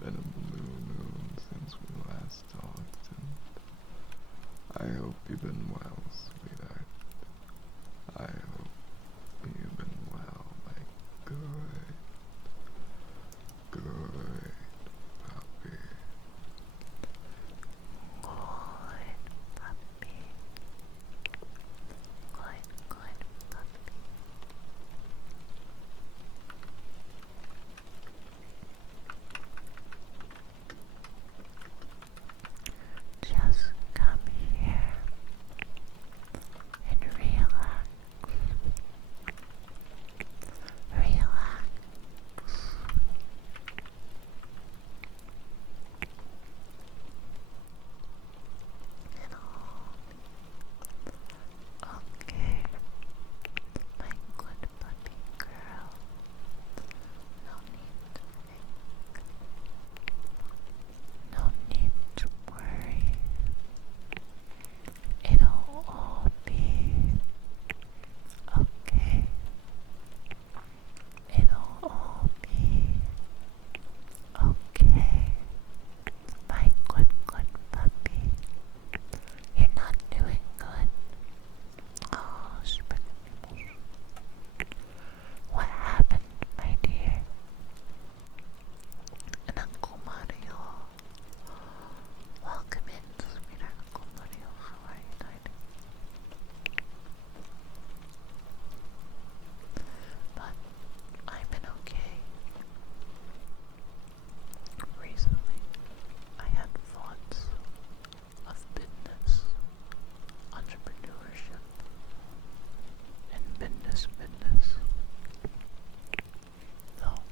been a blue moon since we last talked, and I hope you've been well, sweetheart. I hope you've been well, my good, good puppy. Good puppy. Good puppy. Just come here and relax. Relax. And all okay. My good puppy girl. No need to think. No need to worry. It'll all be okay. It'll all be okay. My good puppy. You're not doing good. Oh, spaghetti. What happened, my dear? And Uncle Mario. Welcome in, sweetheart Uncle Mario. How are you tonight? But I've been okay. Recently, I had thoughts of business, entrepreneurship, and business. Though,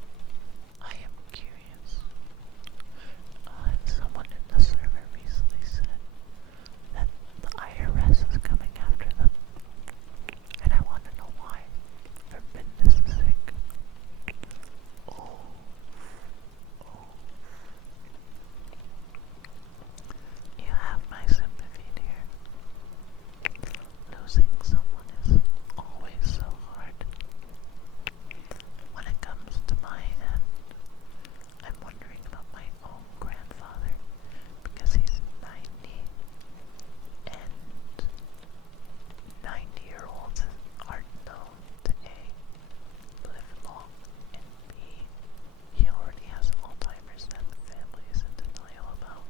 I am curious. Someone in the server recently said that the IRS is coming after them, and I want to know why. For business' sake. Oh. You have my sympathy, dear. Losing someone is always so hard. When it comes to my end, I'm wondering about my own grandfather because he's 90, and 90-year-olds are known to A, live long, and B, he already has Alzheimer's that the family is in denial about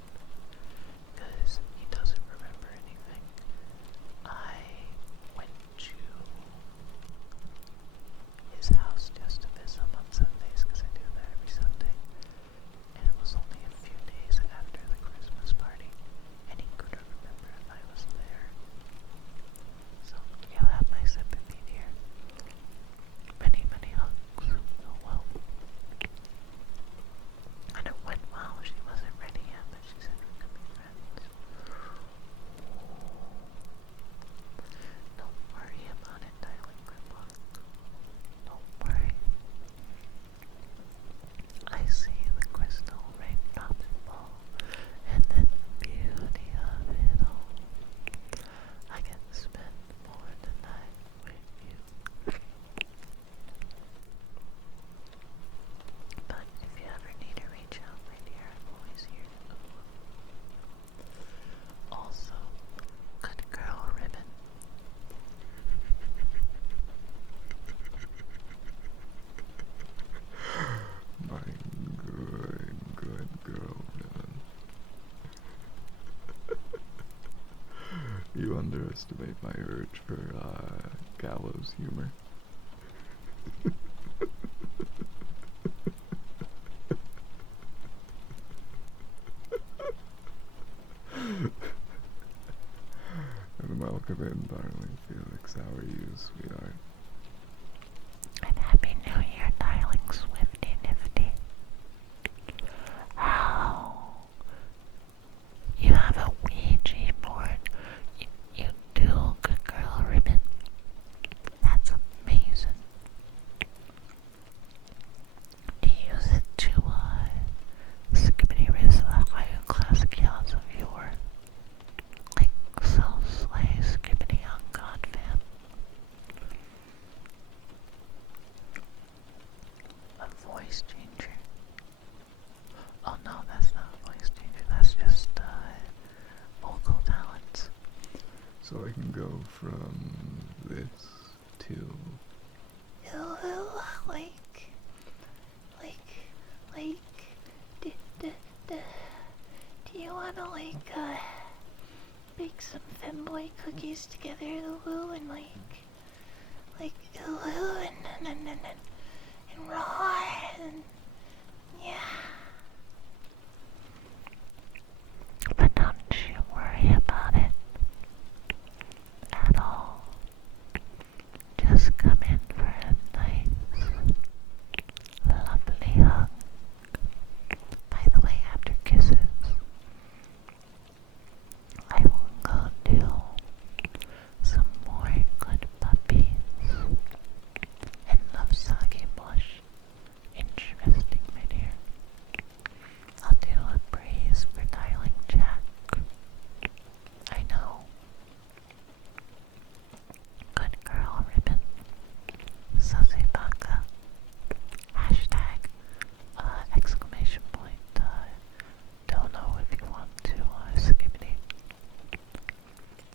because he doesn't remember anything. I went to his house just to visit him on Sundays because I do that every Sunday, and it was only a few days after the Christmas party, and he couldn't remember if I was there. So you have my sympathy, dear. Many, many hugs. Oh well. And it went well. She wasn't ready yet, but she said we could be friends. Don't worry about it, darling grandma. Don't worry. I see the crystal raindrops fall, and then the beauty of it all. I can spend more tonight with you. But if you ever need to reach out, my dear, I'm always here. Also, good girl ribbon. My good girl, Ribbon. You underestimate my urge for, gallows humor. And welcome in, darling Felix. How are you, sweetheart? And Happy New Year, darling Swifty Nifty. Oh, you have a Ouija board. You do, good girl ribbon. That's amazing. Do you use it to, skippity riz the higher class accounts of your, like, self-slay skippity on God fan? go from this to UwU, do you wanna bake some femboy cookies together, UwU, and UwU and Rawr and yeah. But don't you worry about it at all. Just come in for a nice, lovely hug. By the way, after kisses, I will go do some more good puppies and love sake blush. Interesting, my dear. I'll do a praise for dialing Jack. I know. Good girl, ribbon. Susie Baka. Hashtag, exclamation point. Don't know if you want to, skippity.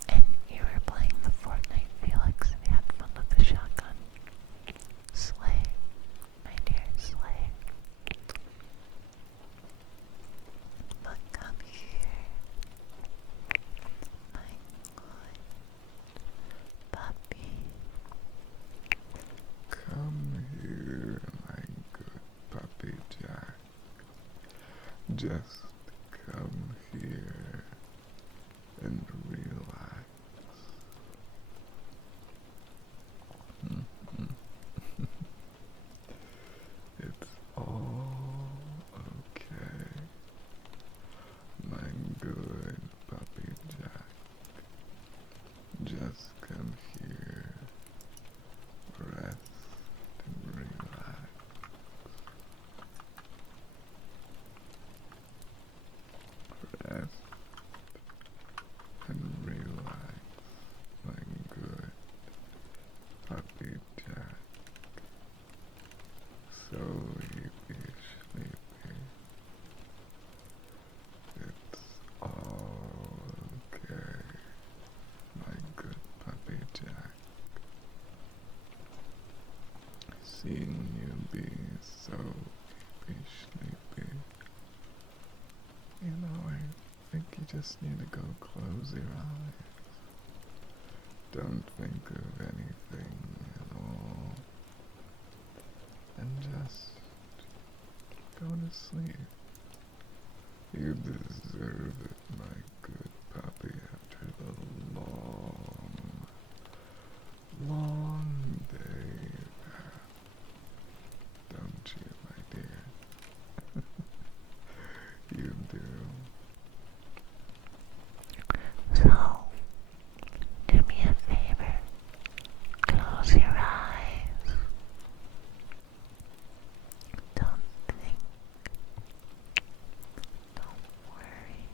And you were playing the Fortnite, Felix, and you had fun with the shotgun. Slay, my dear, slay. But come here, my good puppy. come here, my good puppy Jack. Just come here and relax. It's all okay, my good puppy Jack. Just come here, rest and relax. Rest and relax, my good puppy Jack. So sleepy, sleepy. It's all okay, my good puppy Jack. Seeing you be so sleepy, you know, I think you just need to go close your eyes. Don't think of anything at all. And just go to sleep. You deserve it, my good puppy, after the long, long day. Don't you, my dear? You do. So, do me a favor. Close your eyes. Don't think. Don't worry.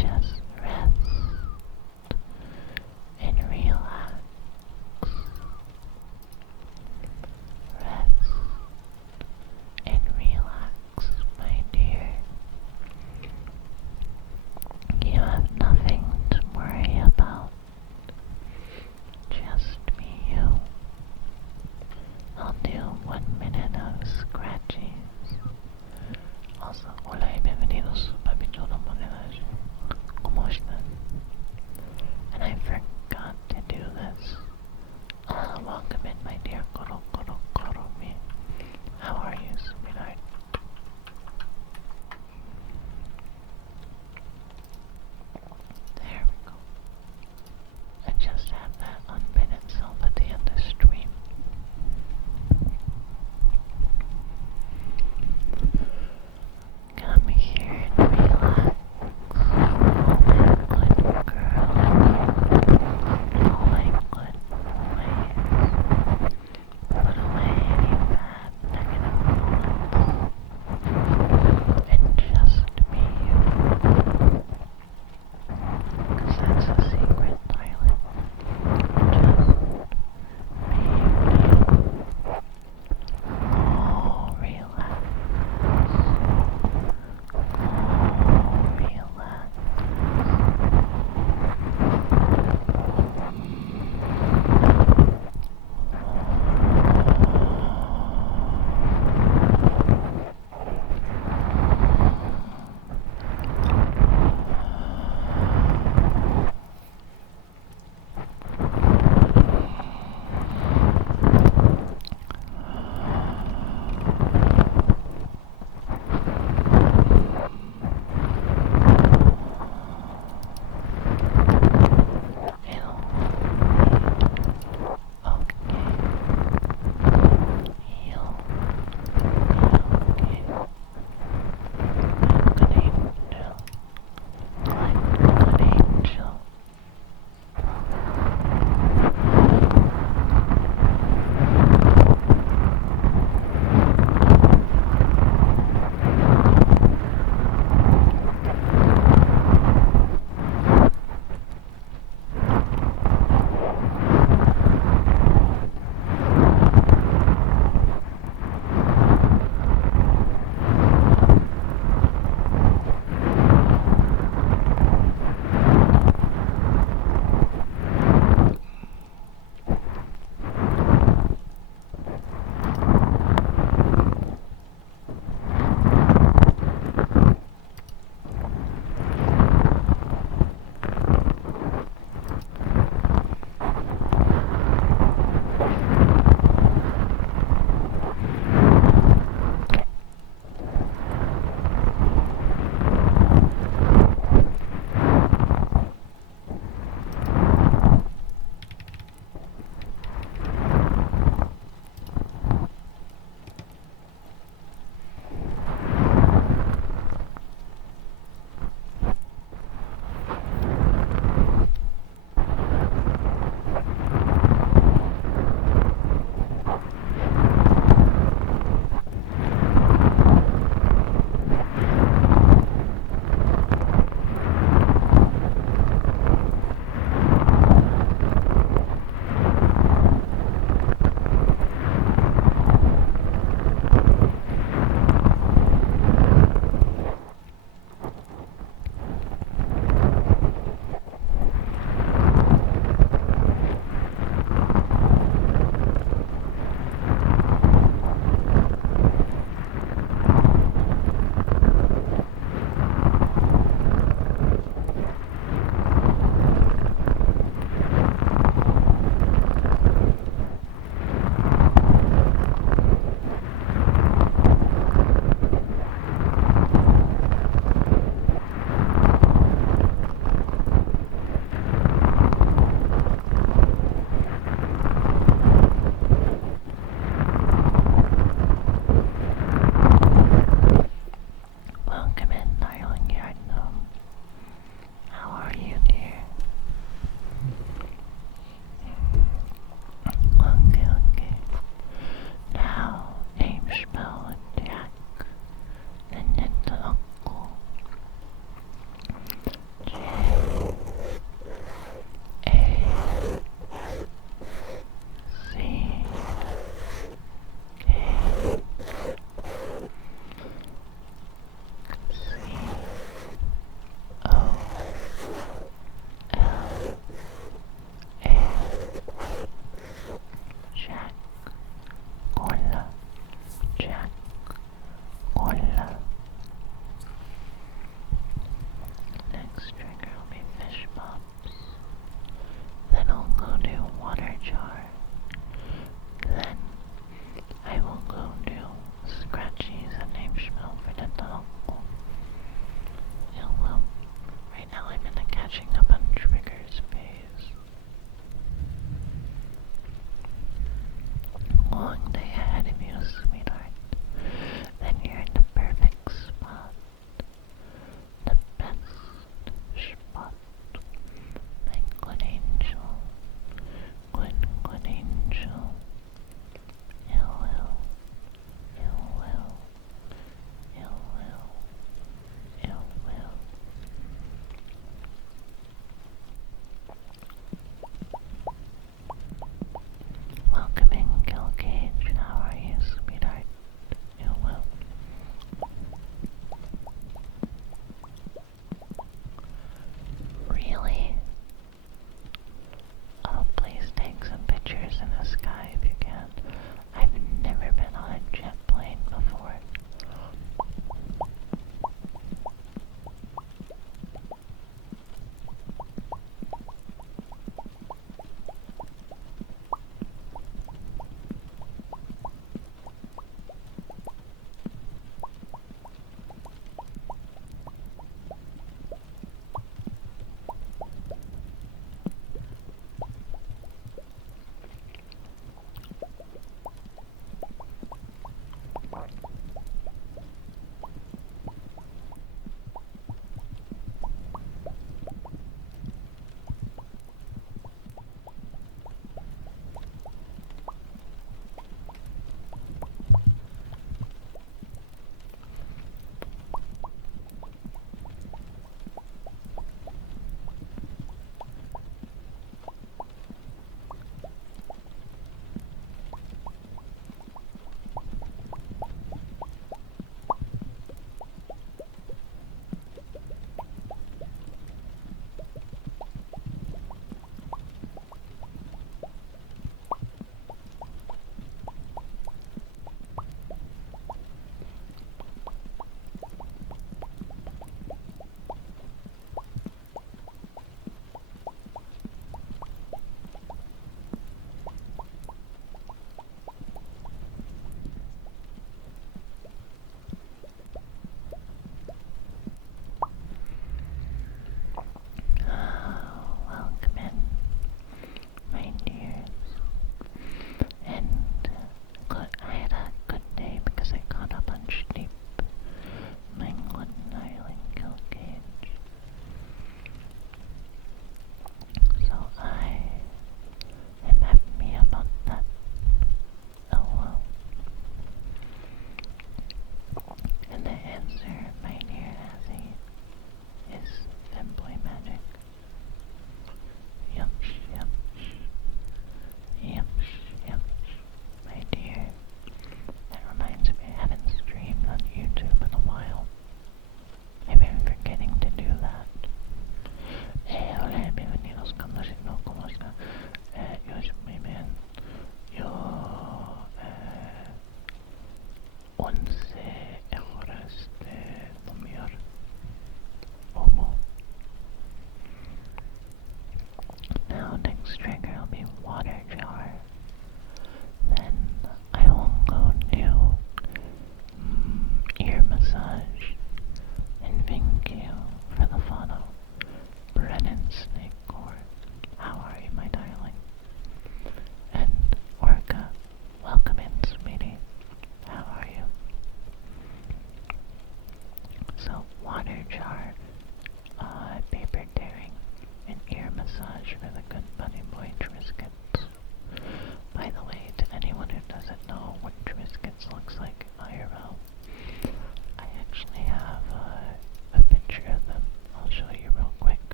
Just rest and relax. Rest and relax, my dear. You have nothing to worry about. Just be you. I'll do 1 minute of scratching. Also, hola y bienvenidos a mi nueva moneda. ¿Cómo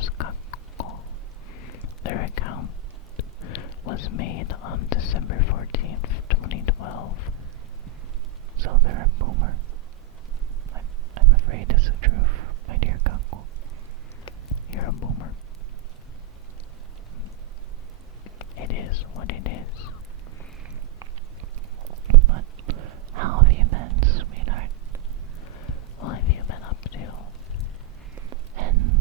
is catgirl. Their account was made on December 14th, 2012. So they're a boomer. I'm afraid it's the truth, my dear catgirl. You're a boomer. It is what it is. But how have you been, sweetheart? What have you been up to? And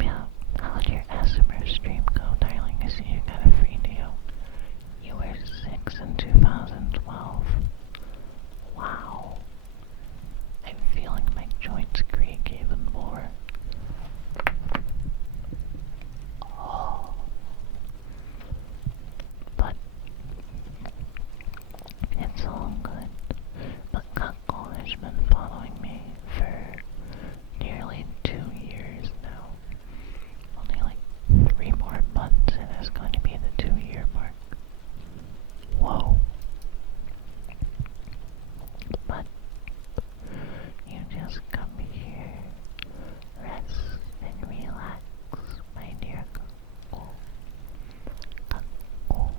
yeah, how did your ASMR stream go, darling? I see you got a free deal. You were 6 in 2012. Wow. I'm feeling my joints creak even more. Oh. But it's all good. But catgirl has been following me for nearly 2 years now. Only like 3 more months and it's going to be the 2-year mark. Whoa. But you just come here, rest and relax, my dear catgirl. Catgirl.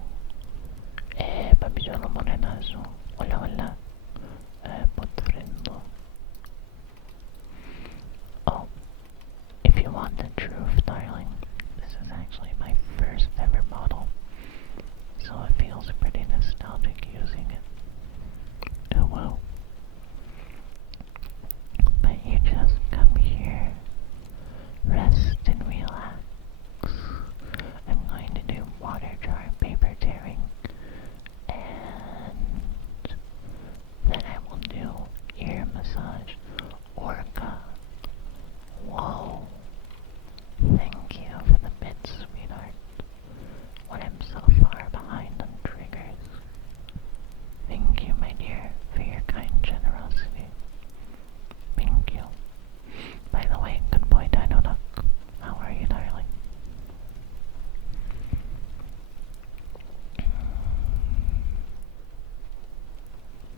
Papichulo morenazo. Hola, hola. Potrendo. Oh, if you want the truth, darling, this is actually my first ever model, so it feels pretty nostalgic using it. Oh well. But you just come here, rest and relax. I'm going to do water jar paper tearing, and then I will do ear massage. Orca. Whoa. Thank you for the bits, sweetheart. When I'm so far behind on triggers. Thank you, my dear, for your kind generosity. Thank you. By the way, good boy Dino Duck, how are you, darling?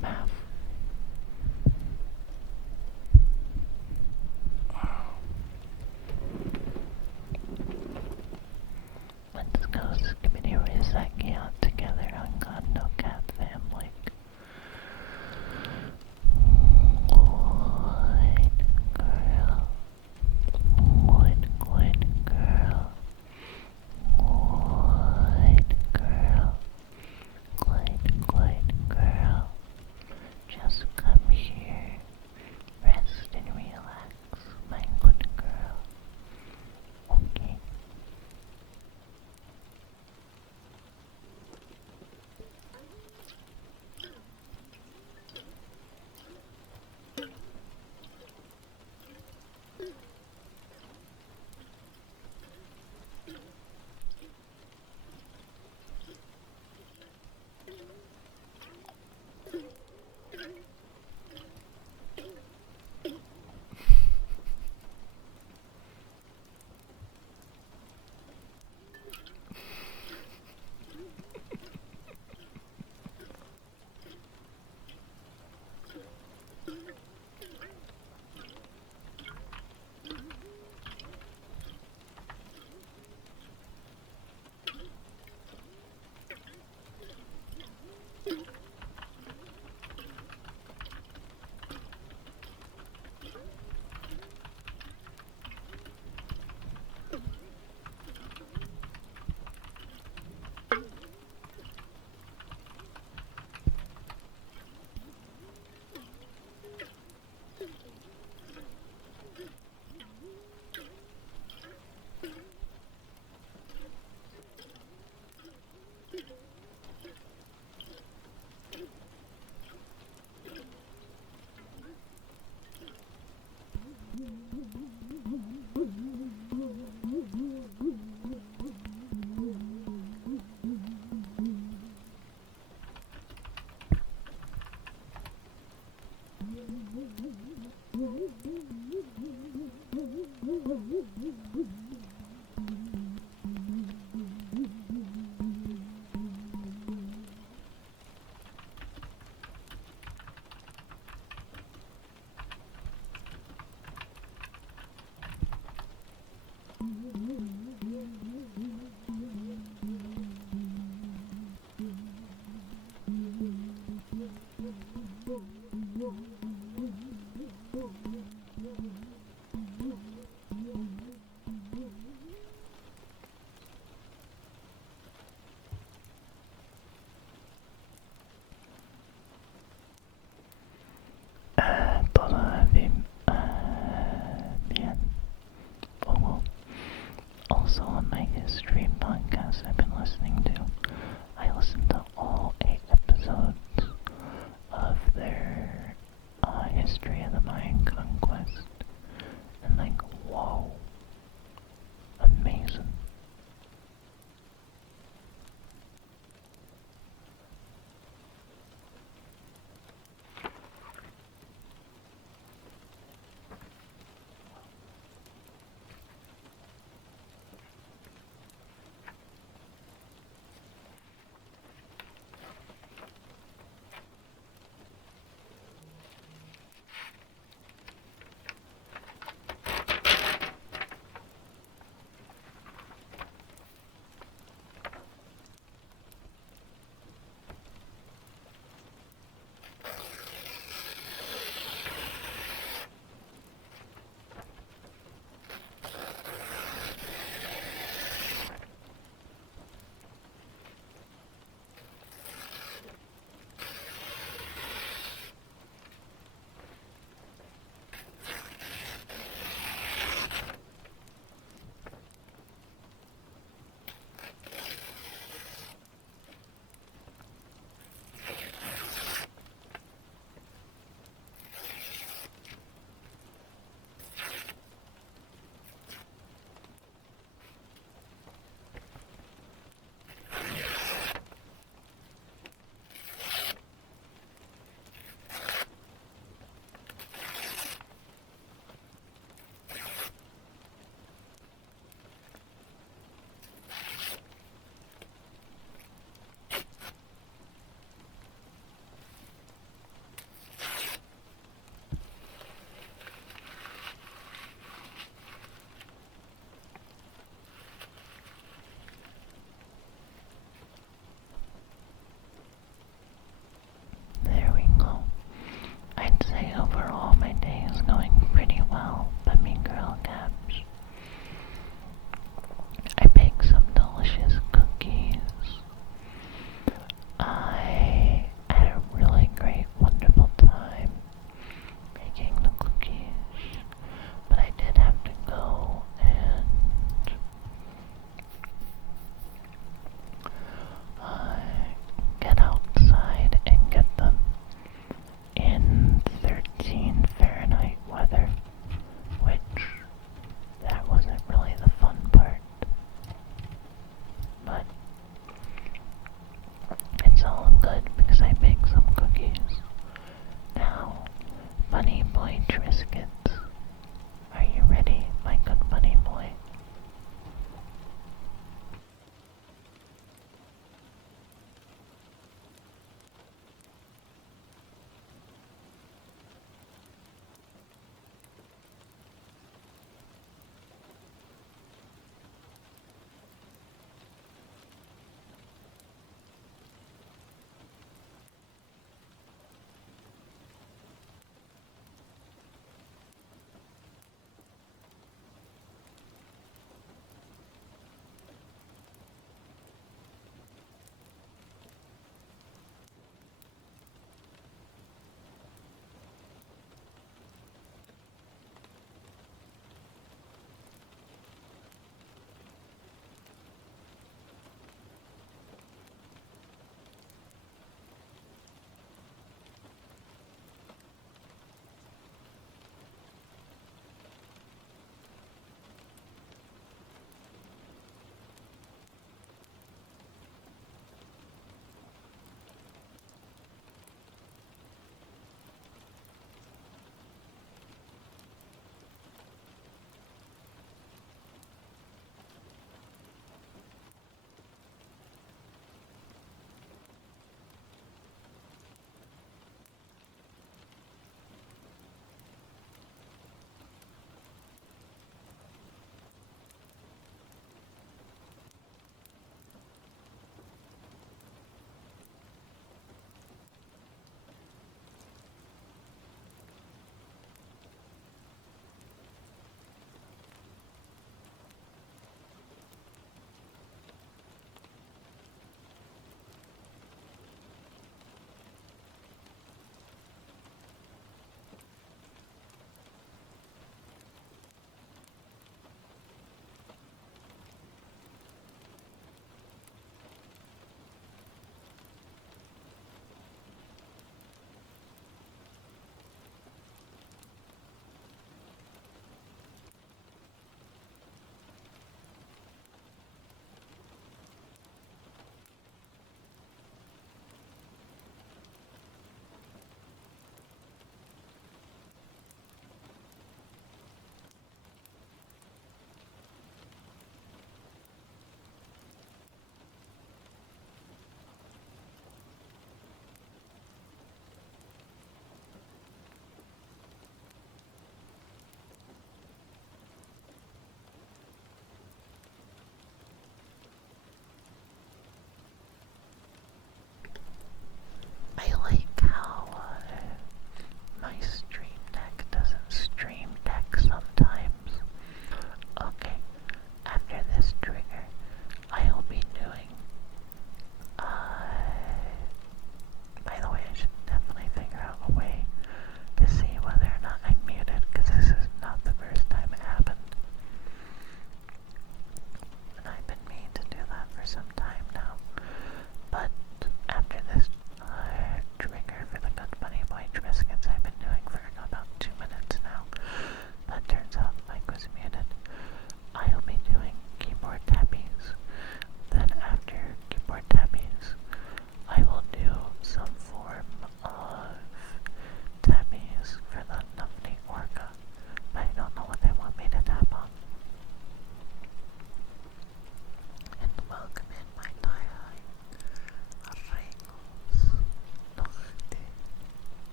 Math. Let's go skibbity Rizaki out together on God No Cat Family. Good girl. Good girl. Good girl. Just come here. Rest and relax, my good girl. Okay. Bien. Oh, also on my history podcast I've been listening to, I listened to all 8 episodes of their history of the Mayan conquest,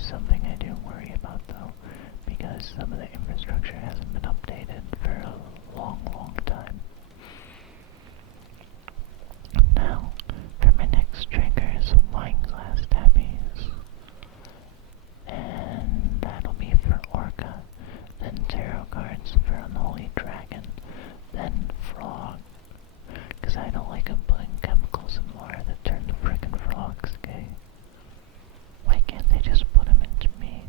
is something I do worry about though, because some of the infrastructure hasn't been updated for a long, long time. Now, for my next trigger is wine glass tappies. And that'll be for Orca, then tarot cards for Unholy Dragon, then Frog. Because I don't like them putting chemicals in water that turn to frickin' frogs, okay? Why can't they just put them into me?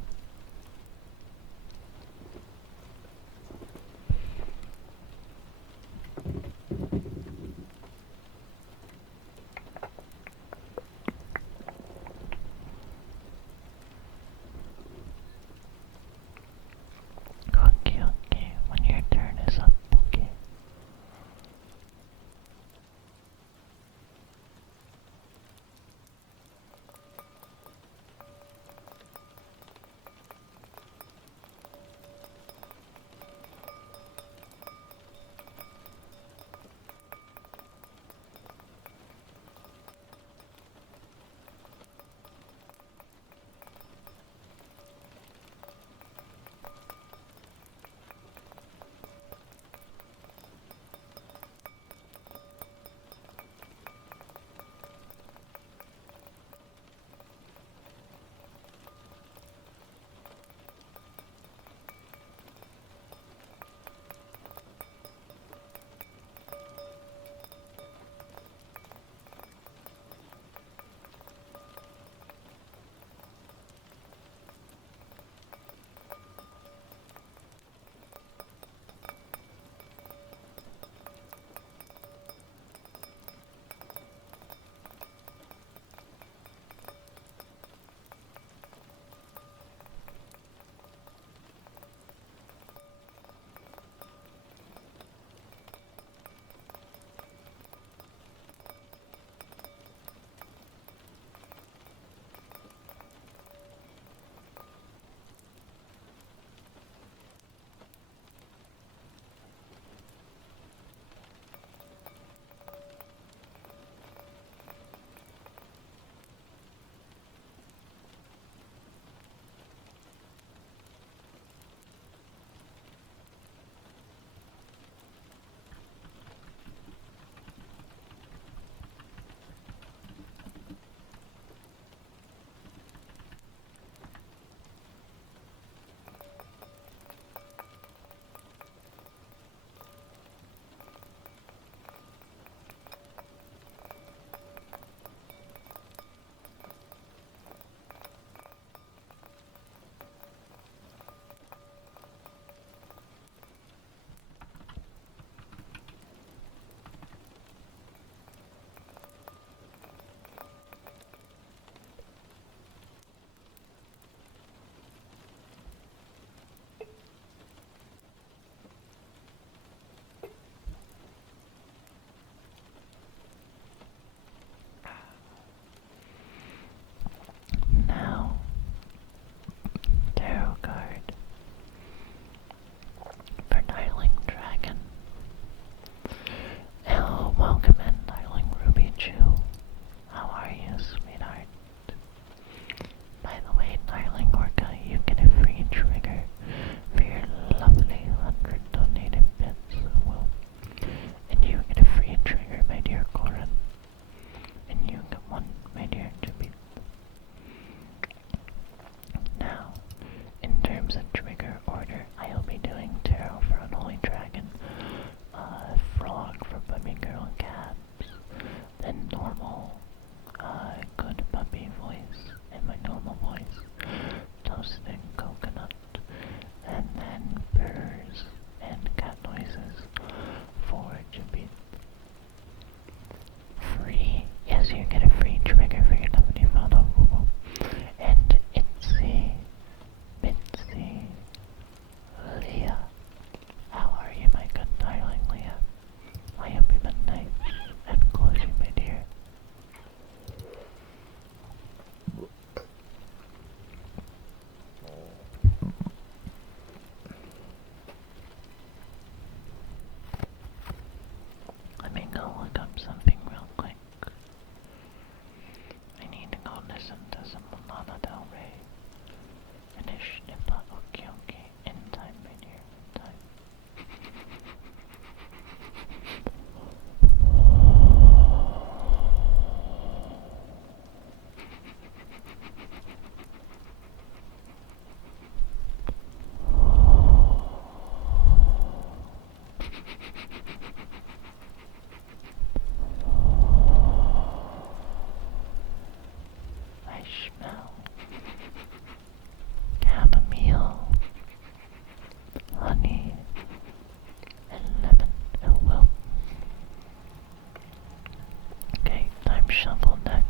shuffle deck.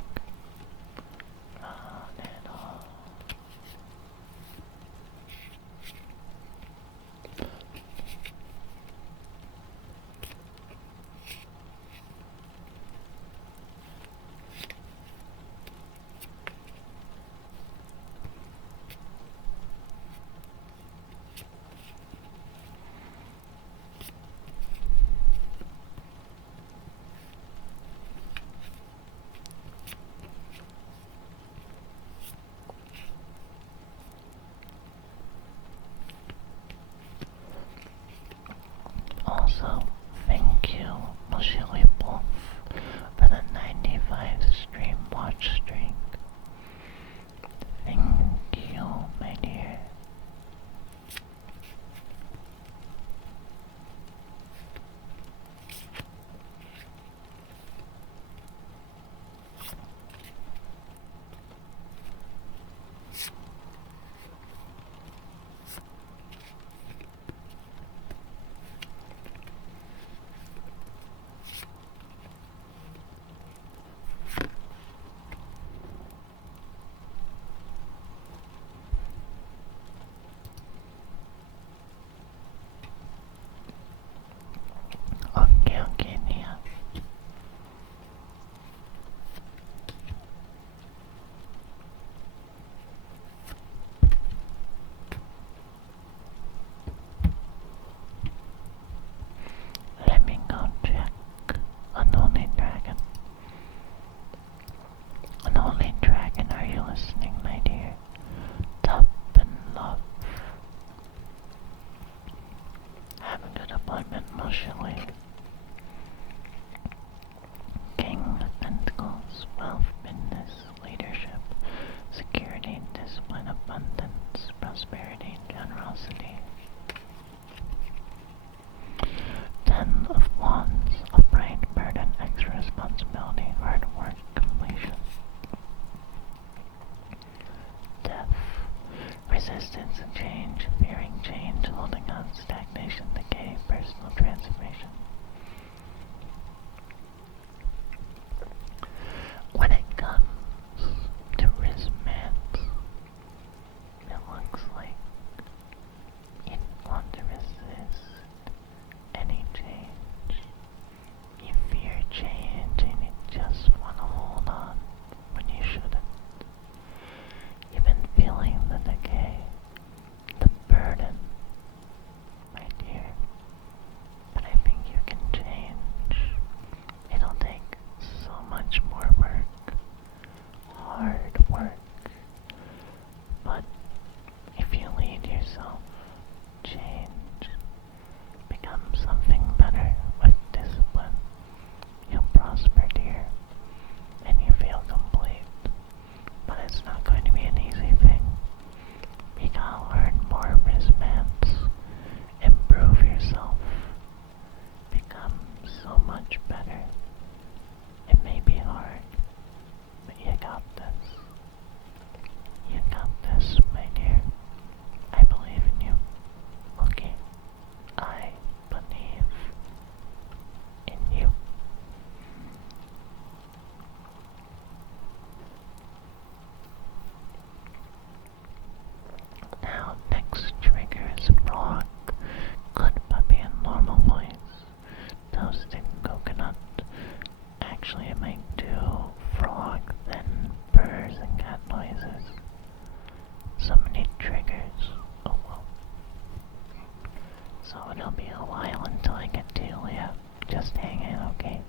Not at all. Also, thank you, Moshili Wolf, for the 95 stream watch streak. Thank you, my dear. Okay, Nyaa. Let me go check. Unholy Dragon. Unholy Dragon, are you listening, my dear? Top and love. Have a good appointment, Moshili. King of Pentacles, wealth, business, leadership, security, discipline, abundance, prosperity, generosity. Ten of Wands, upright, burden, extra responsibility, hard work, completion. Death, resistance and change, fearing change, holding on, stagnation, decay, personal transformation. When it comes to Rismant, it looks like you want to resist any change. You fear change and you just want to hold on when you shouldn't. You've been feeling the decay, the burden, my dear. But I think you can change. It'll take so much more work, hard work. But if you lead yourself, change, become something better with discipline, you'll prosper, dear, and you feel complete. But it's not going to be an easy thing. You gotta learn more Rismants, improve yourself, become so much better. It may be hard, but you got this. You got this, my dear. I believe in you. Okay? I believe in you. Now, next trigger is frog. Good puppy and normal voice. Toasted coconut. Actually, it might do frog, then purrs and cat noises. So many triggers. Oh well. So it'll be a while until I get to Julia. Just hang in, okay?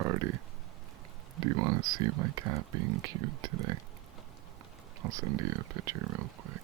Artie, do you want to see my cat being cute today? I'll send you a picture real quick.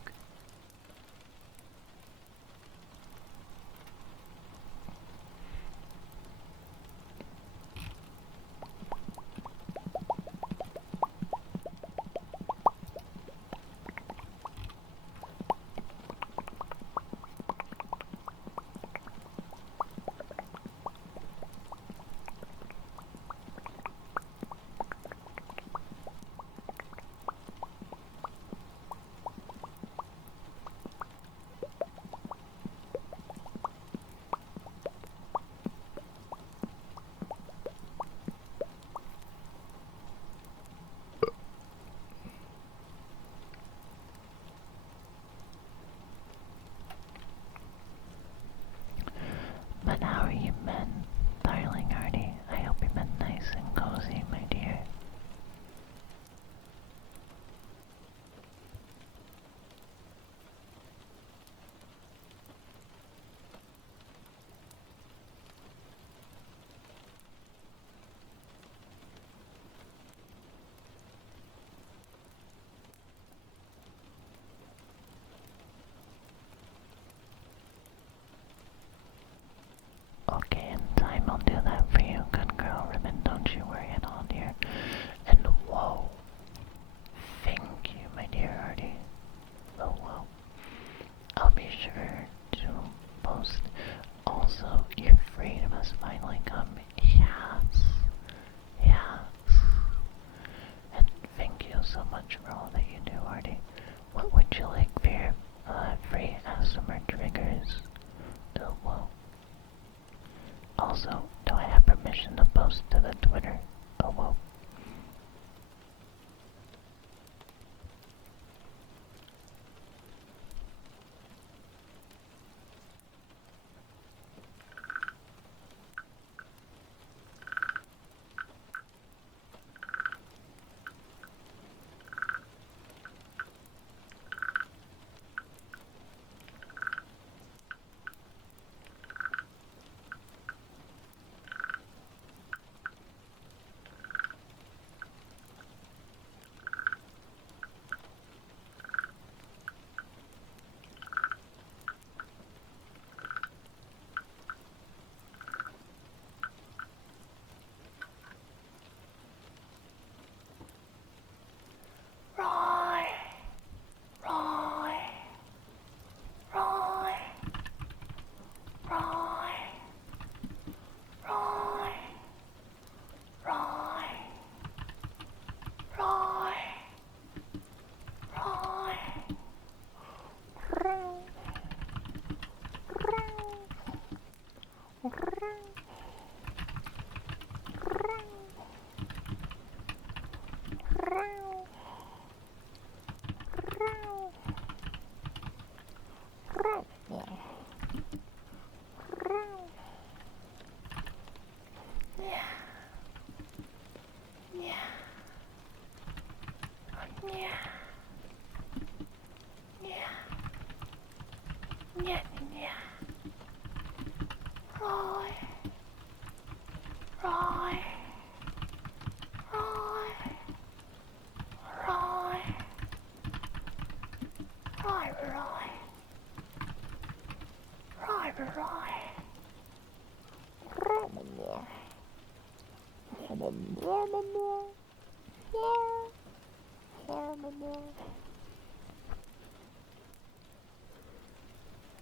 But how are you been, darling Artie? I hope you've been nice and cozy, my dear. Okay, in time I'll do that for you, good girl, Ribbon. Don't you worry at all, dear. And whoa, thank you, my dear Artie. Oh, whoa. I'll be sure to post. Also, your freedom has finally come. Yes. Yes. And thank you so much for all that you do, Artie. What would you like for your free ASMR triggers? Oh, whoa. Also, do I have permission to post to the Twitter? Oh, whoa.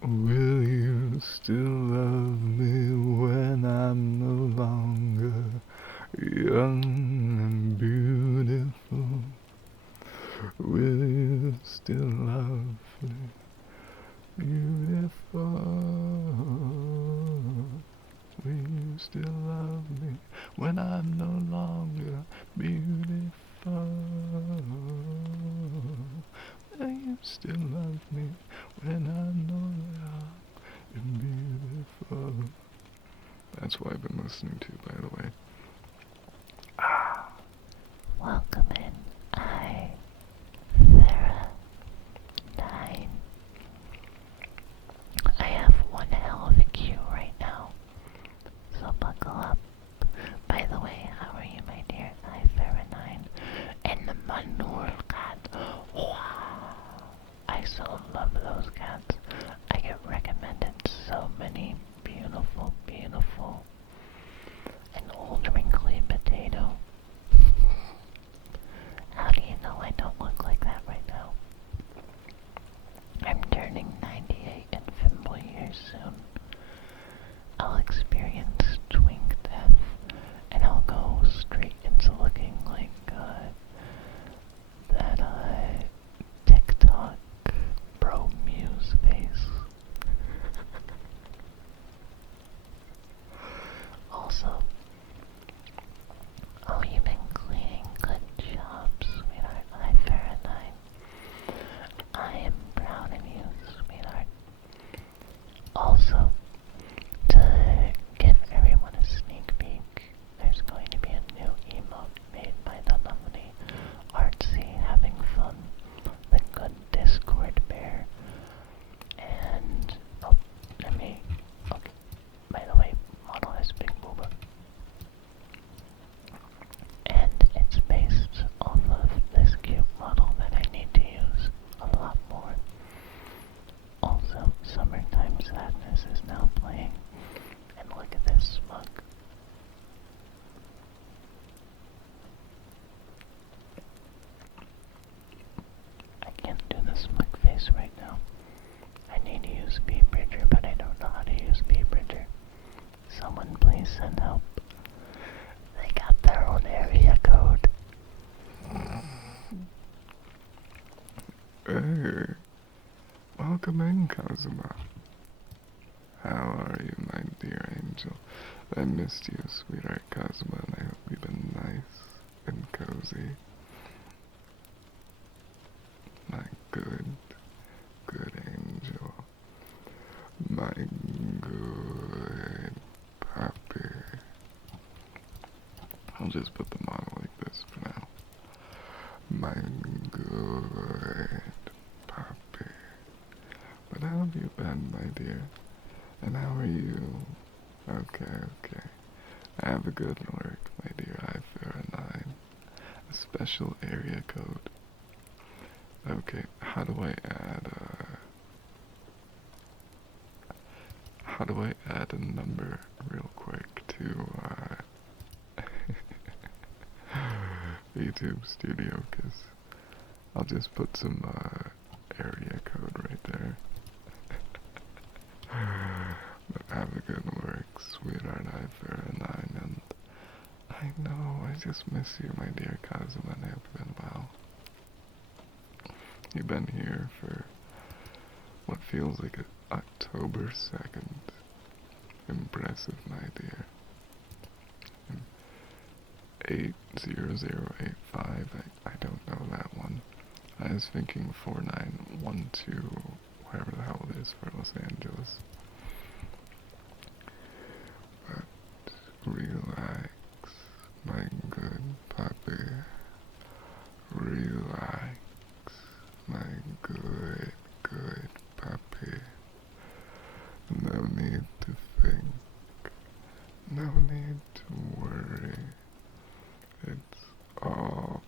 Will you still love me when I'm no longer young and beautiful? Will you still love me, beautiful? Will you still love me when I'm no longer beautiful? Will you still love me when I'm no longer beautiful? That's what I've been listening to, by the way. Welcome in, Sarah 9. I have one hell of a queue right now, so buckle up. By the way, how someone please send help? They got their own area code. Hey, welcome in, Kazuma. How are you, my dear angel? I missed you, sweetheart Kazuma, and I hope you've been nice and cozy. My good angel. My good puppy. I'll just put them on like this for now. My good puppy. But how have you been, my dear? And how are you? Okay. I have a good alert, my dear. I-9. A special area code. Okay, how do I add a number real quick to YouTube Studio? Cause I'll just put some area code right there. But have a good work, sweetheart. I-9, and I know I just miss you, my dear Kazuma, and I hope you've been well. You've been here for what feels like October 2nd. Impressive, my dear. 80085, I don't know that one. I was thinking 4912, wherever the hell it is for Los Angeles. But relax, my good puppy. Relax, my good puppy. No need to think. No need to worry. It's all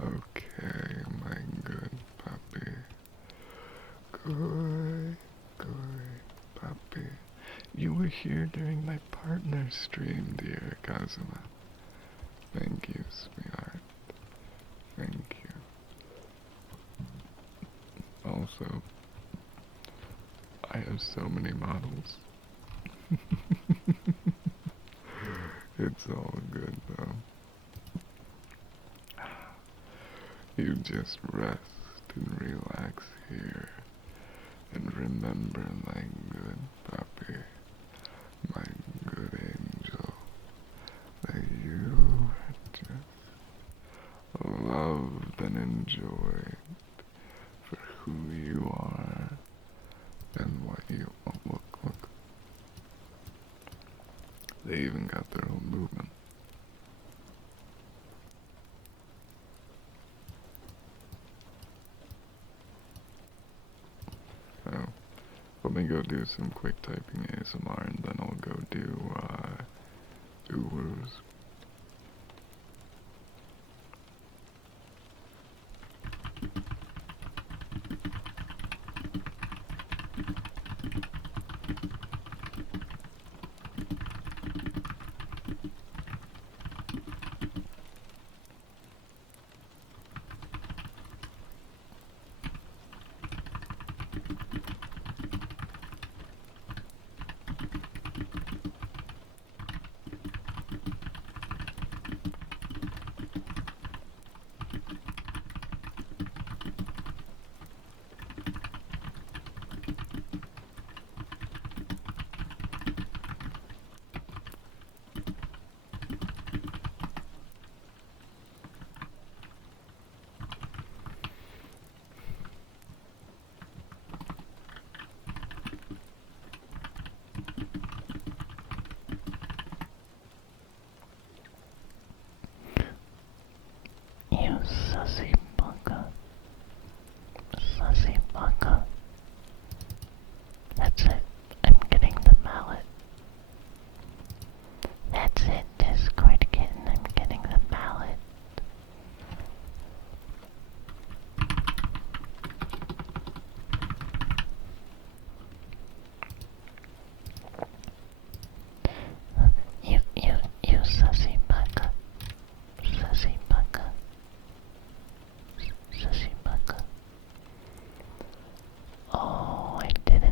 okay, my good puppy. Good puppy. You were here during my partner stream, dear Kazuma. Thank you, sweetheart. Thank you. Also, I have so many models. It's all good though. You just rest and relax here and remember, my good puppy, my good angel, that you are just loved and enjoyed for who you are and what you are. Look. They even got their own movement. So, let me go do some quick typing ASMR and then I'll go do, UwU's. Sussy bugger. That's it. I'm getting the mallet. That's it, Discord kitten. I'm getting the mallet. You sussy bugger. Sussy bugger. Sussy bugger. Oh, I did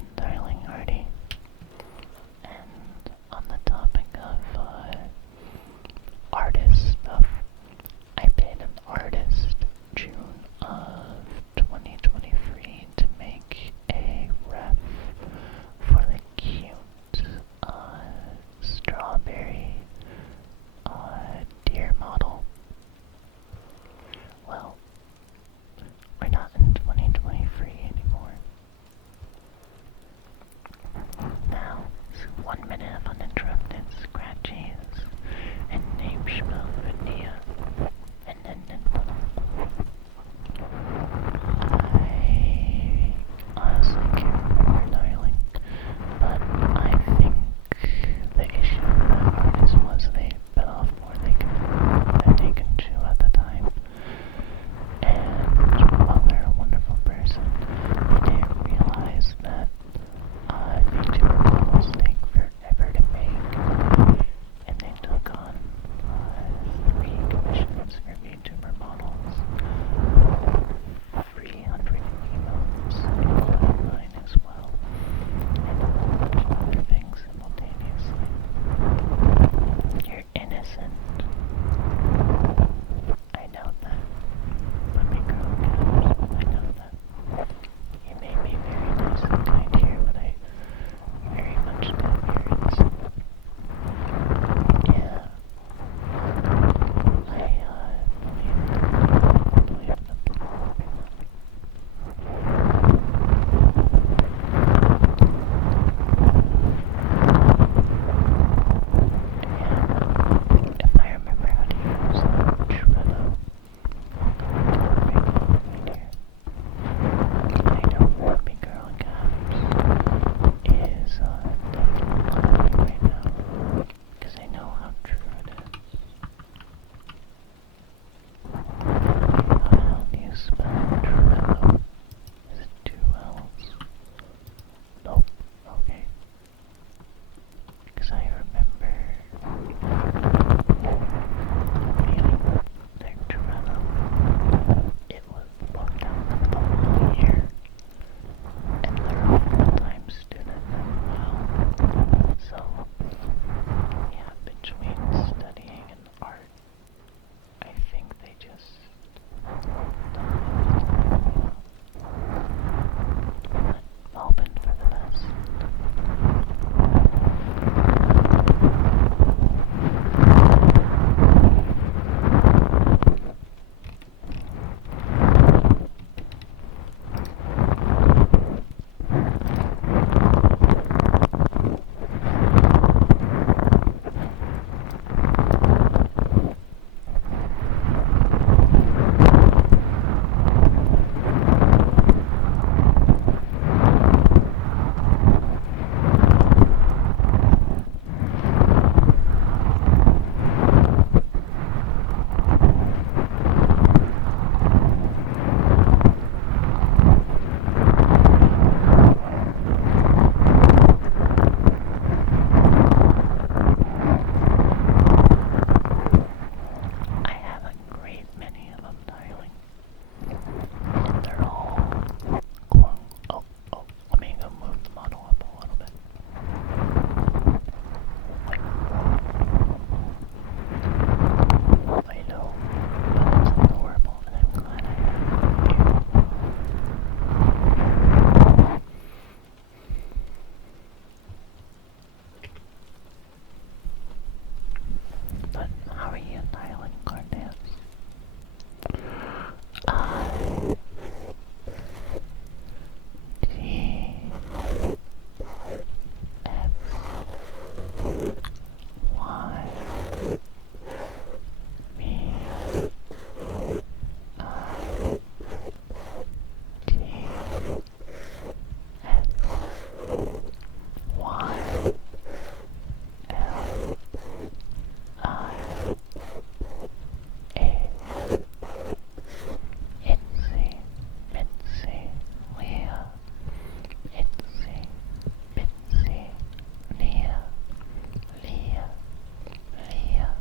Itsy bitsy Leah. Itsy bitsy Leah. Leah. Leah.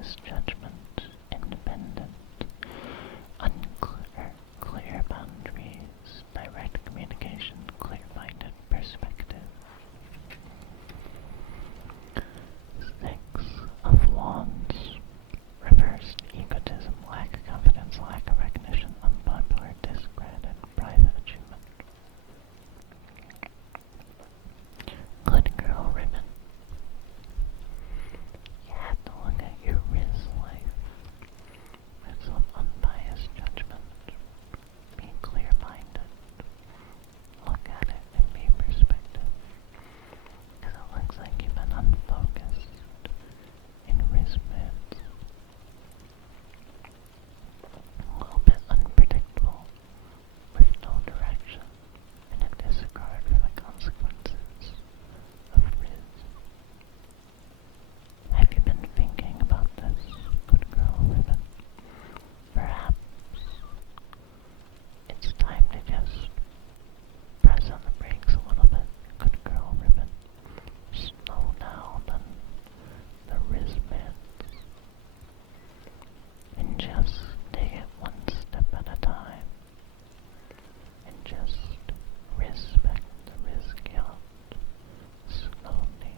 unbiased judgment, independent, clear boundaries, direct communication, clear-minded perspective. 6 of Wands. Reversed egotism, lack of confidence, lack of recognition, unpopular, discredit, private achievement. Good girl ribbon. You have to look at your Riz life with some unbiased judgment. Be clear-minded. Look at it and be perspective. Because it looks like you've been unfocused in Riz moods. A little bit unpredictable, with no direction, and a disregard for the consequences of Riz. Have you been thinking about this, good girl ribbon? Perhaps it's time to just press on the brakes a little bit, good girl ribbon. Slow down on the Riz meds, and just take it one step at a time, and just respect the risk out slowly,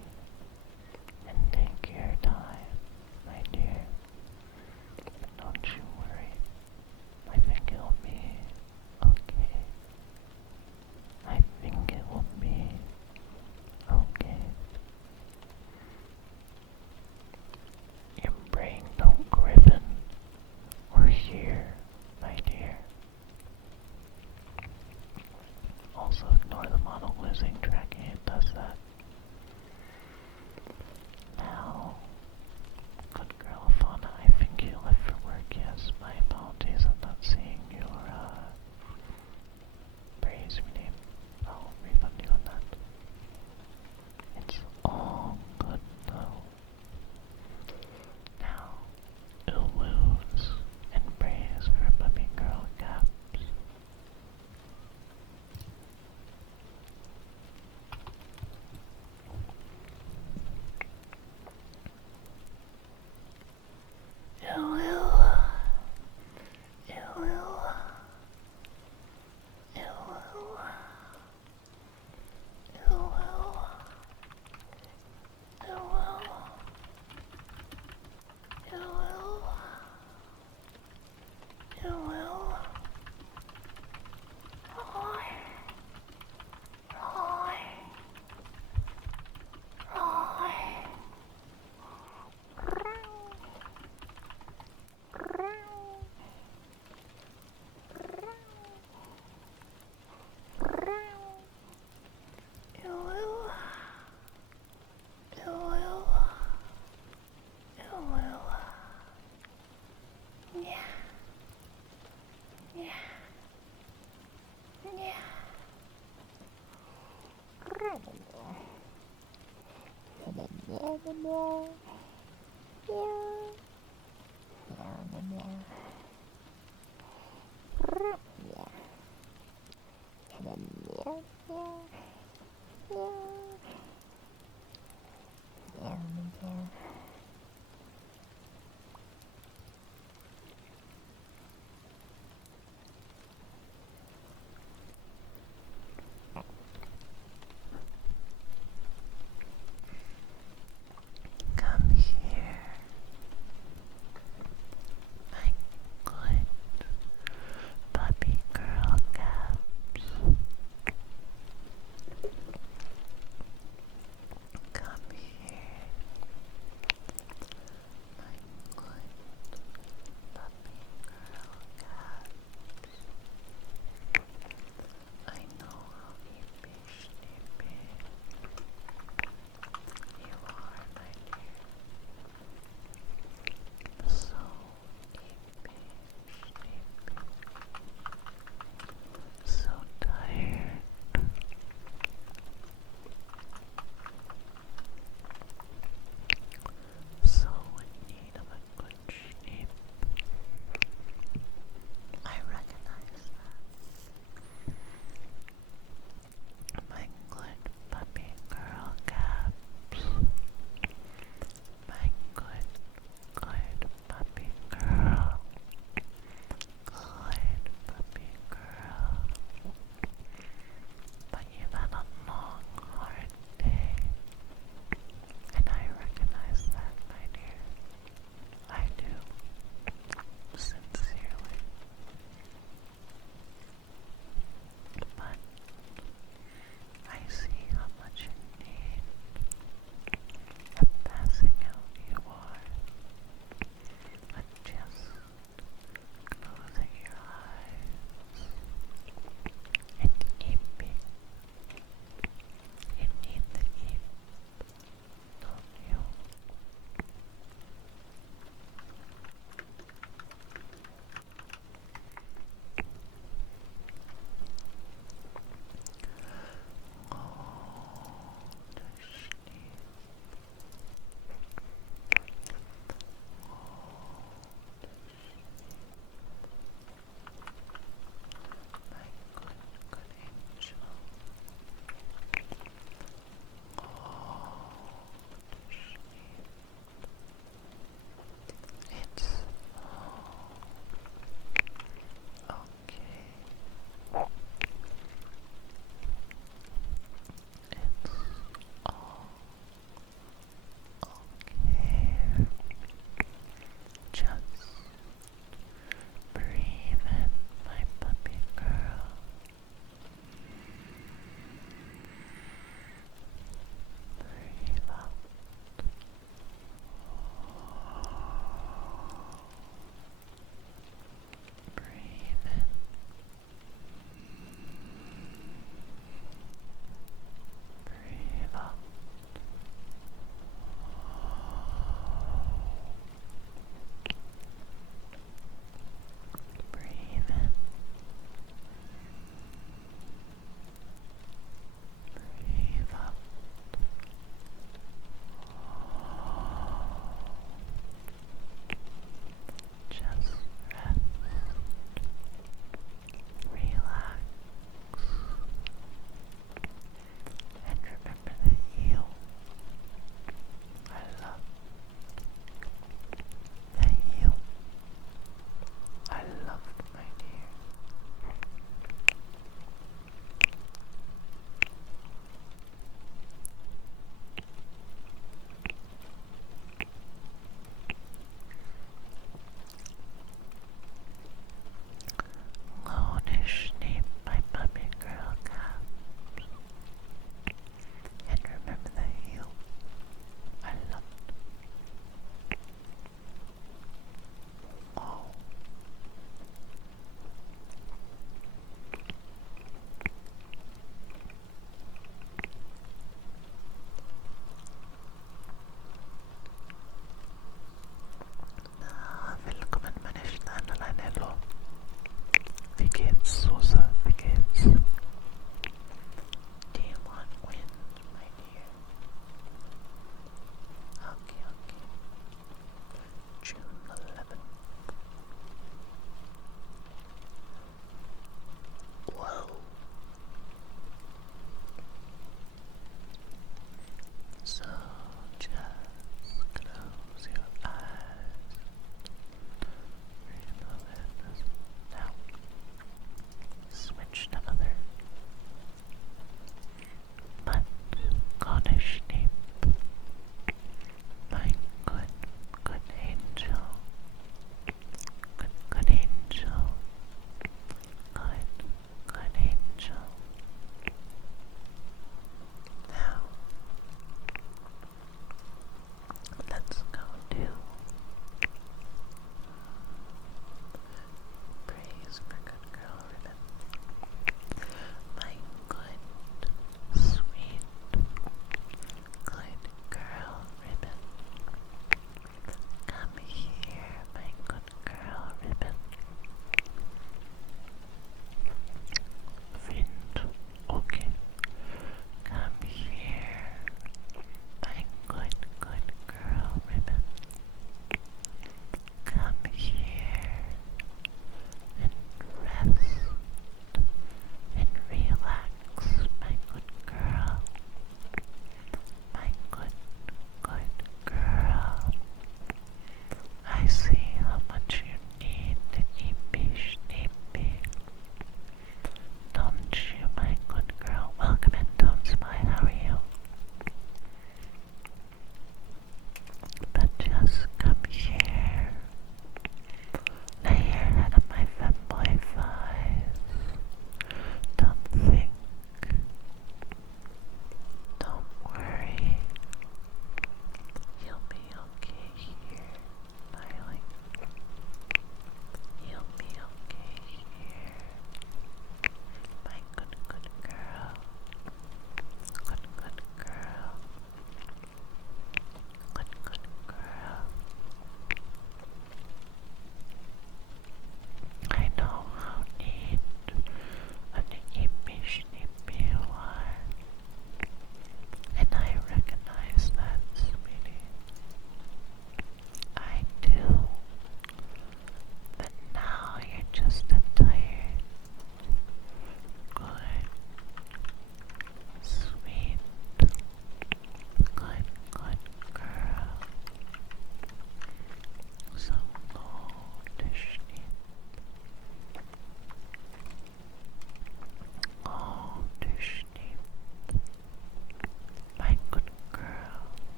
and take your time, my dear. But don't you worry, I think it'll be okay. I think it will be okay. Your brain don't griffin or hear, my dear. Also ignore the model losing tracking, it does that. Now, good girl Fauna, I think you left for work, yes. My apologies, I'm not seeing your praise redeem. I'll refund you on that. It's all good though. Now, UwU's and praise for puppy girl caps. Come here, my good puppy girl caps.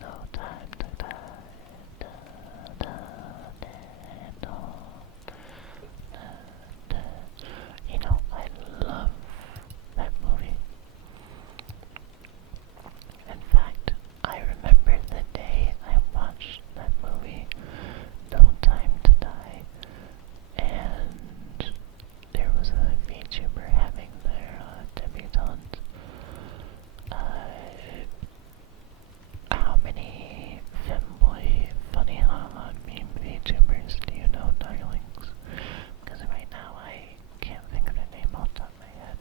no time to die. Da, da, da, da, da, da. You know, I love that movie. In fact, I remember the day I watched that movie, No Time to Die, and there was a VTuber having their debutante. How many femboy funny haha meme VTubers do you know, darlings? Because right now I can't think of the name off the top of my head.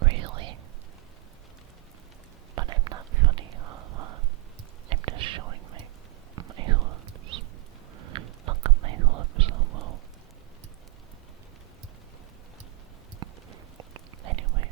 Really? But I'm not funny, I'm just showing my hooves. Look at my hooves, well. Anyway,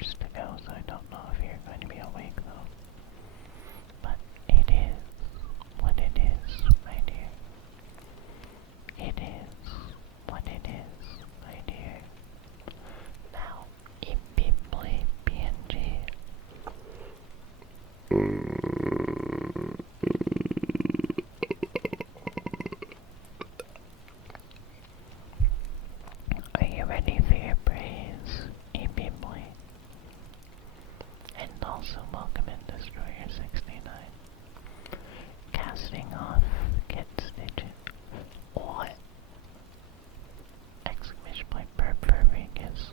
hours to go, so I don't know if you're going to be awake though. But it is what it is, my dear. It is what it is, my dear. Now, immediately, PNG. Are you ready for your praise, immediately? And also welcome in Destroyer 69. Casting off, get stitches. What? Exclamation point per Vegas.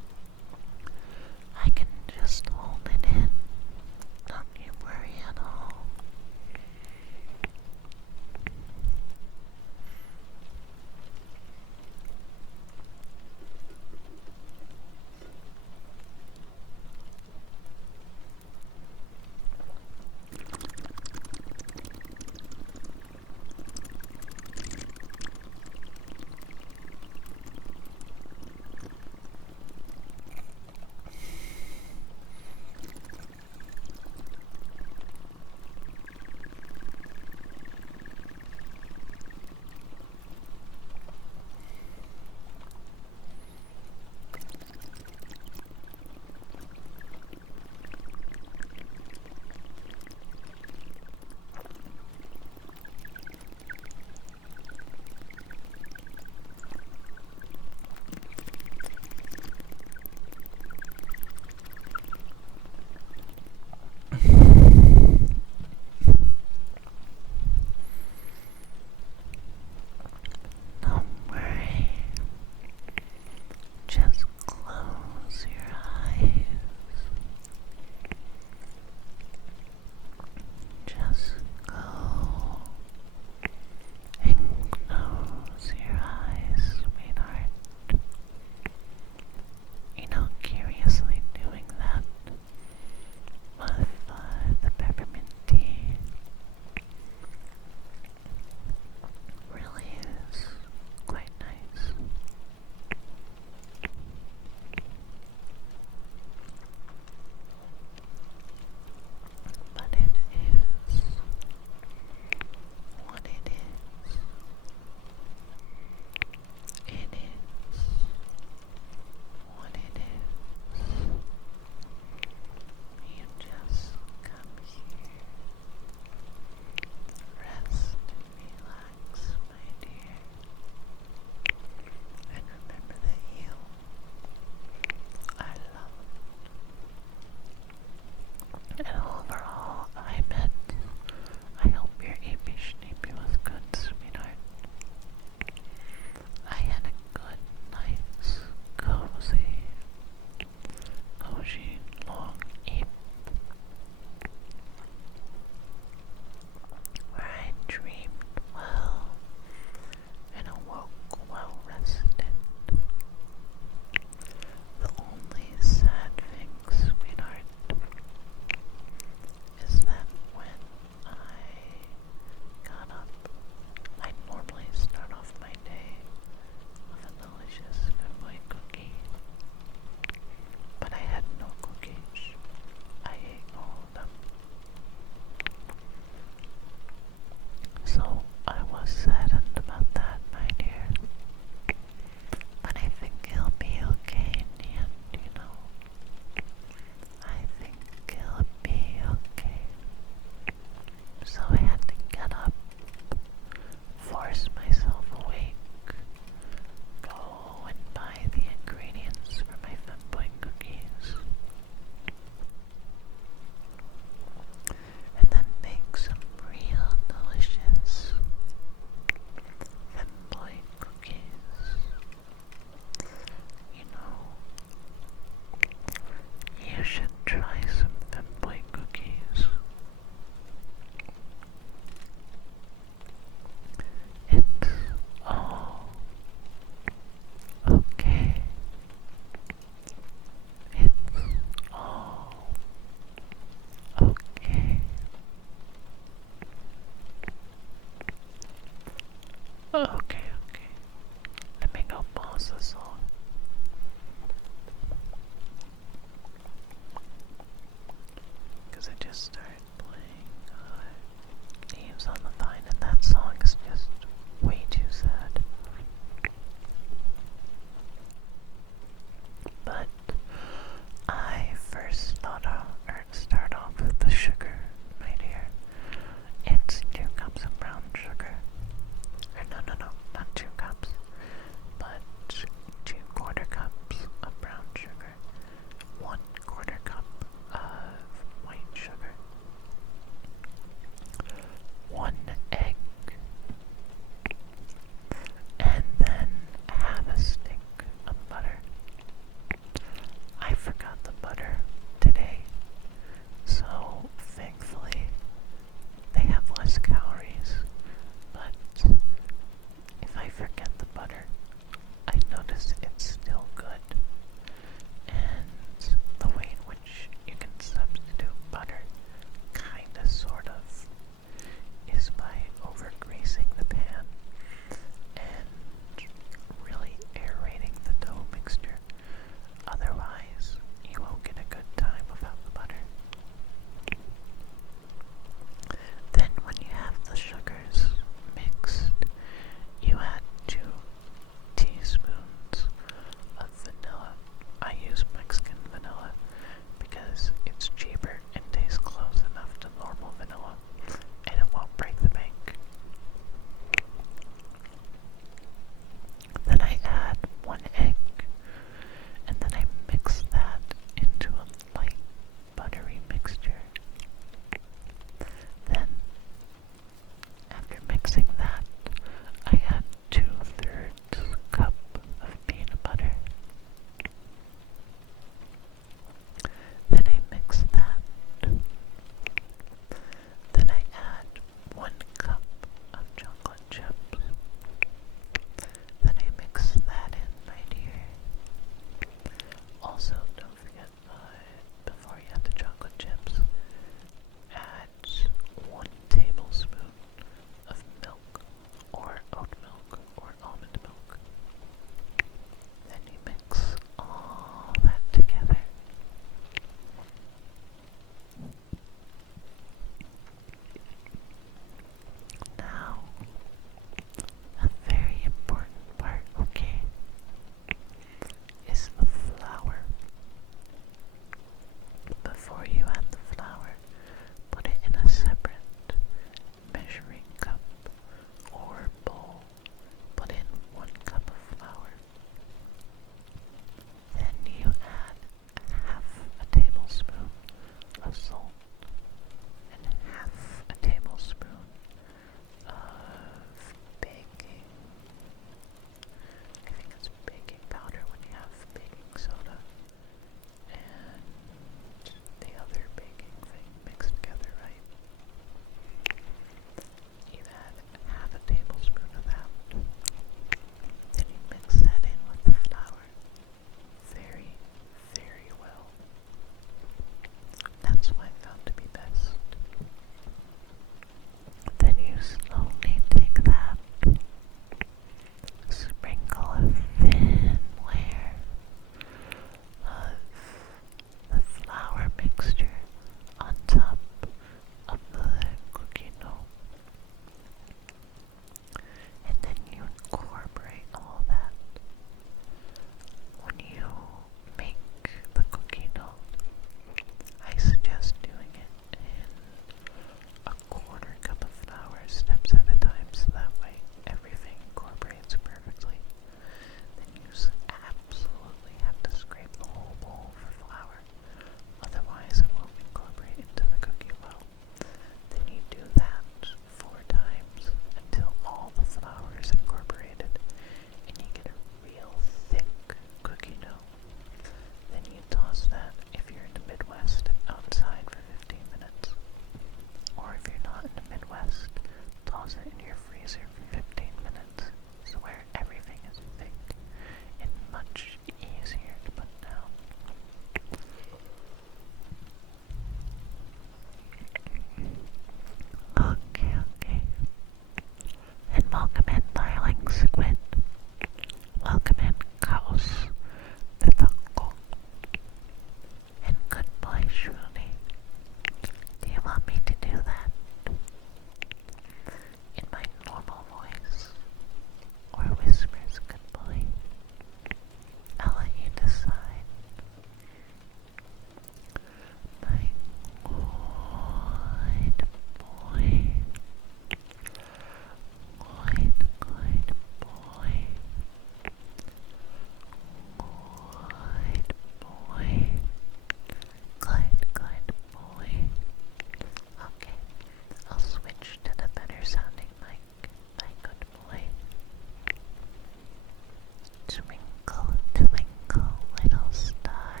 Twinkle, twinkle, little star.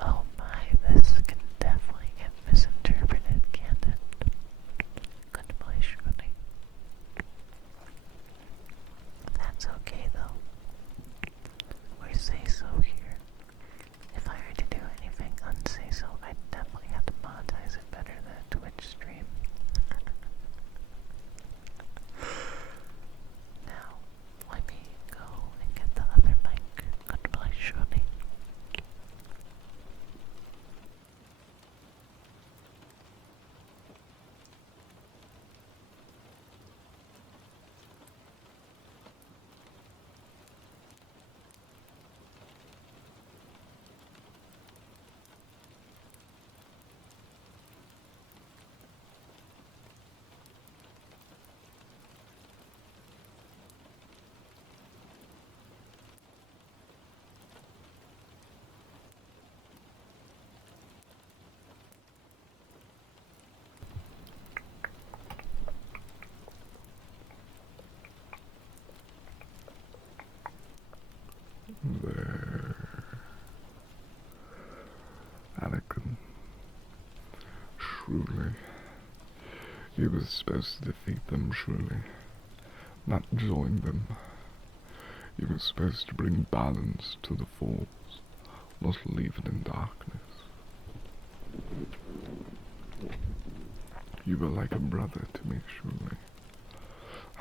Oh my, this can definitely get misinterpreted, can't it? Good boy, Shruti. That's okay though. We're say-so here. If I were to do anything unsay-so, I'd definitely have to monetize it better than a Twitch stream. Now, let me go and get the other mic. Goodbye, Shruti. There. Anakin. Truly. You were supposed to defeat them, surely. Not join them. You were supposed to bring balance to the force, not leave it in darkness. You were like a brother to me, surely.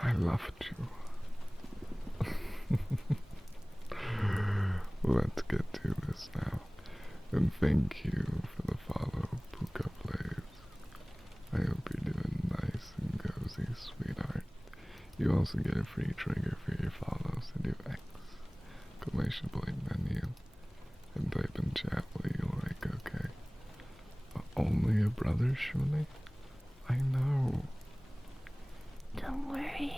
I loved you. Let's get to this now, and thank you for the follow, Puka Plays. I hope you're doing nice and cozy, sweetheart. You also get a free trigger for your follow, so do exclamation point menu, and type in chat while you're like, okay. Only a brother, surely? I know. Don't worry.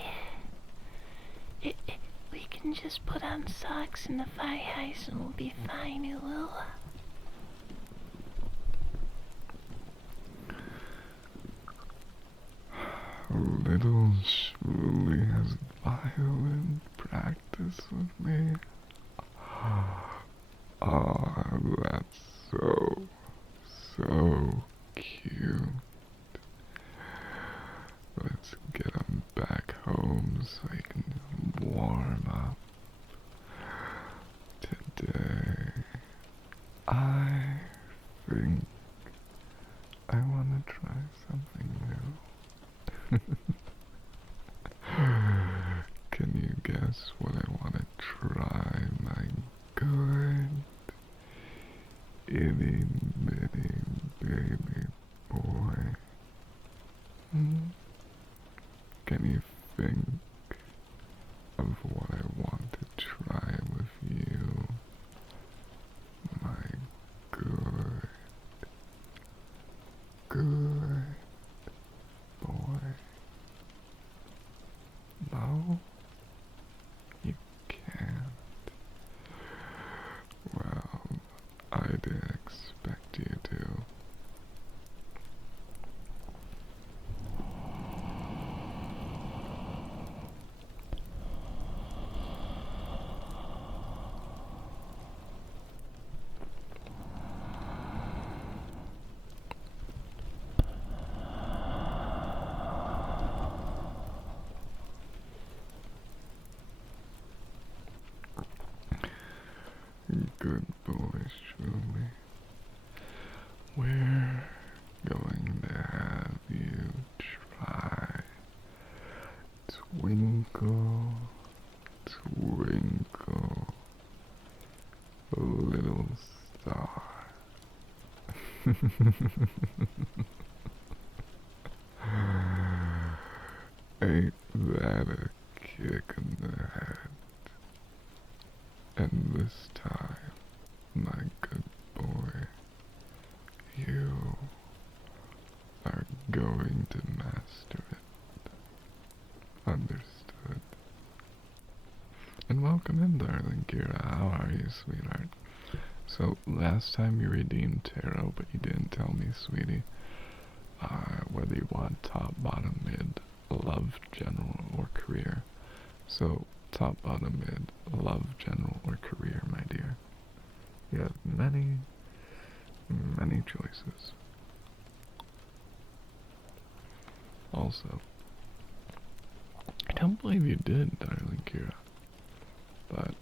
We can just put on socks in the firehouse and we'll be fine, UwU. Little Shuli has violin practice with me. Ah, that's so cute. Let's get him back home so he can warm up. Today, I think I want to try something new. Can you guess what I want to try, my good itty bitty baby boy? Can you think of what I want to try with you, my good boy? No? You can't. Well, I didn't expect you to. Good boy, Shuli. We're going to have you try Twinkle, Twinkle, Little Star. Ain't that a kick in the head? And this time, my good boy, you are going to master it. Understood? And welcome in, darling Kira. How are you, sweetheart? So, last time you redeemed tarot, but you didn't tell me, sweetie, whether you want top, bottom, mid, love, general, or career. So, top, bottom, mid, love, general, or career, my dear. You have many, many choices. Also, I don't believe you did, darling Kira. But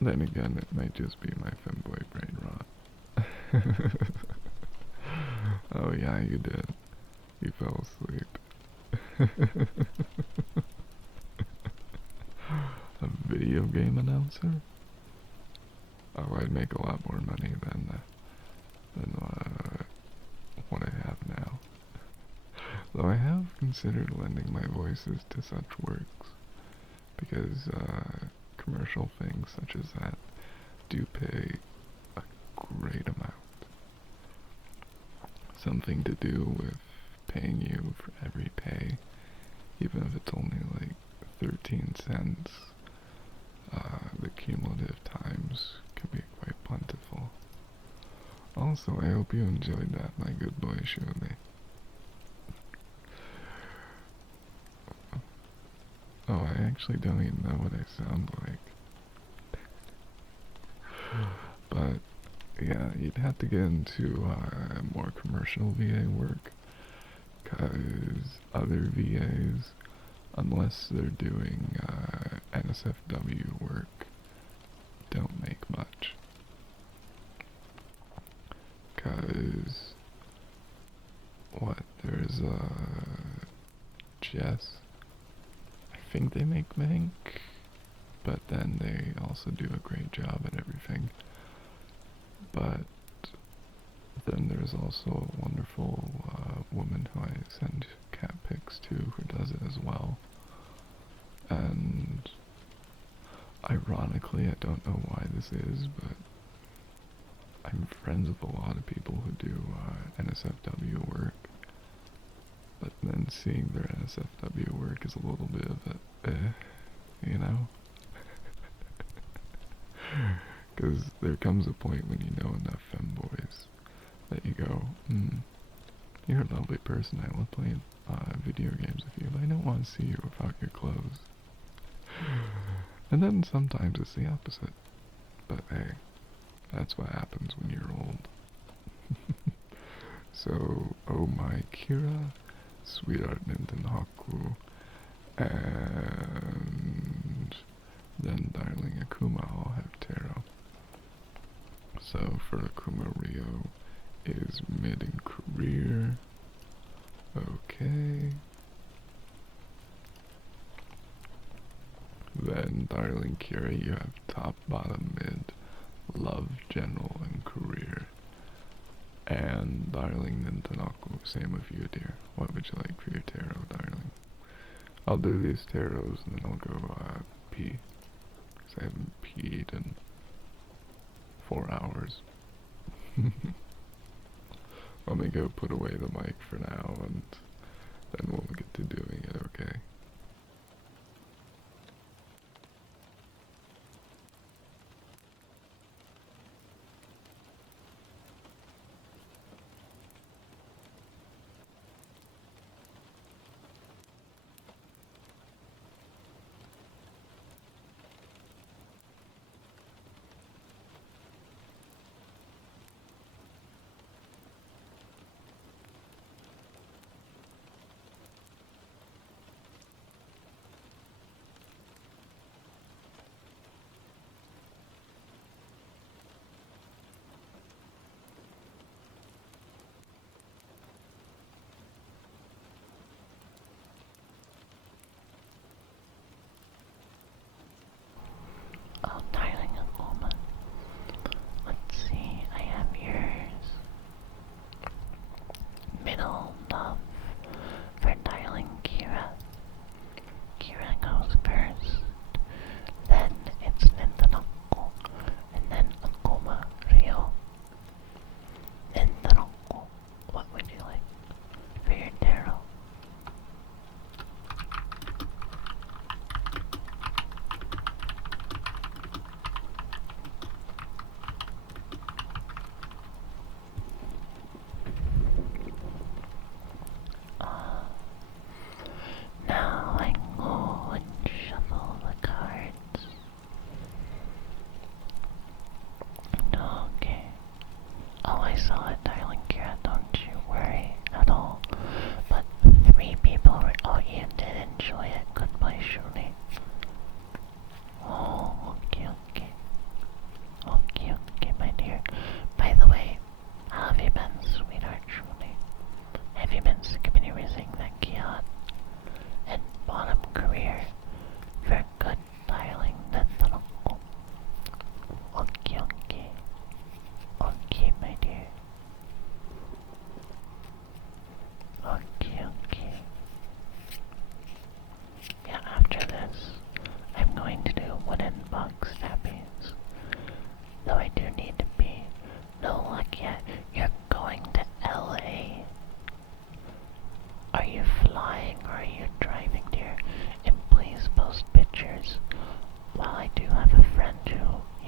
then again, it might just be my femboy brain rot. Oh yeah, you did. You fell asleep. A video game announcer? Oh, I'd make a lot more money than what I have now. Though I have considered lending my voices to such works, because commercial things such as that do pay a great amount. Something to do with paying you for every pay, even if it's only like 13 cents. The cumulative times can be quite plentiful. Also, I hope you enjoyed that, my good boy showed me. Oh, I actually don't even know what I sound like. But, yeah, you'd have to get into more commercial VA work, because other VAs, unless they're doing NSFW work, don't make much. Because, there's Jess. I think they make bank, but then they also do a great job at everything. But then there's also a wonderful woman who I send cat pics to who does it as well. And ironically, I don't know why this is, but I'm friends with a lot of people who do NSFW work. But then seeing their NSFW work is a little bit of a, you know? Because there comes a point when you know enough femboys that you go, you're a lovely person, I love playing video games with you, but I don't want to see you without your clothes. And then sometimes it's the opposite. But hey, that's what happens when you're old. So, oh my Kira, sweetheart Ninten Haku, and then darling Akuma all have tarot. So for Akuma, Rio is mid in career. Okay. Then darling Kira, you have top, bottom, mid, love, general, and career. And darling Nintanaku, same with you, dear. What would you like for your tarot, darling? I'll do these tarots and then I'll go pee. Because I haven't peed in 4 hours. Let me go put away the mic for now and then we'll get to doing it, okay?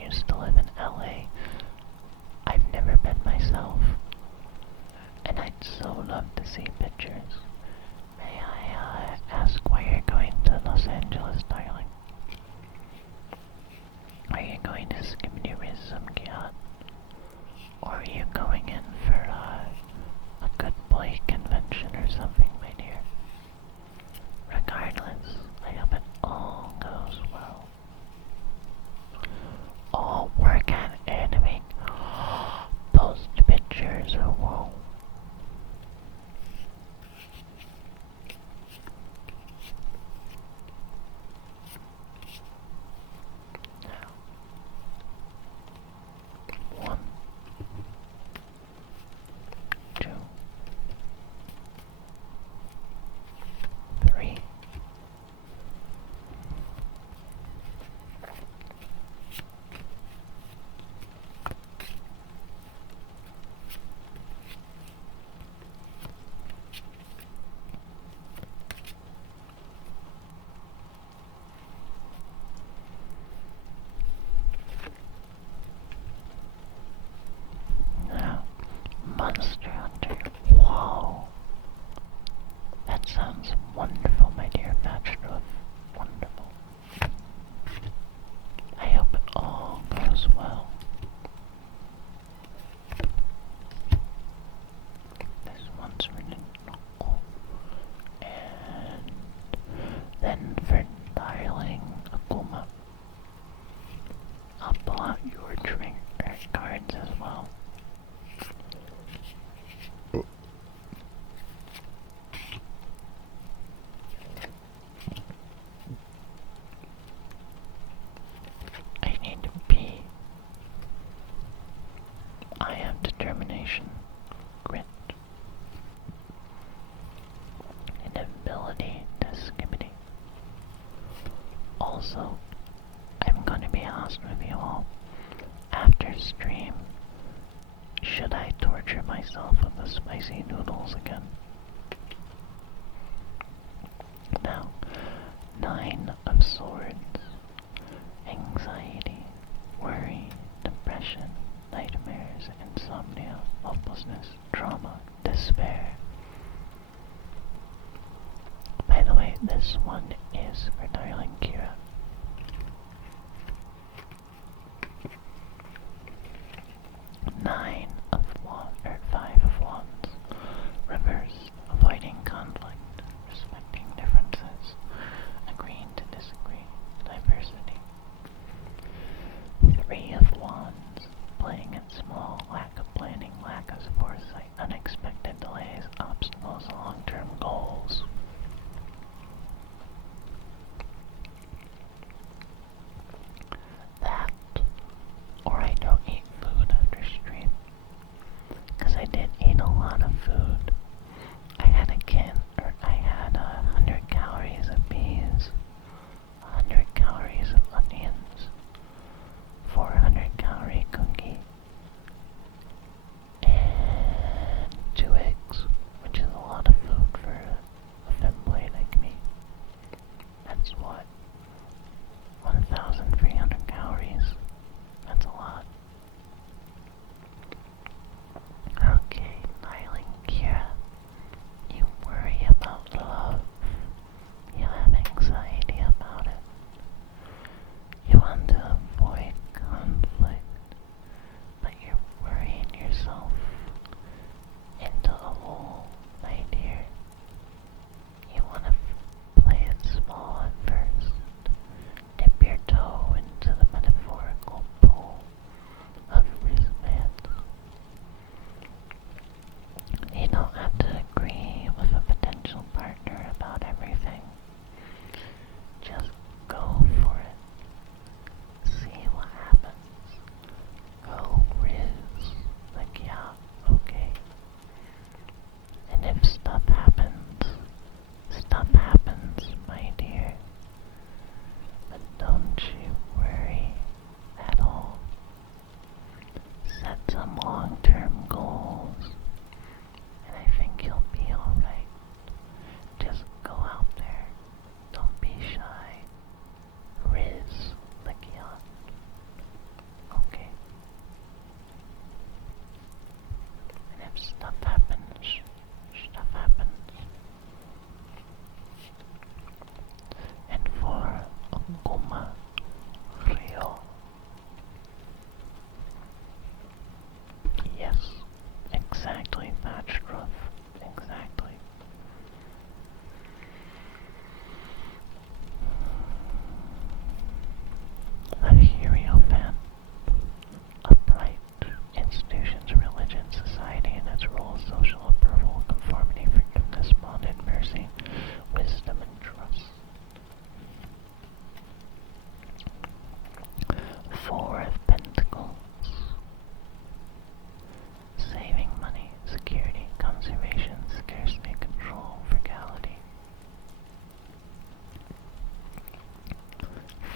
used to live in LA. I've never been myself, and I'd so love to see pictures. May I ask why you're going to Los Angeles, darling? Are you going to Skibbity Riz some Kiat? Or are you going in for a good boy convention or something, my dear? Regardless, I hope it all goes well. All work at animate. Post pictures, oh whoa. Now, 1, 2, 3. Now, Monster Hunter. Whoa. That sounds wonderful, my dear Bachelor. Wonderful. I hope it all goes well. This one's written knuckle. And then for darling Akuma, I'll pull out your drink cards as well. I need to pee. I have determination, grit, and ability to skibbity. Also, I'm gonna be honest with you all. After stream, should I torture myself with the spicy noodles again? Now, 9 of Swords. Anxiety, worry, depression, nightmares, insomnia, hopelessness, trauma, despair. By the way, this one is for darling Kira. 9 of wands, or 5 of wands. Reverse.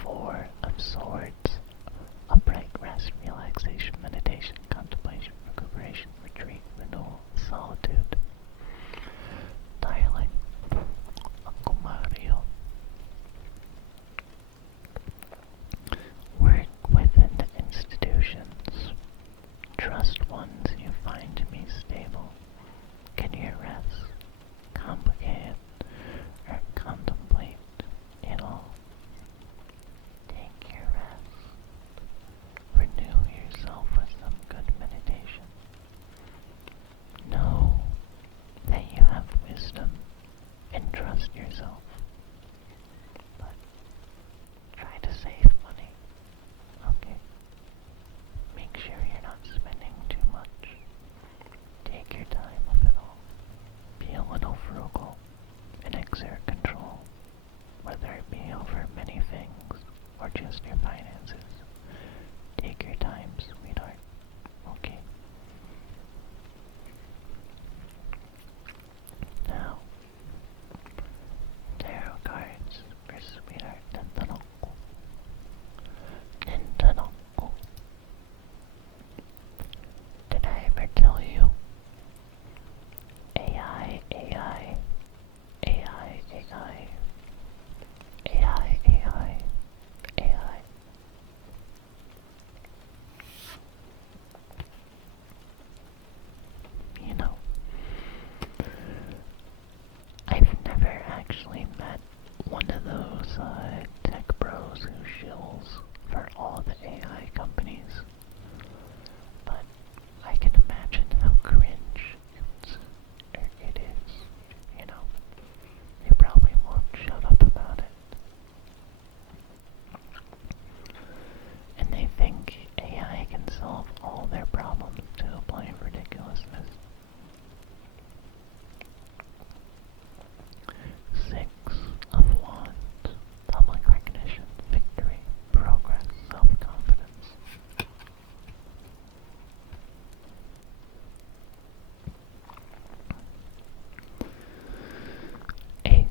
Four of Swords. Upright rest, relaxation, meditation, contemplation, recuperation, retreat, renewal, solitude. Dialing. Uncle Mario. Work within the institutions. Trust ones you find to be stable. Can you rest? Complicate or contemplate it all. Take your rest. Renew yourself with some good meditation. Know that you have wisdom and trust yourself. But try to save money. Okay? Make sure you're not spending too much. Take your time with it all. Be a little frugal and exert control, whether it be over many things or just your finances. Take your time, sweetheart. Okay? Now, tarot cards for sweetheart Nintanoko. Nintanoko. Did I ever tell you? AI, AI, AI, AI, AI, AI, AI. You know, I've never actually met one of those tech bros who shills for all the AI companies, but I can imagine how cringe it is, you know. They probably won't shut up about it. And they think AI can solve all their problems to a point of ridiculousness. Six of Wands. Public recognition, victory, progress, self-confidence. Ace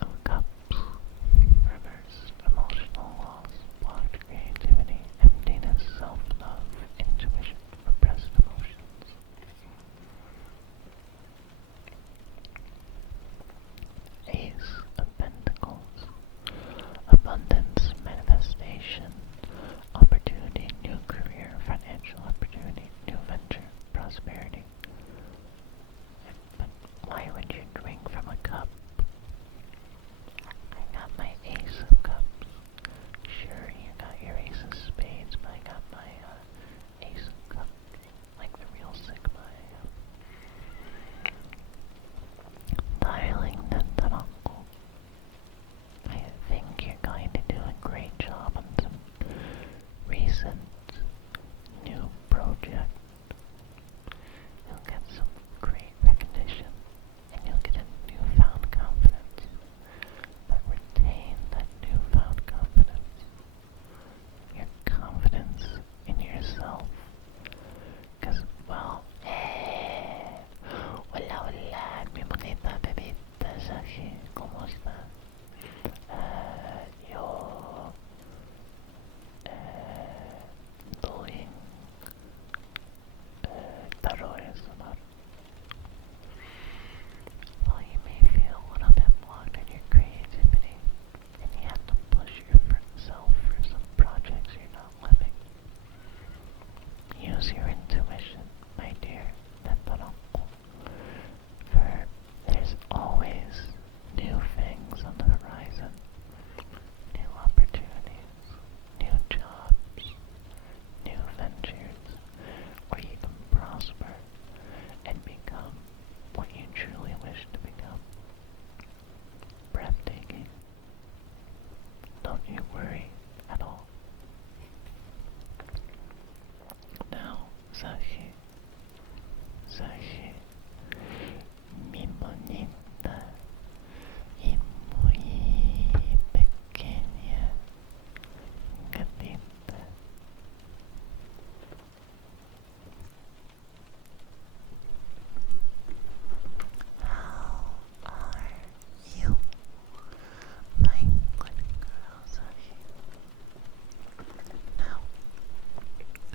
of Cups. Reversed, emotional loss, blocked creativity, emptiness, self-love, intuition, repressed emotions. Ace of Pentacles. Abundance, manifestation, opportunity, new career, financial opportunity, new venture, prosperity. But why would you drink from a cup? I got my Ace of Cups. Sure, you got your Ace of Spades, but I got my Ace of Cups. Like the real Sigma. Dialing Nintanoko. I think you're going to do a great job on some recent new project. You'll get some great recognition, and you'll get a newfound confidence. But retain that newfound confidence. Your confidence in yourself. Because, well, hola, hola, mi bonita bebita, Sashi, ¿cómo estás? Yo,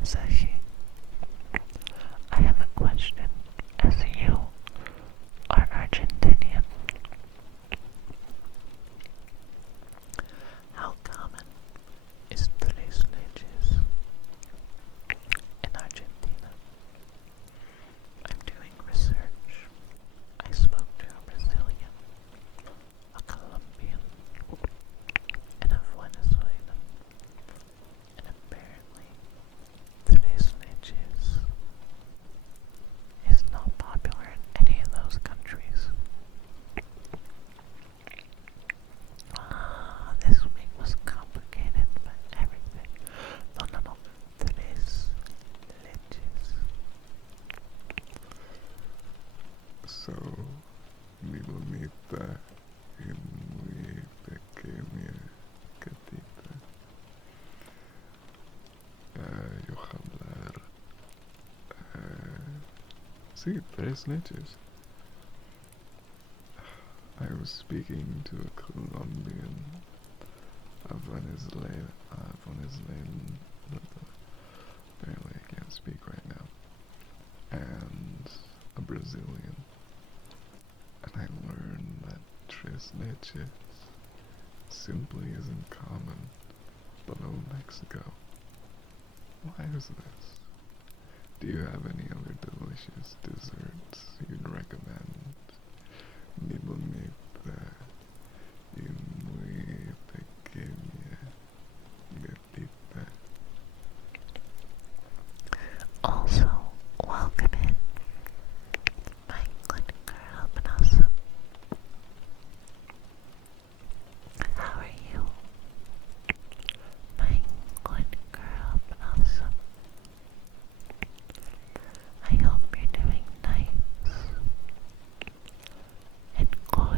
says she. I have a question, as you are Argentinian. How common is tres leches in Argentina? I'm doing research. I spoke to a Brazilian, a Colombian, and a Venezuelan, and apparently tres leches is not popular in any of those countries. This week was complicated by everything. No. Tres leches. So, mi bonita y muy pequeña gatita. Yo hablar. Sí, tres leches. I was speaking to a Colombian, a Venezuelan, apparently I can't speak right now, and a Brazilian, and I learned that tres leches simply isn't common below Mexico. Why is this? Do you have any other delicious desserts you'd recommend? Mi bonita y muy pequeña gatita. Also, welcome in, my good girl Blossom. How are you? My good girl Blossom. I hope you're doing nice and gorgeous.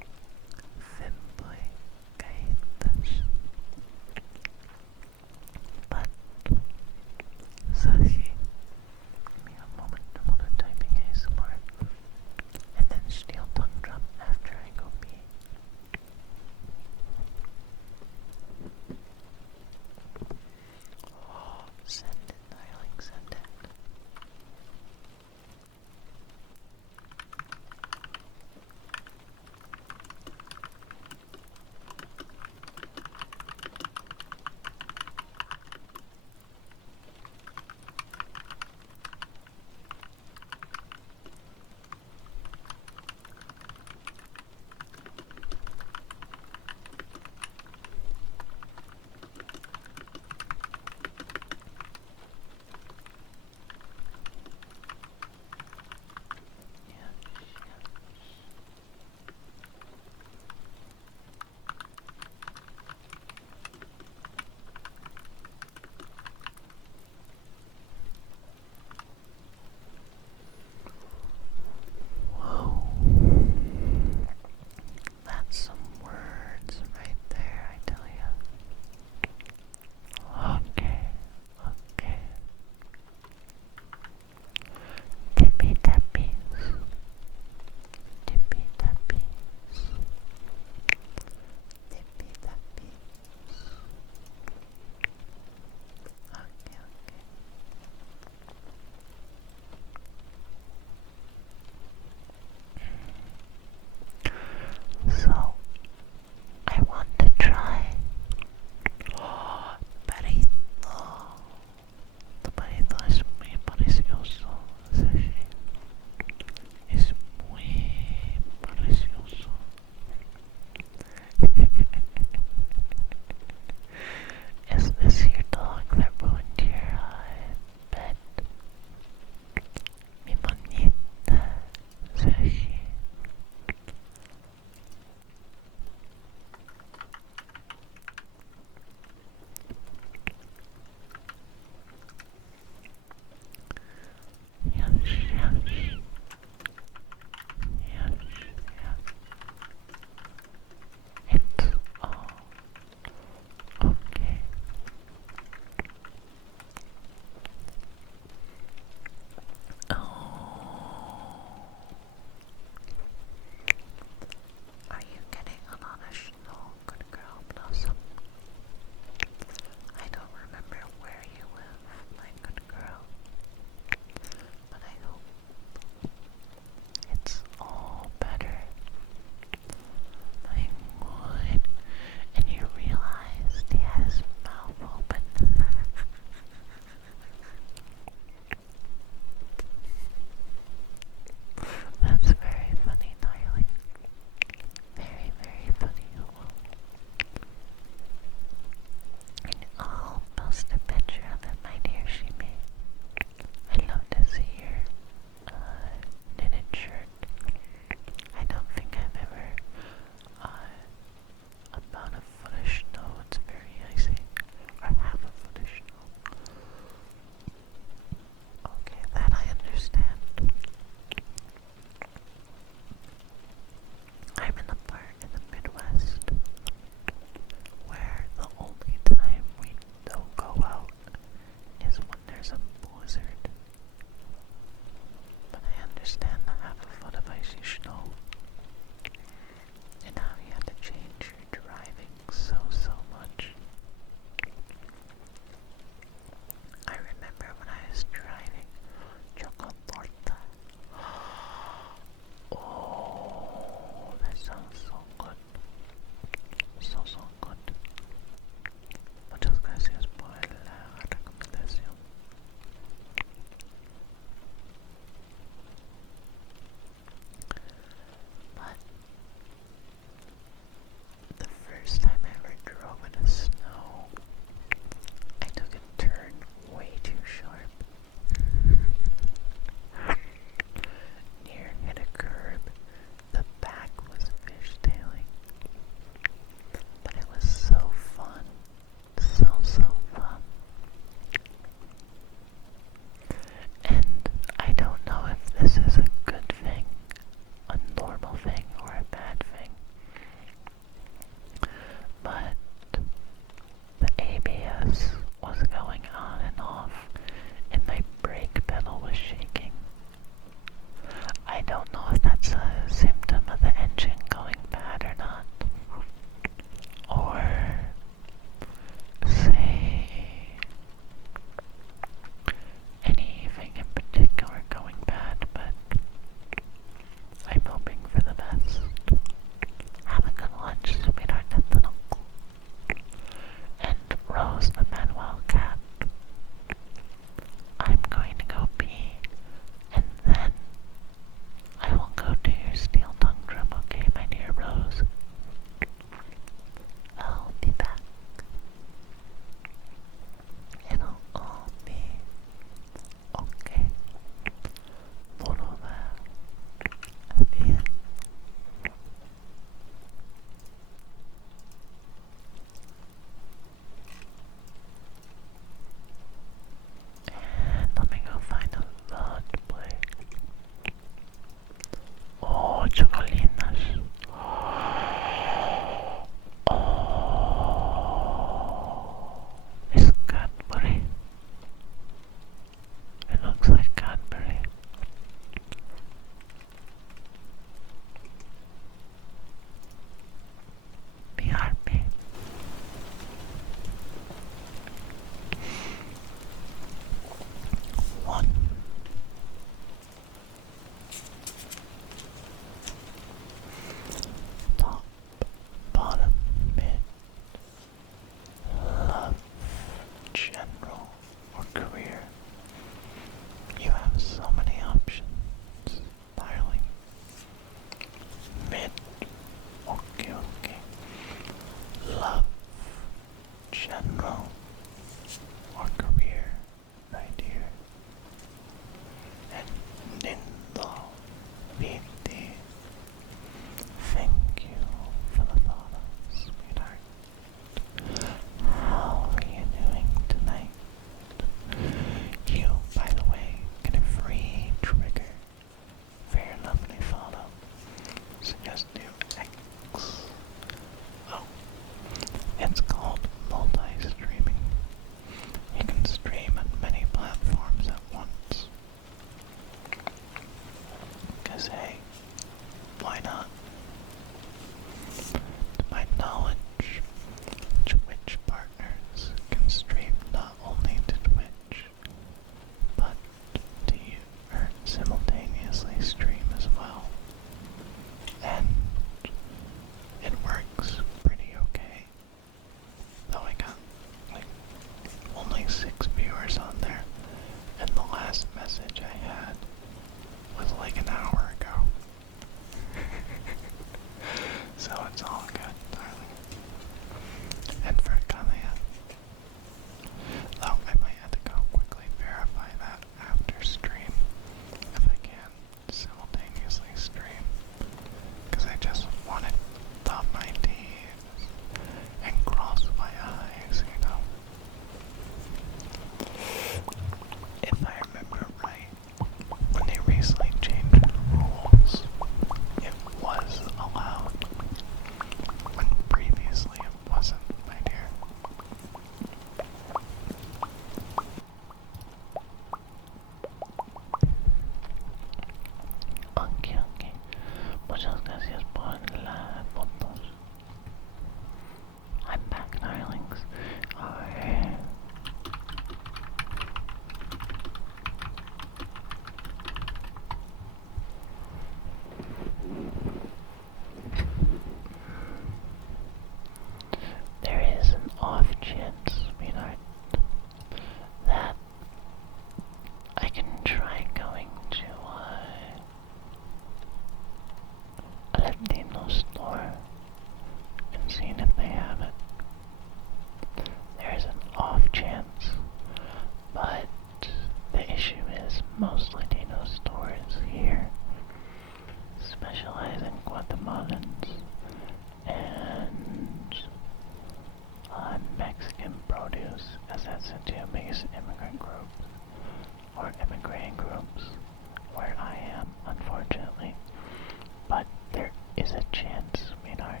chance, sweetheart.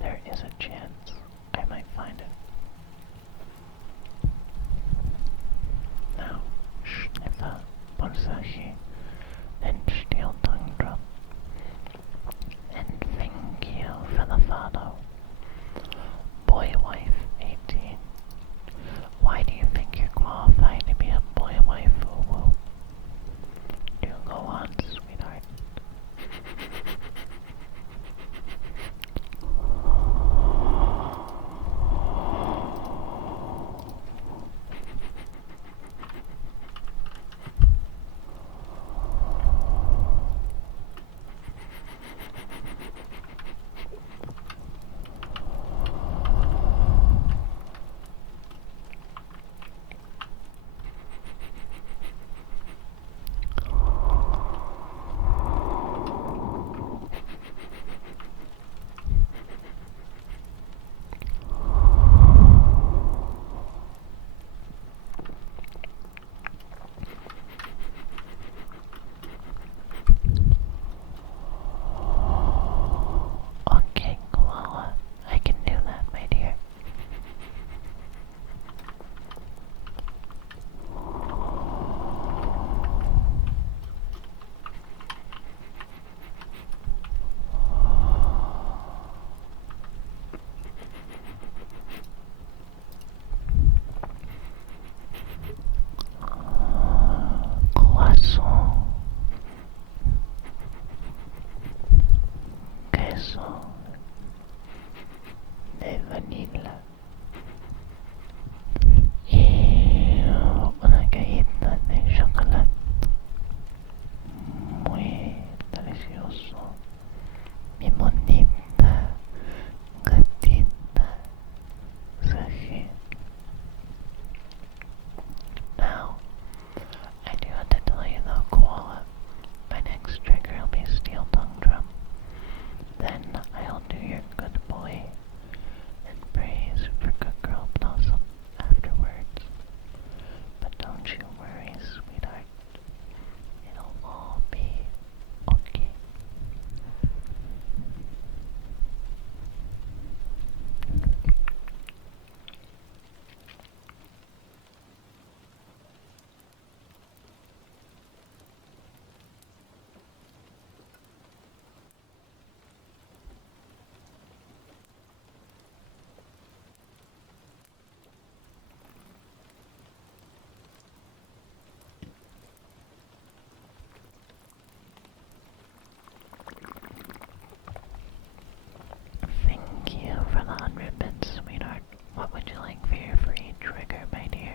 There is a chance I might find it. Now, sniffer, Bonsashi, then steel tongue drum. And thank you for the follow. Boy wife 18. Why do you think you're qualified to be a boy wife, UwU? Do go on, sweetheart. Okay, Koala, I can do that, my dear. Croissant, queso de vanilla y una galleta de chocolate muy delicioso. Mi bonita gatita Sashi. Now, I do have to tell you though, Koala, my next trigger will be steel tongue drum. Then I'll do your good boy and praise for good girl blossom afterwards. But don't you worry, sweetheart. It'll all be okay. Thank you for the 100 bits, sweetheart. What would you like for your free trigger, my dear?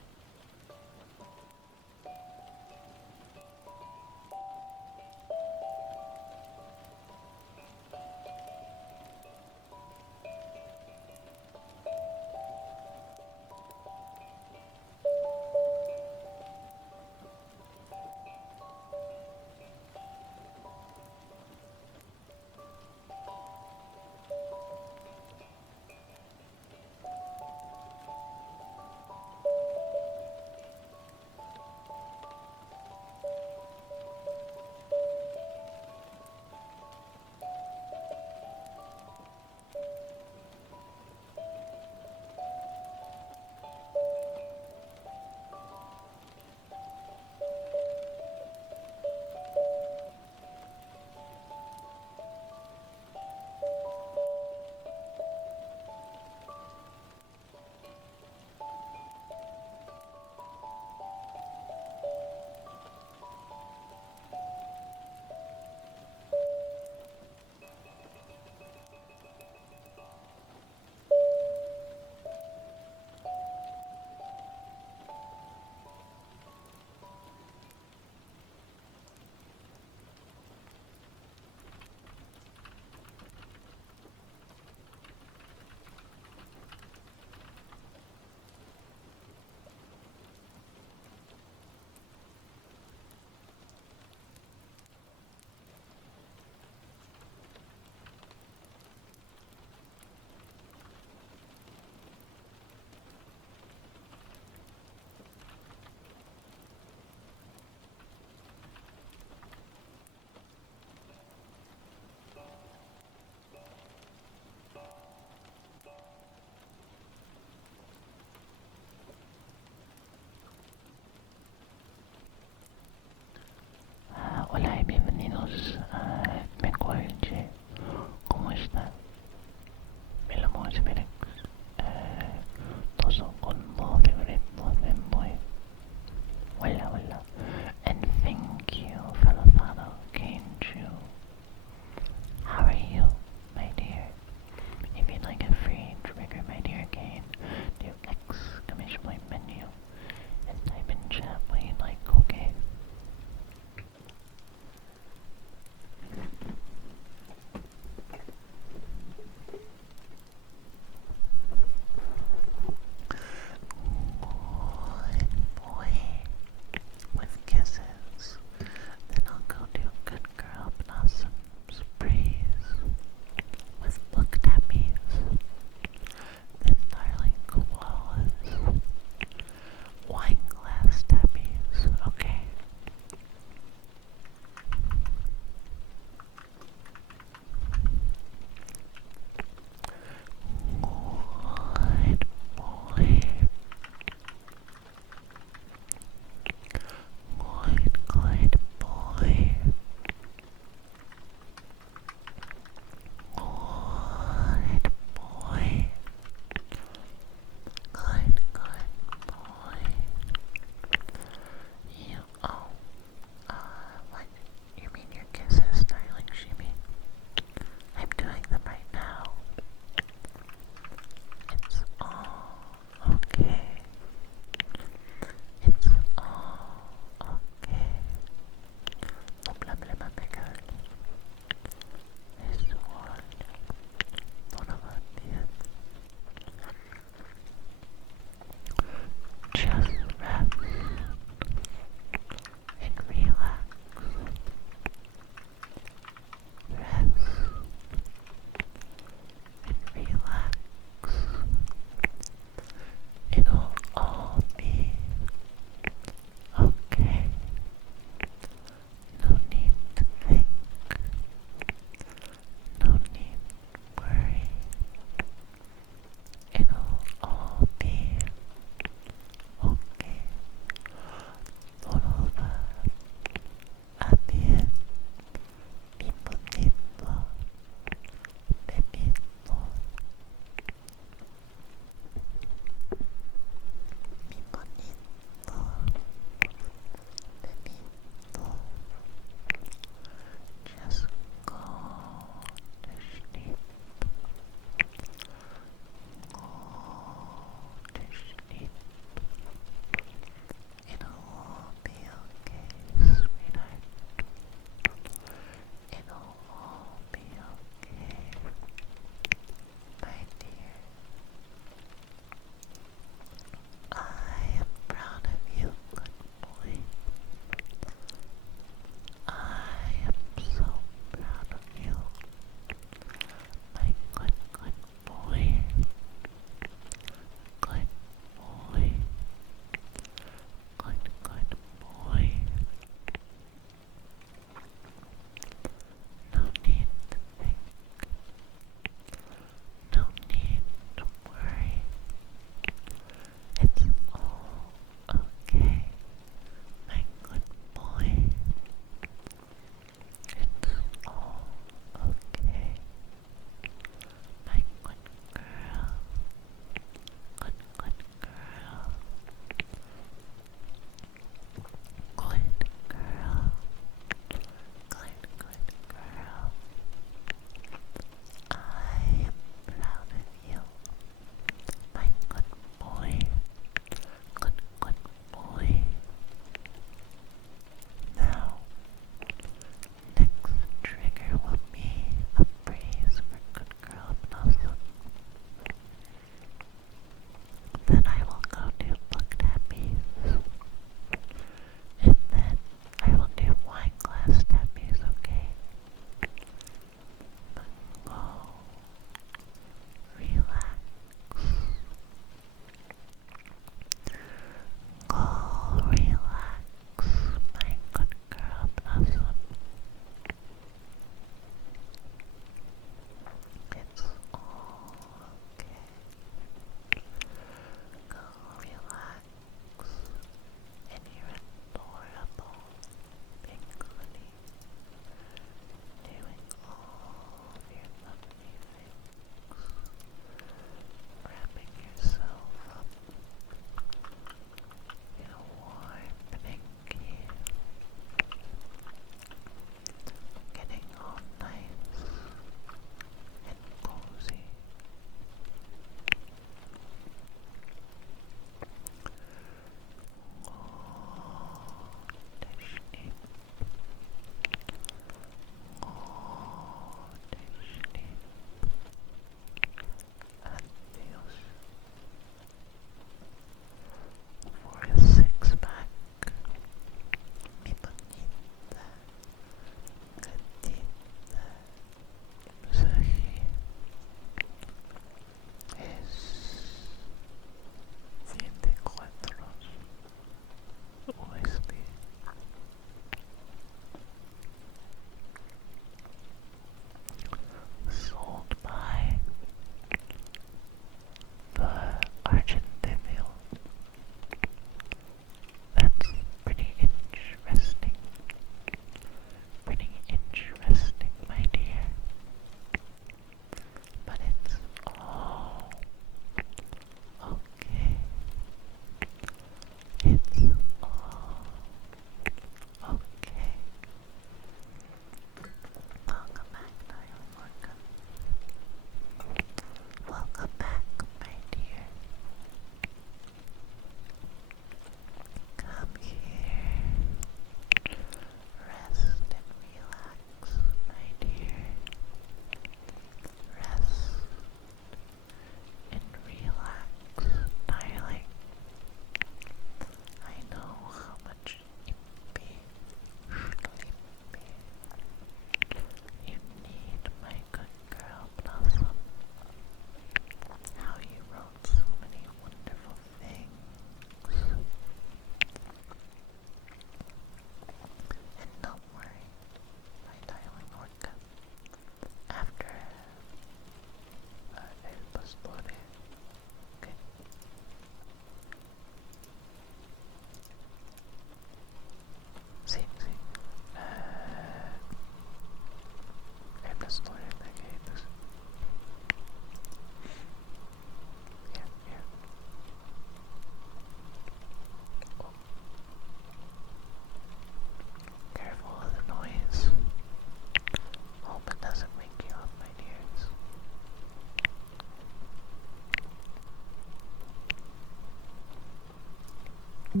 My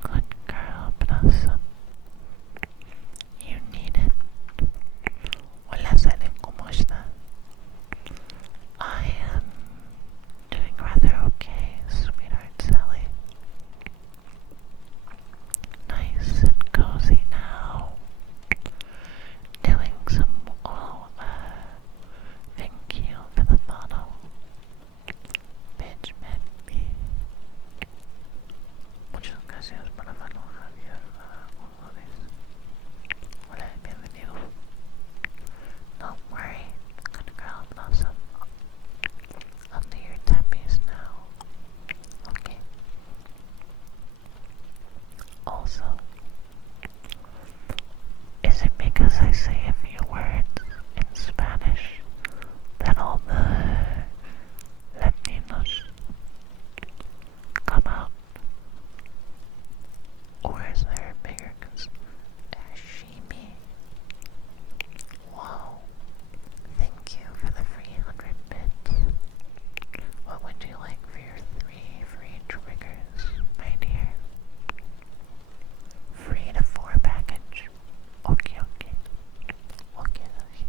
good girl Blossom, you need it. Wala Sally, kumusta? I am doing rather okay, sweetheart Sally. Nice and cozy now. Doing some, thank you for the follow. Bitch, man, me. Muchas gracias por la follow, Javier González. Hola, bienvenido. Don't worry, good girl Blossom. I'll do your tappies now. Okay. Also, is it because I say a few words in Spanish that all the Latinos come out? Or is there a bigger sashimi? Wow. Thank you for the 300 bits. What would you like for your 3 free triggers, my dear? 3 to 4 package. Okay, okay. Okay, okay.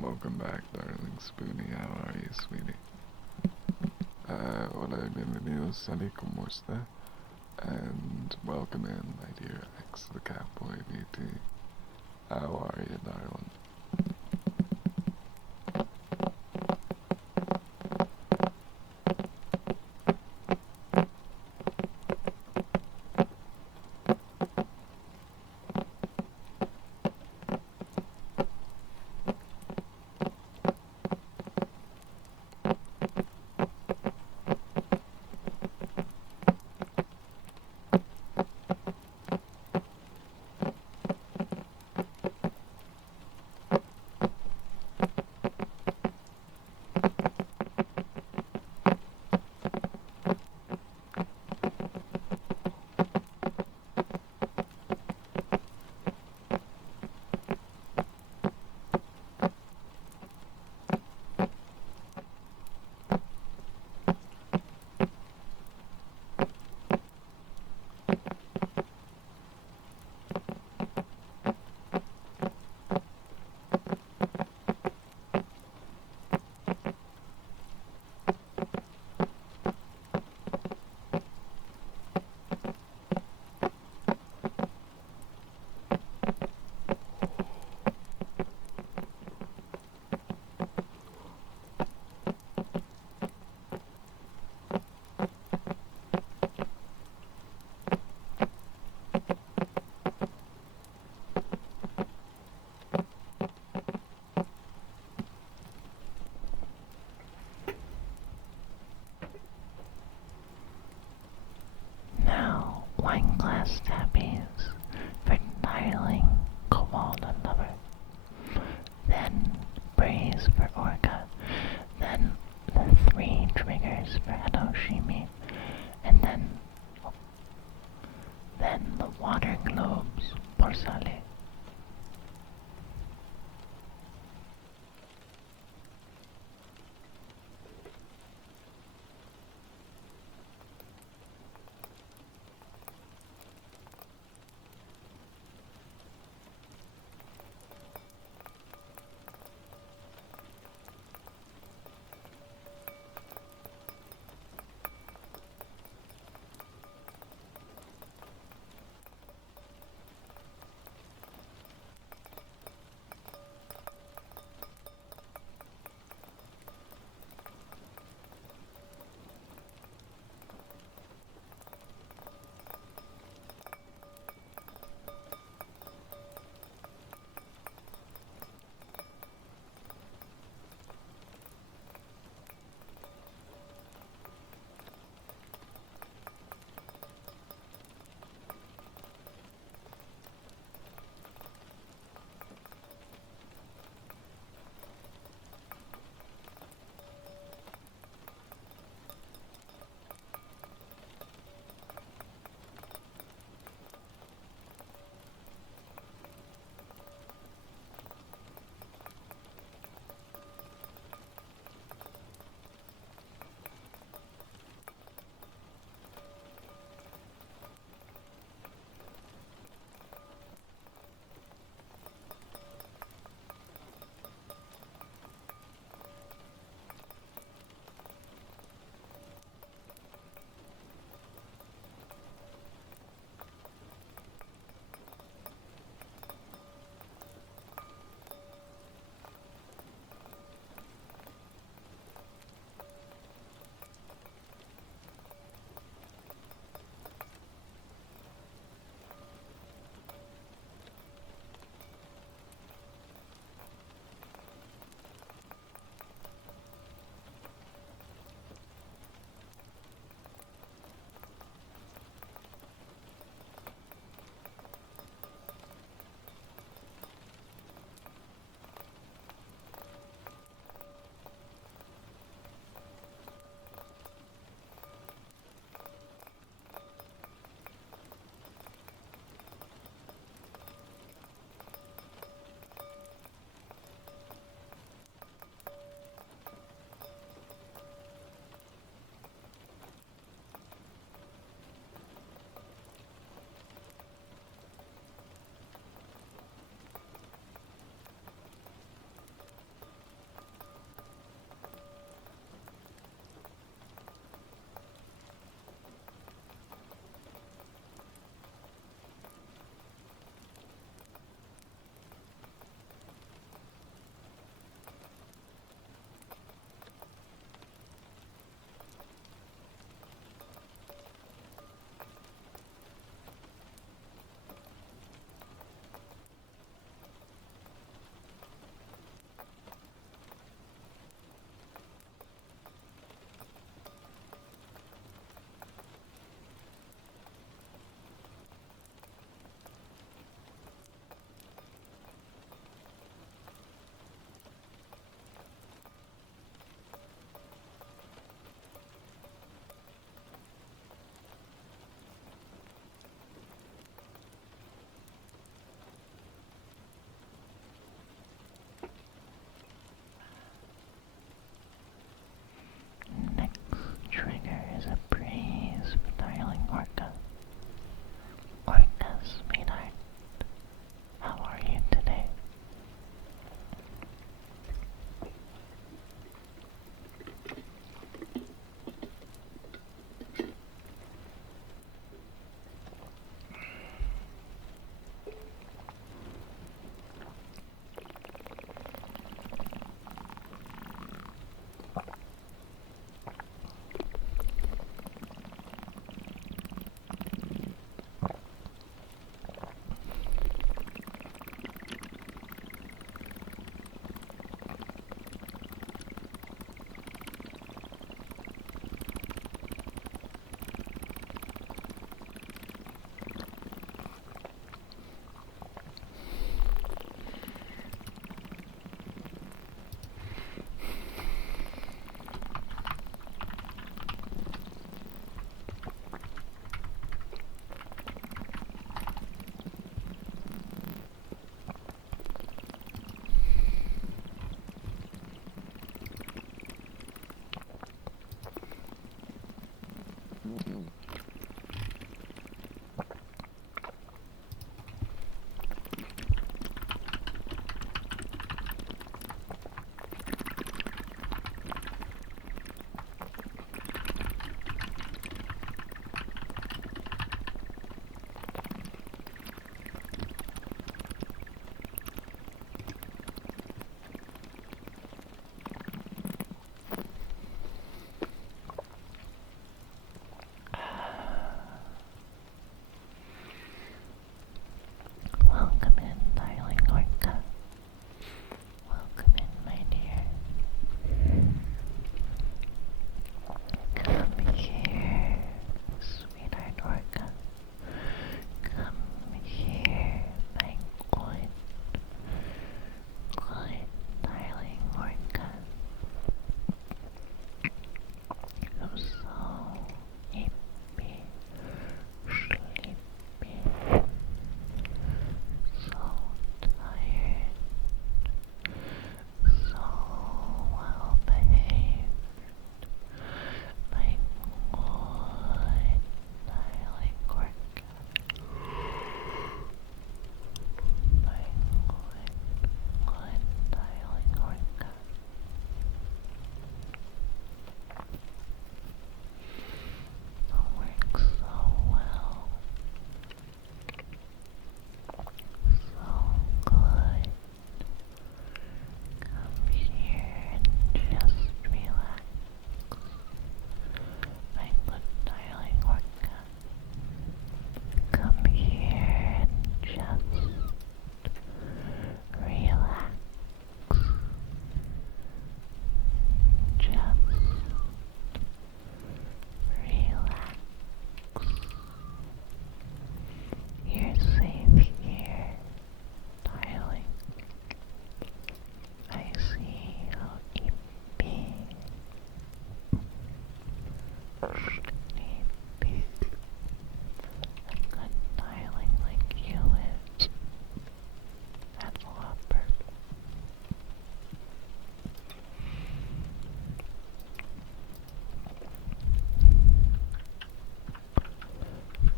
Welcome back, darling Spoonie. How are you, sweetie? Hola, bienvenidos, Sally, ¿cómo está? And welcome in, my dear ex, the Catboy VT. How are you, darling? last Tappies for dialing Koala Lover. Then Braze for Orca. Then the 3 triggers for Hiroshimi. And then the water globes for Sale. Sleepy. A good darling like you is. That's Whopper.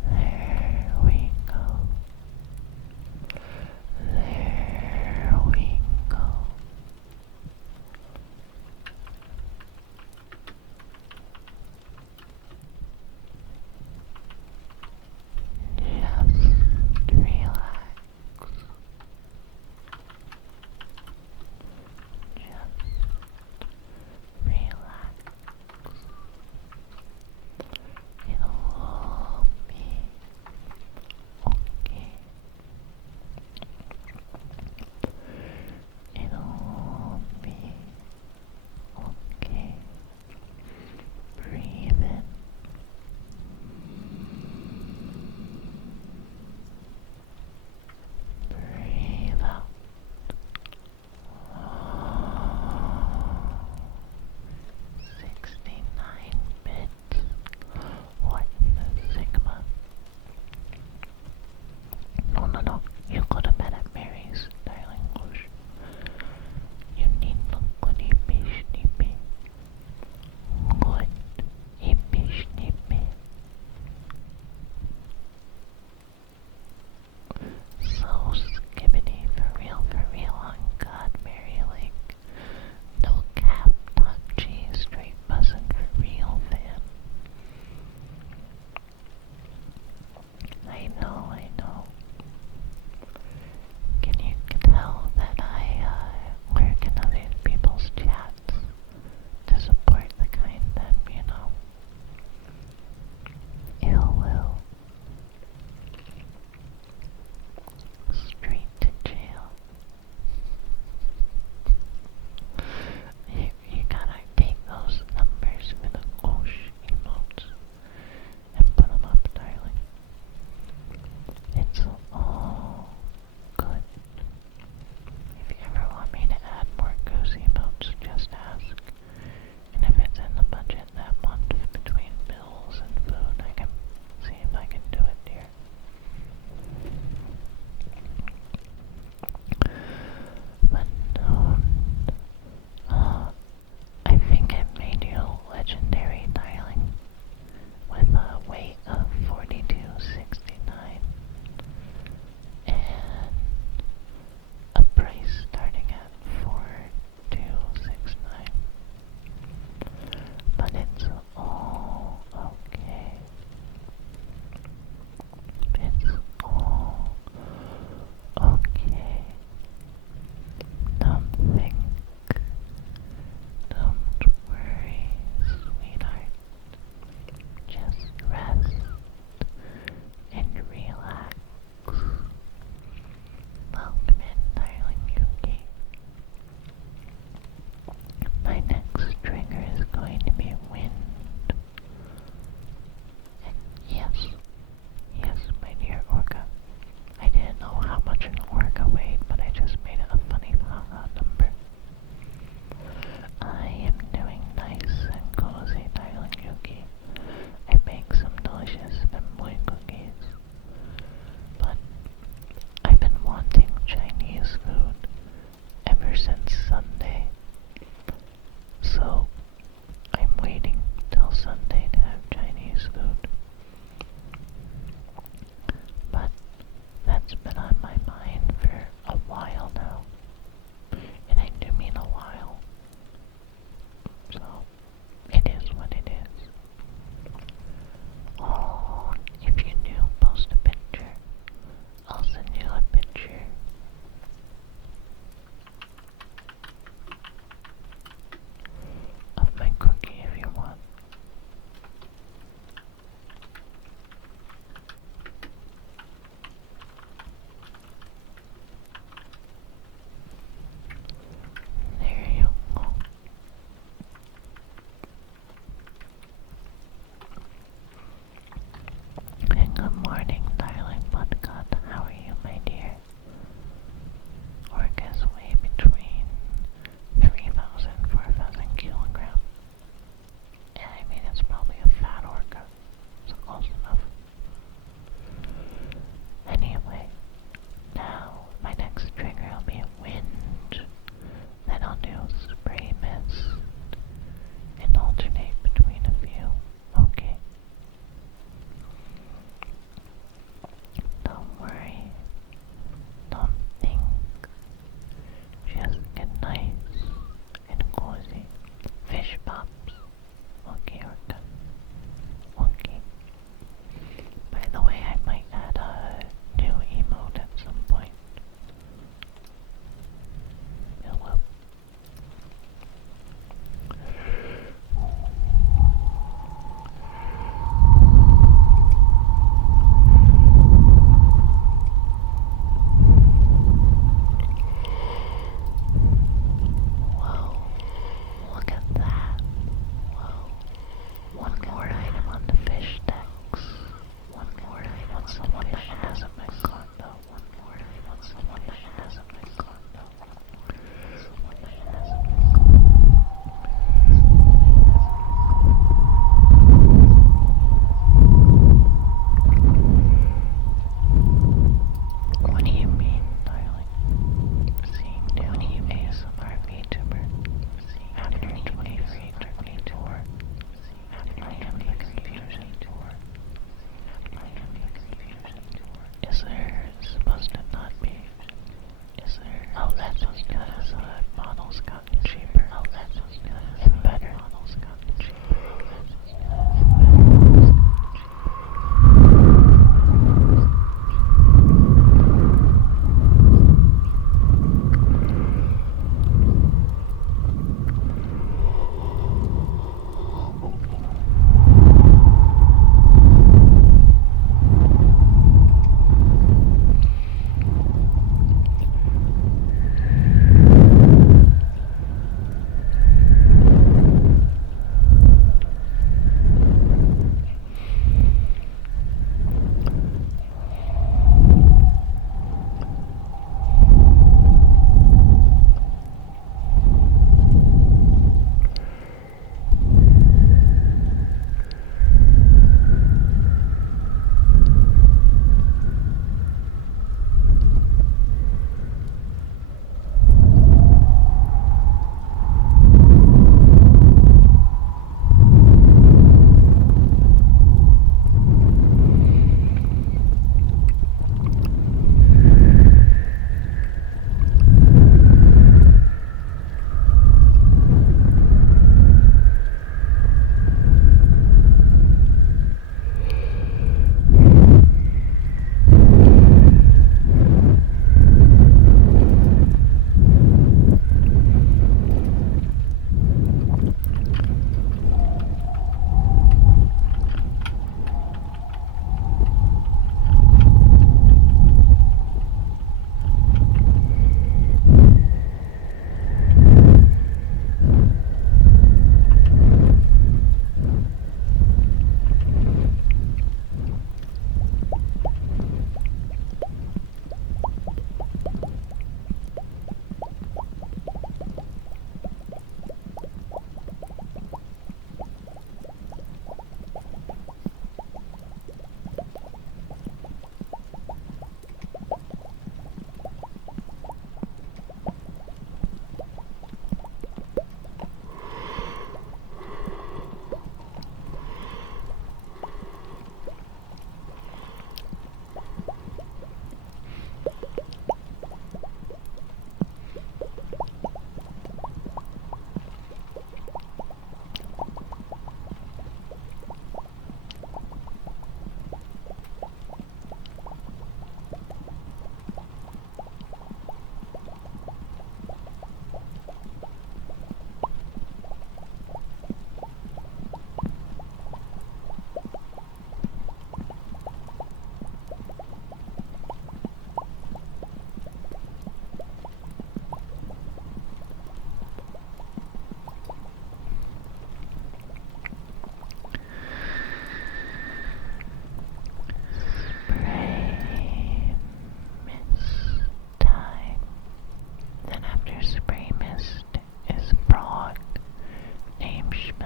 There we go. There we go.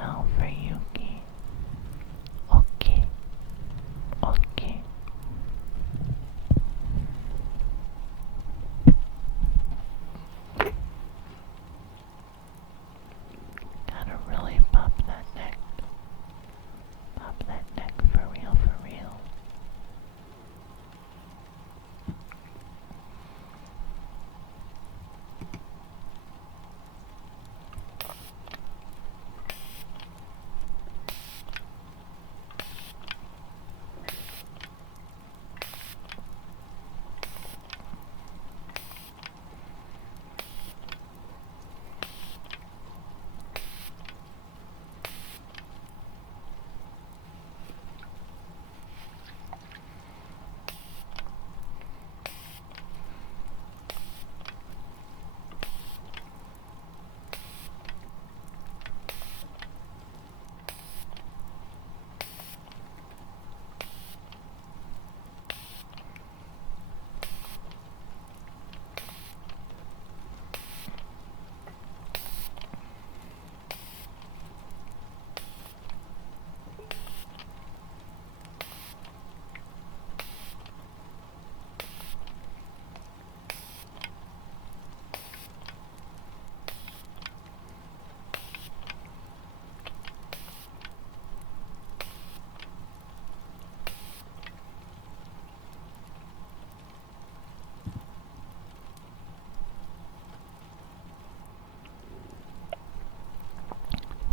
now for Yuki. Okay. Okay. Gotta really pop that neck. Pop that neck for real, for real.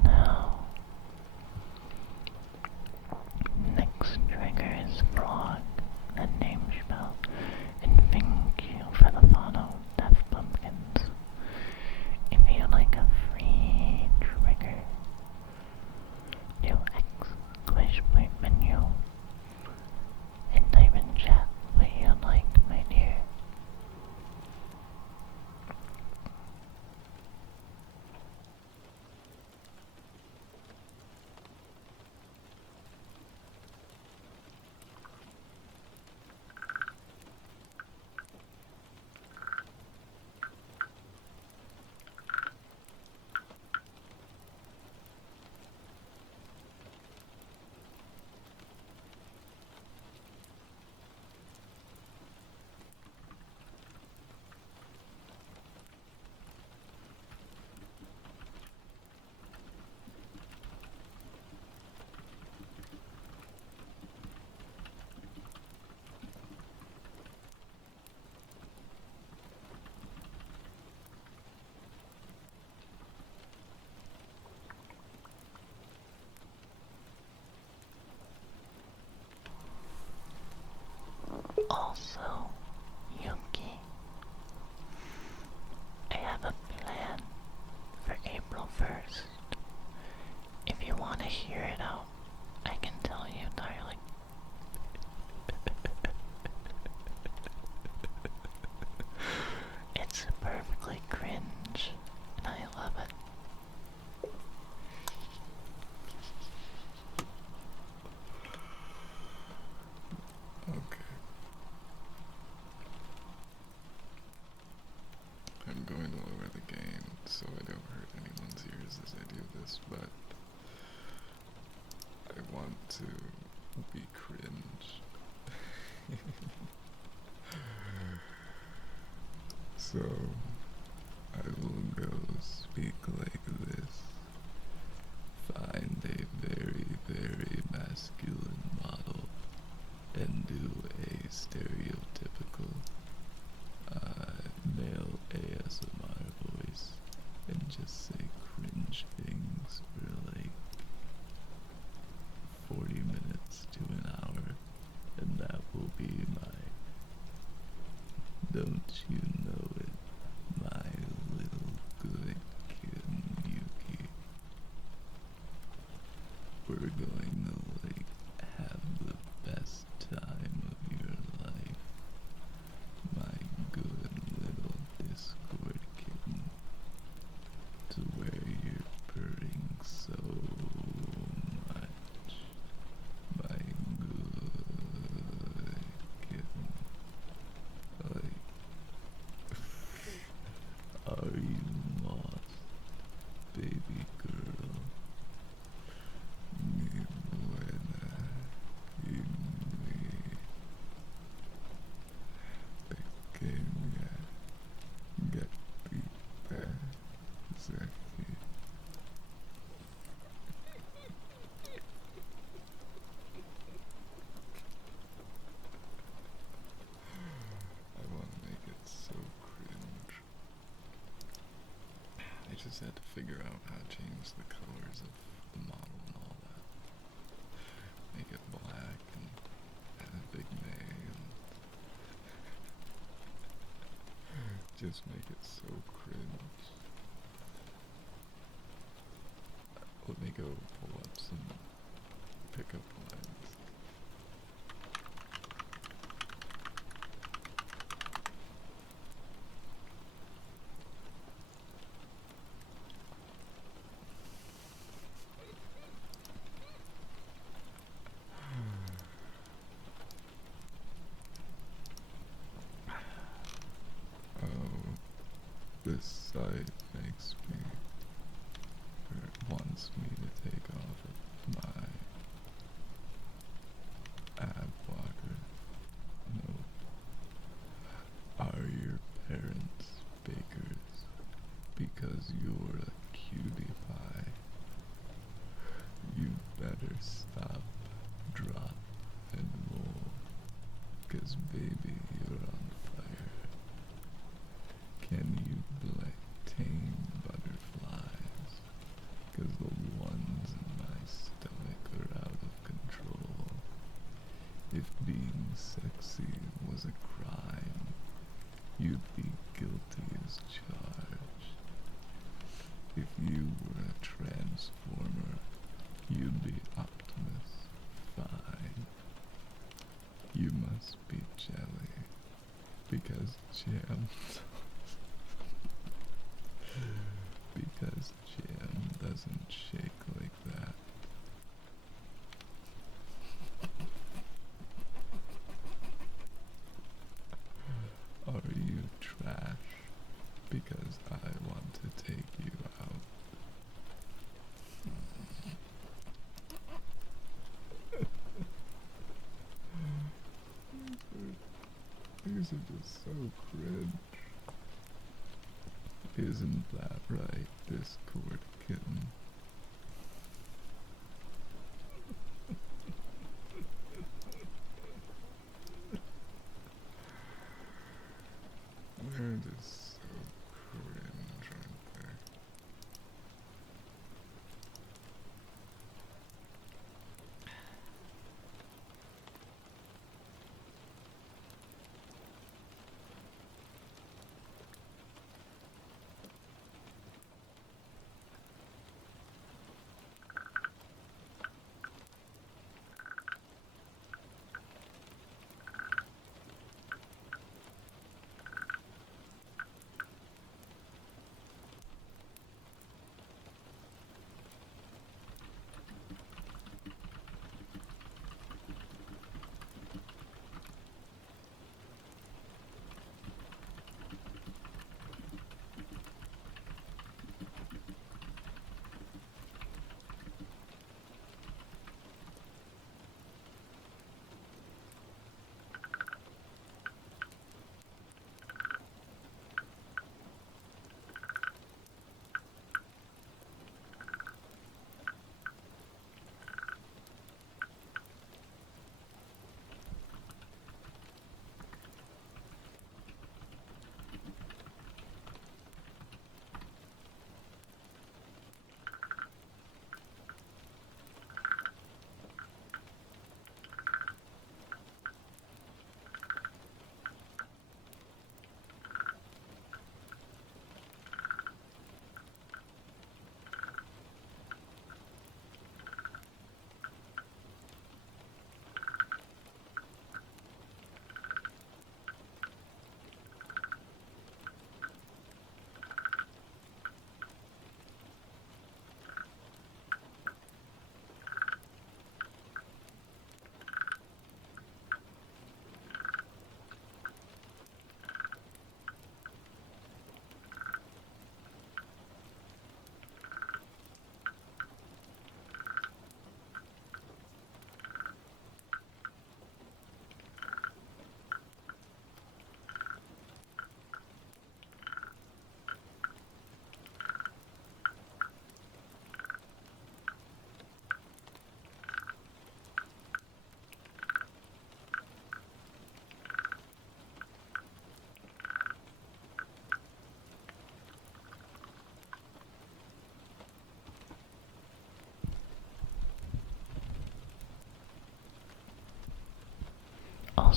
Now, next trigger is frog, the name spell, and thank you for the follow, Death Pumpkins. If you like a free trigger, do exclamation menu and type in chat what you like, my dear. Also, Yuki, I have a plan for April 1st. If you want to hear it out, I can tell you, darling. It's perfectly cringe, and I love it. Okay. I'm going to lower the gain so I don't hurt anyone's ears as I do this, but I want to be cringe. So I will go speak like this. Find a very, very masculine model and do a stereotypical male ASMR voice and just say cringe things for like 40 minutes to an hour, and that will be my don't you know it, my little good kid Yuki. We're going to like have the best time of your life, my good little Discord kitten, to where you're purring so much, my good kitten. Like, are you lost, baby girl? figure out how to change the colors of the model and all that. Make it black and add a big name. Just make it so cringe. Let me go pull up some pickup lines. Oh, this site makes me, or it wants me to take off of my ad blocker. No. Are your parents bakers? Because you're a cutie pie. You better stop, drop, and roll. 'Cause baby, you're on fire. Can you tame butterflies? 'Cause the ones in my stomach are out of control. If being sexy was a crime, you'd be guilty as charged. If you were a transformer, you'd be Optimus Fine. You must be jelly, because jam because jam doesn't shake like that. Are you trash? Because I want to take you out. These are just so cringe. Isn't that right, Discord kitten? They're just so cringe, aren't they?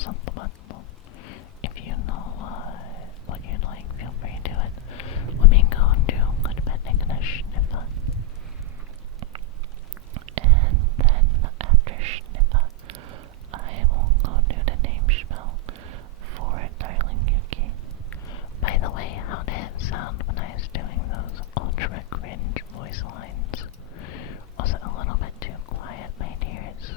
supplemental. If you know what you'd like, feel free to do it. Let me go and do a good bit taking a sniffer. And then after sniffer, I will go do the name spell for it, darling Yuki. By the way, how did it sound when I was doing those ultra cringe voice lines? Was it a little bit too quiet, my dears?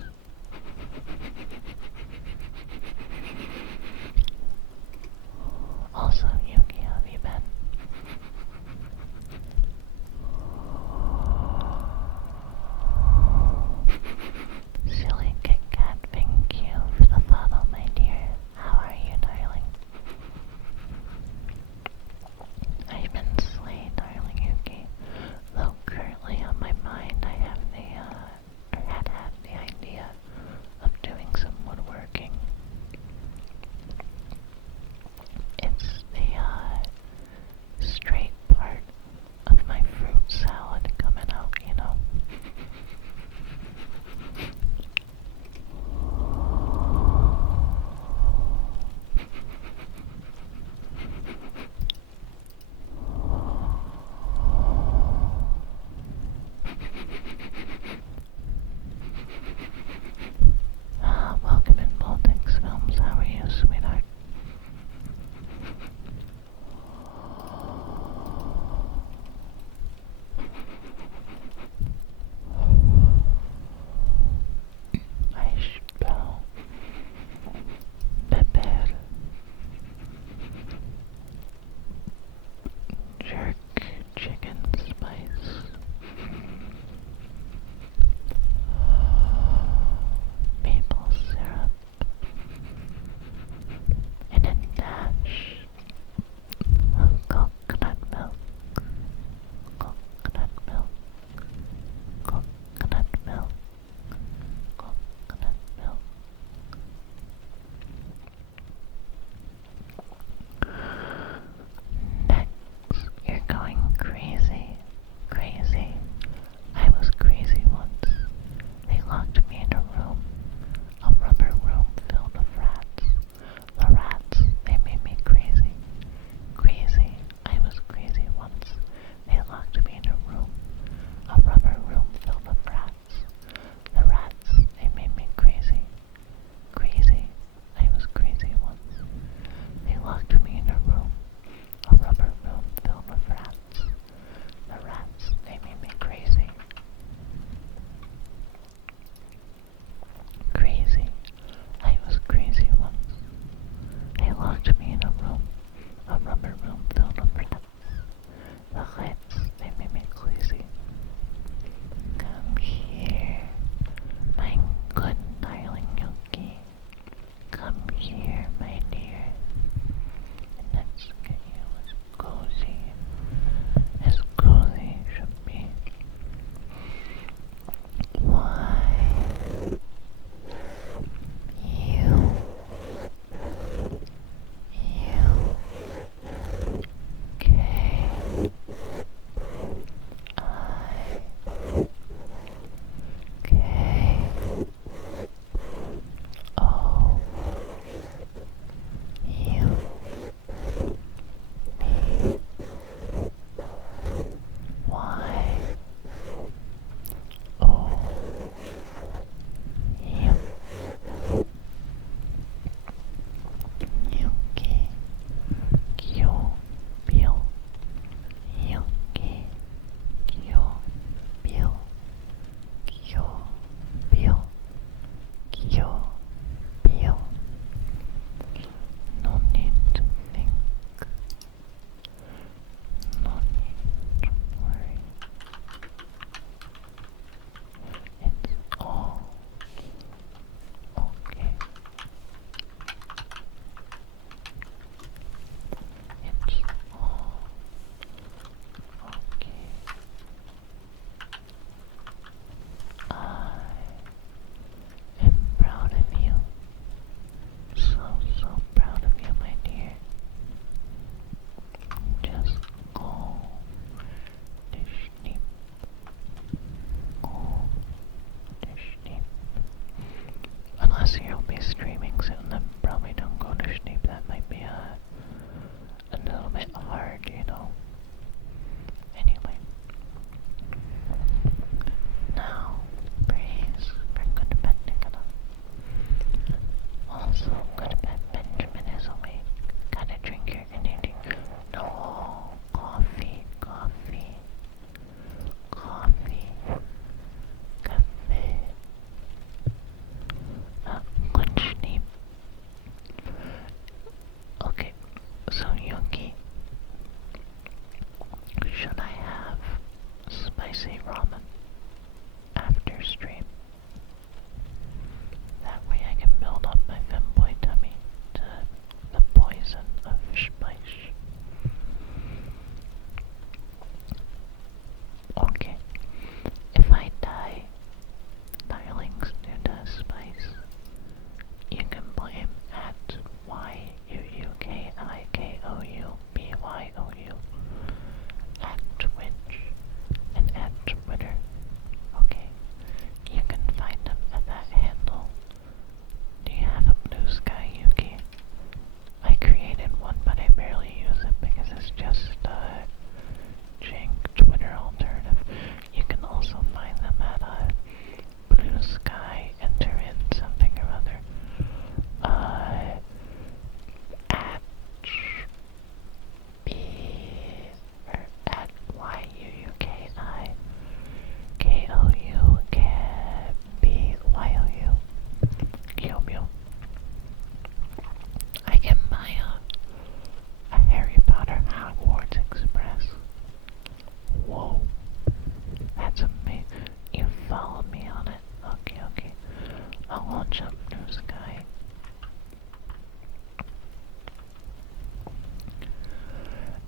What's up, new sky?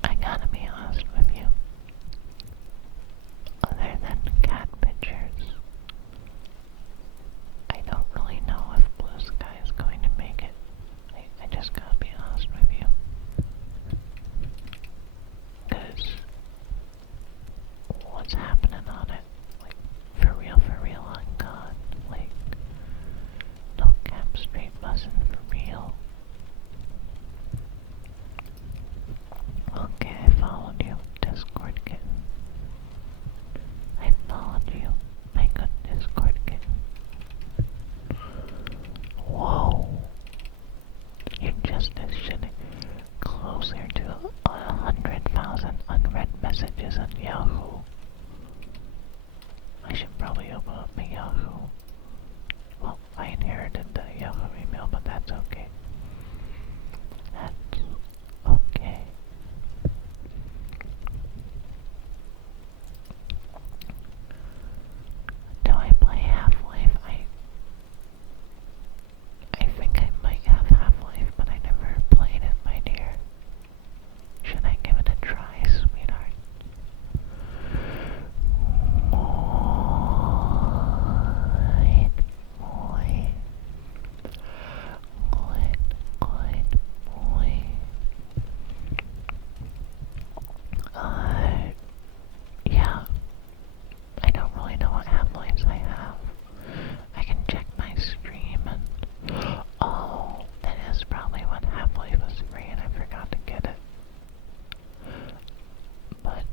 I gotta be honest with you. Other than cat pictures, I don't really know if Blue Sky is going to make it. I just gotta be honest with you. Because what's happening on it? Like, for real, I'm gone. Like, no cap straight buzzing for real. Okay, I followed you, Discord kitten. I followed you, my good Discord kitten. Whoa! You're just as shitty. Closer to 100,000 unread messages on Yahoo. I should probably open up my Yahoo. Well, I inherited the Yahoo email, but that's okay. That's okay. Do I play Half-Life? I think I might have Half-Life, but I never played it, my dear. Should I give it a try, sweetheart? Yeah. I don't really know what Half-Lives I have. I can check my stream and... Oh, that is probably when Half-Life was free and I forgot to get it. But...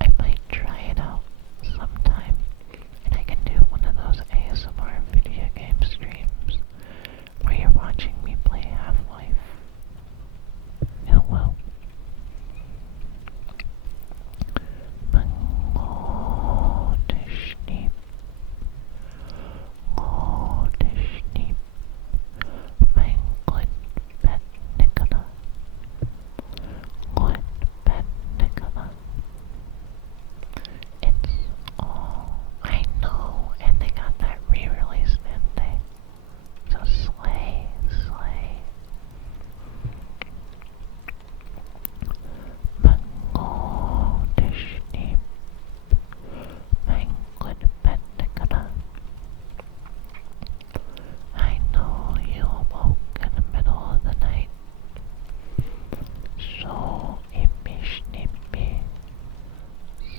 I might try it out sometime. And I can do one of those ASMR video game streams where you're watching me play Half-Life. Oh well. Gute Schniep. Mein gut Bett Nicola. Good Bett Nicola. It's all I know, and they got that re-release, didn't they? So slay. Gute Schniep. Mein good Bett Nicola. I know you awoke in the middle of the night. So ippy-snippy.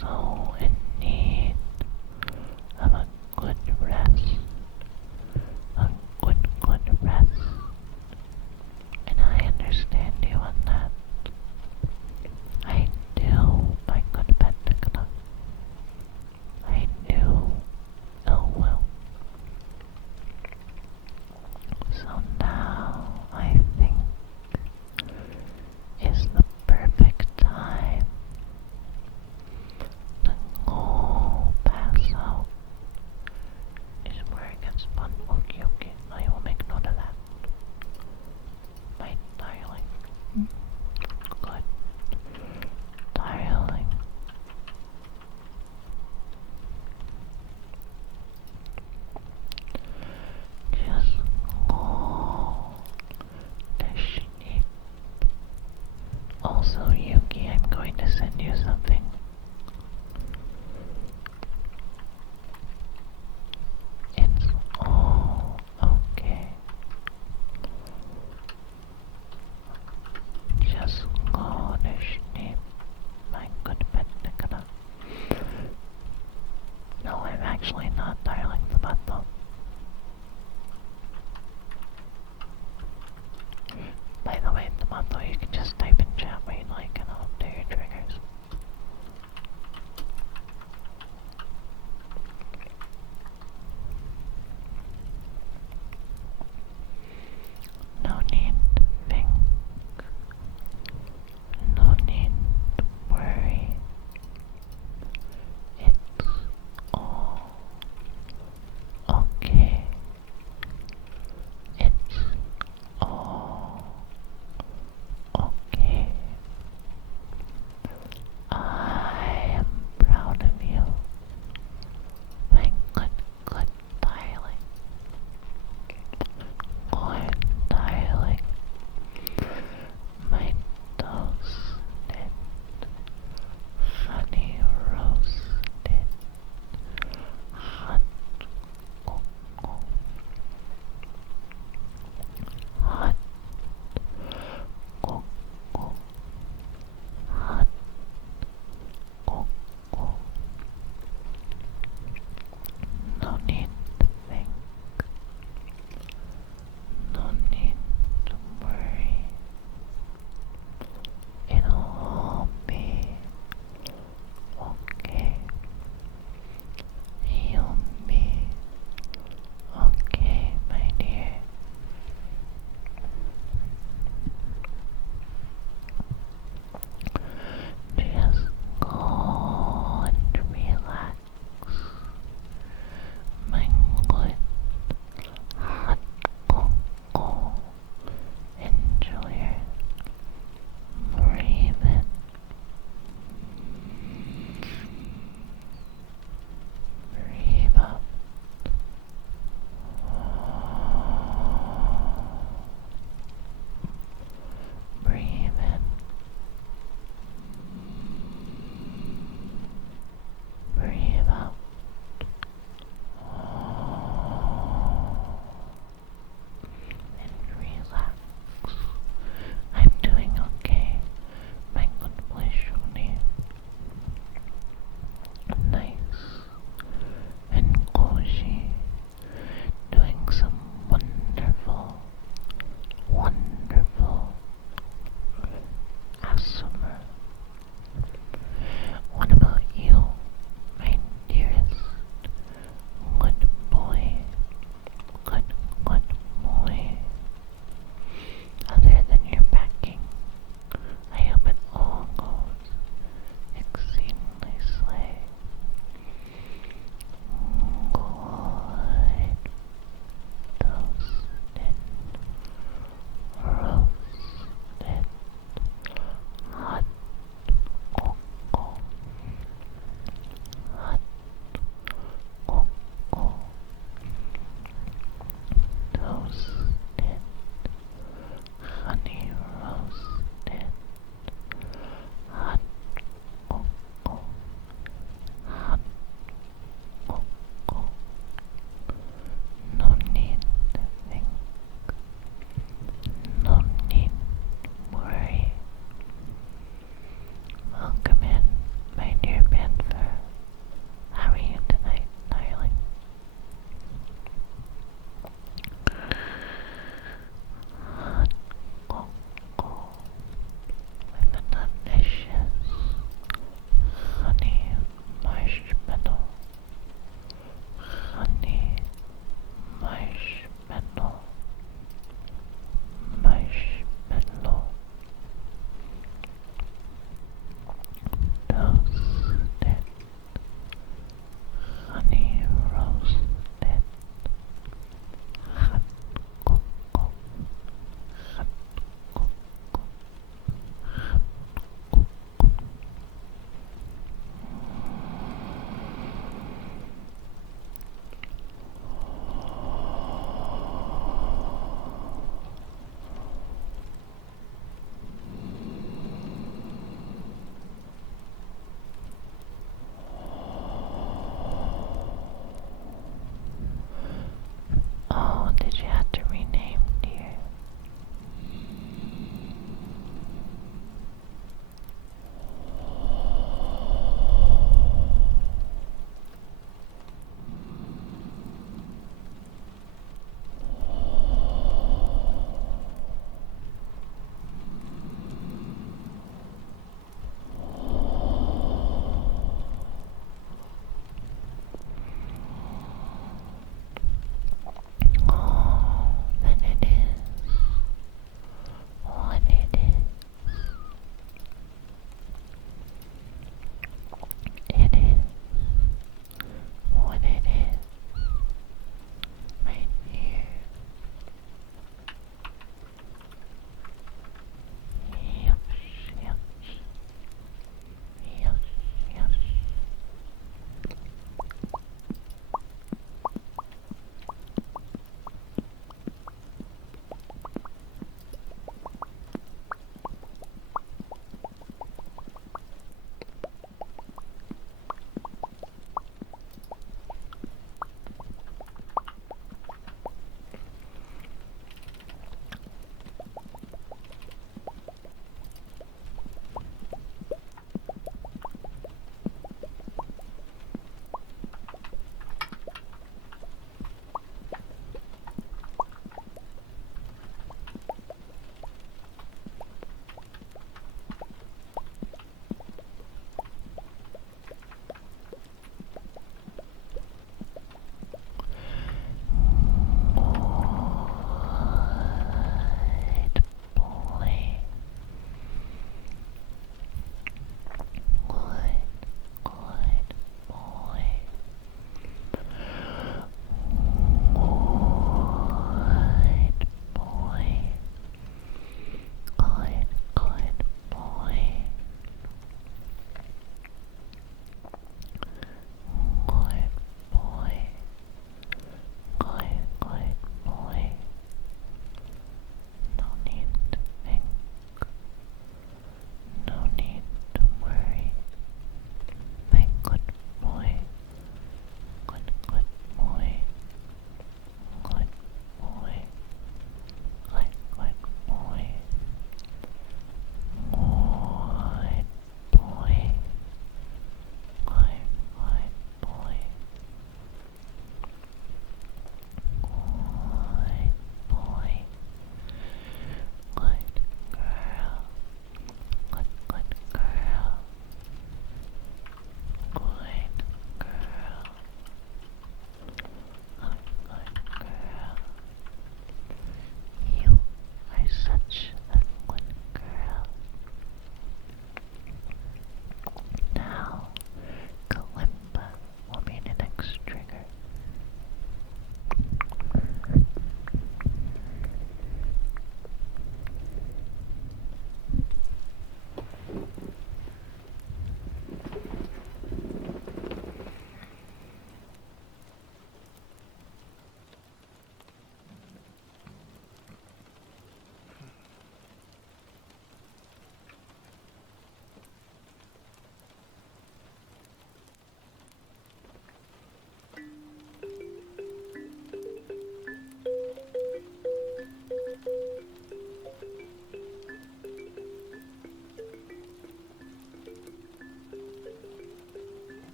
So in need of a good rest. A good rest. And I understand you on that. I do, my good pet Nicola. I do. Oh well. So now I think is the perfect time to go pass out. Is where it gets fun. Okay. I will make note of that. My darling. Good. Darling. Just go to sleep. Also, Yuki, I'm going to send you something. It's all okay. Just go to sleep, my good pet Nicola. No, I'm actually not dialing the button. By the way, Tomato, you can just type in chat what you'd like and I'll do your triggers. No need to think. No need to worry. It's all okay.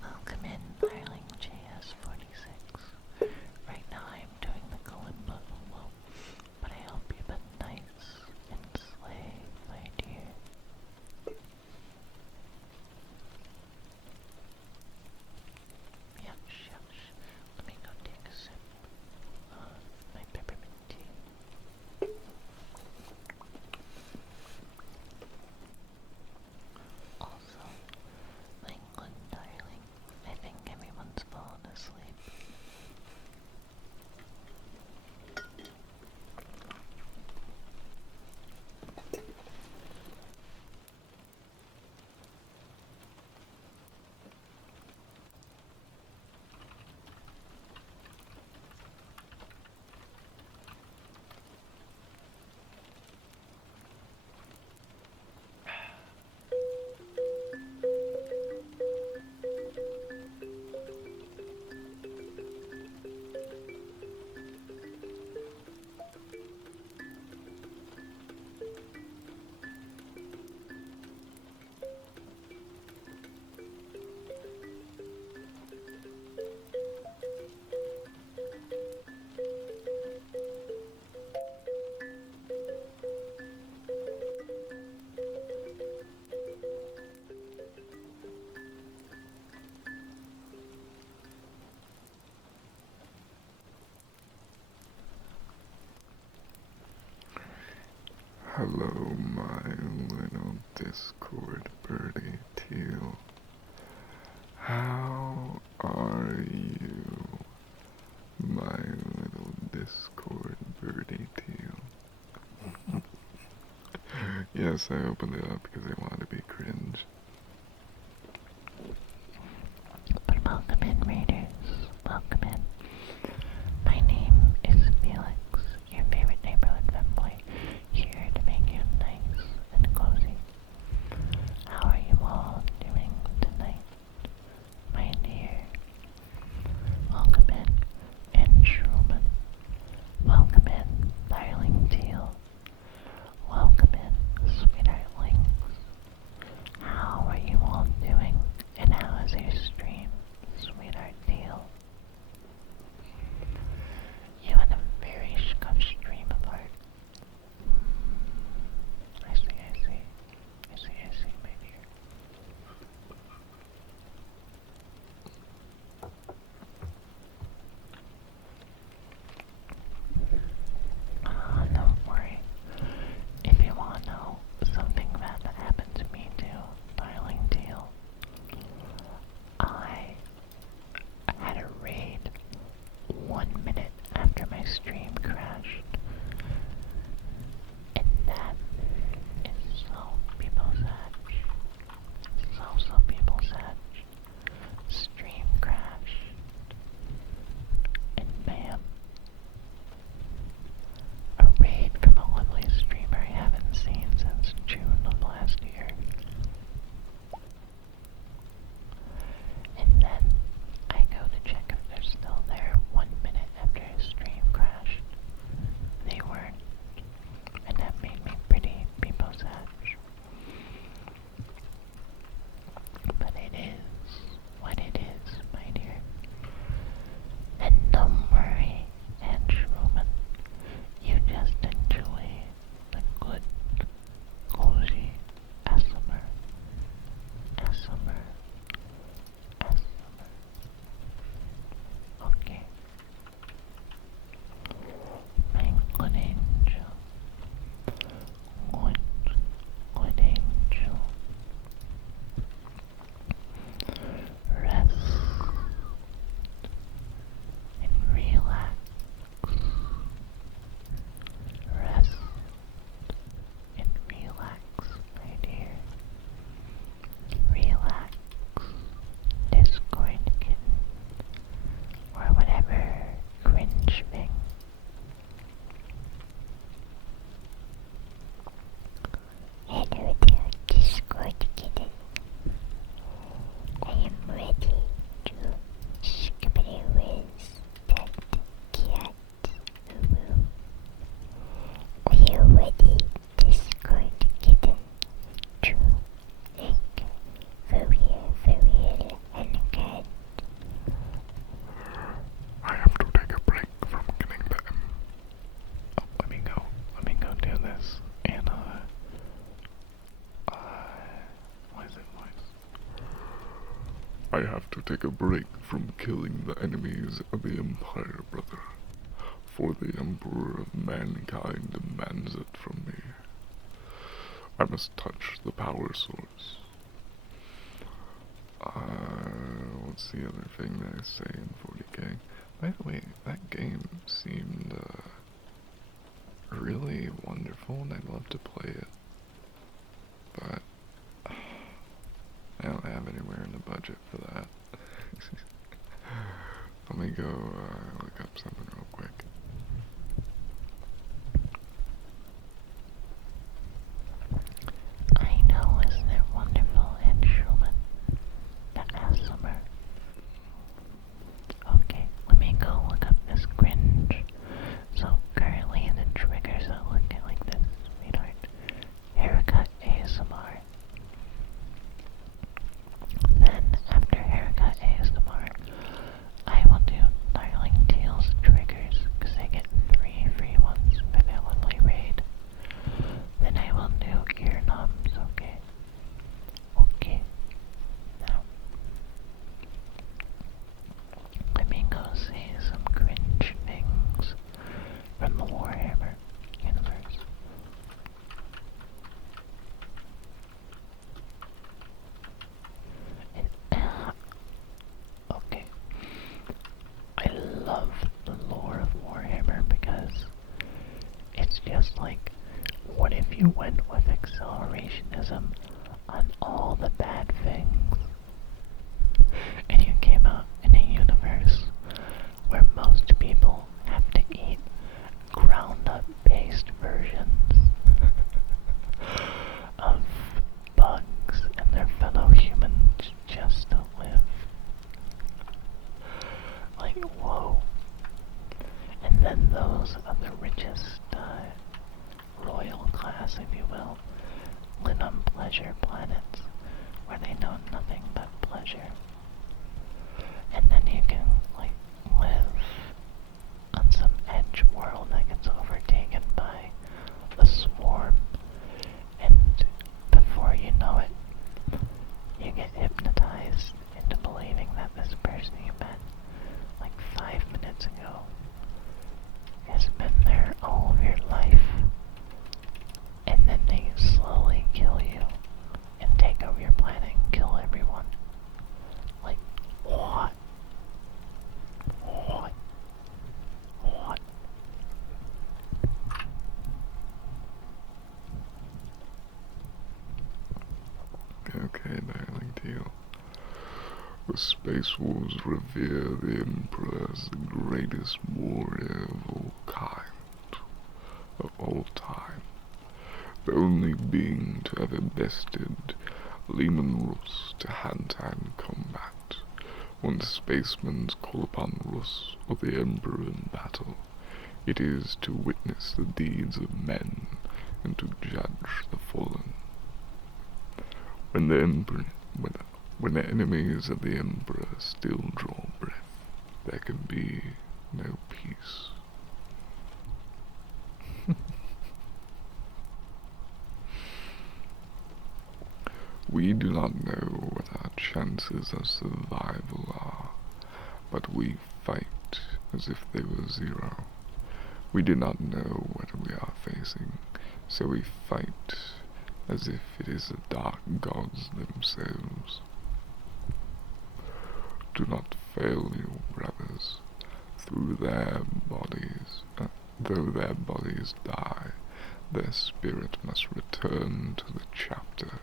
Welcome in, darling JS46. Right now I am doing the kalimba solo, but I hope you've been nice and slay, my dear. Yush. Let me go take a sip of my peppermint tea. Also, England, darling, I think everyone's fallen asleep. Hello, my little Discord birdie teal. How are you, my little Discord birdie teal? Yes, I opened it up because I wanted to be cringe. But welcome in, Raiders. Welcome in. My name is Felix, your favorite neighborhood femboy, here to make you nice and cozy. How are you all doing tonight, my dear? Welcome in, Truman. Welcome in, darling teal. Welcome in, sweetheartlings. How are you all doing? And how is your stream, sweetheart teal? You had a very good stream of art. I see, my dear. Don't worry. If you want to know something that happened to me too, darling teal, I had a raid 1 minute after my stream crashed. And that is so people sad. So people sad. Stream crashed. And bam. A raid from a lovely streamer I haven't seen since June of last year. And then I go to check if they're still there 1 minute after his stream crashed. They weren't. And that made me pretty people sad. But it is what it is, my dear. And don't worry, Aunt Roman. You just enjoy the good, cozy ASMR. Okay. My good angel. Good angel. Rest and relax. Rest and relax, my dear. Relax, Discord kitten, or whatever cringe thing I have to take a break from killing the enemies of the Empire, brother. For the Emperor of Mankind demands it from me. I must touch the power source. What's the other thing that I say in 40k? By the way, that game seemed really wonderful and I'd love to play it. But I don't have anywhere in the budget for that. Let me go look up something real quick. I know, isn't it wonderful, Ed Schumann? To ask summer. Okay, let me go look up this cringe. So currently the triggers that look like this, sweetheart. Haircut ASMR. Then after haircut ASMR, I will do Darling Tales triggers, because I get 3 free ones by that lovely raid. Then I will do ear knobs, okay? Okay. Now, let me go see some cringe things from the Warhammer universe. Okay. I love the lore of Warhammer because it's just like, what if you went with accelerationism on all the bad things, and you came out in a universe where most people have to eat ground-up based versions of bugs and their fellow humans just to live. Like, whoa. And then those of the richest royal class, if you will, live on pleasure planets where they know nothing but pleasure. And then you can, like, live on some edge world that gets overtaken by the swarm, and before you know it, you get hypnotized into believing that this person you met like 5 minutes ago has been there all of your life, and then they slowly kill you and take over your planet and kill everyone. Like, what? What? What? Okay, darling teal. The Space Wolves revere the Emperor as the greatest warrior of all kind, of all time. The only being to have bested Lehman Russ to hand-to-hand combat. When spacemen call upon Russ or the Emperor in battle, it is to witness the deeds of men and to judge the fallen. When the enemies of the Emperor still draw breath, there can be no peace. We do not know what our chances of survival are, but we fight as if they were 0. We do not know what we are facing, so we fight as if it is the dark gods themselves. Do not fail your brothers. Though their bodies die, their spirit must return to the chapter.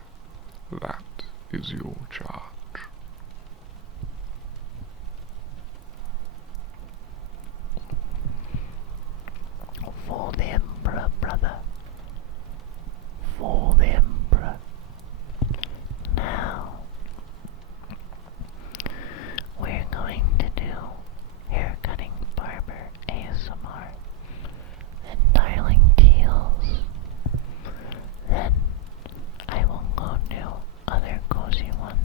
That is your charge. For the Emperor, brother. For the Emperor. Now, we're going to do haircutting barber ASMR, then Darling Teals, then I will go do other cozy ones.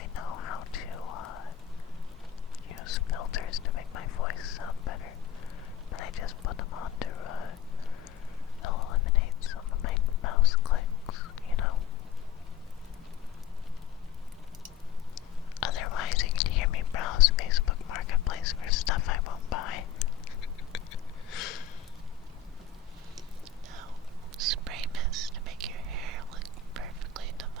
really know how to use filters to make my voice sound better, but I just put them on to eliminate some of my mouse clicks, you know? Otherwise, you can hear me browse Facebook Marketplace for stuff I won't buy. Now, spray mist to make your hair look perfectly divine.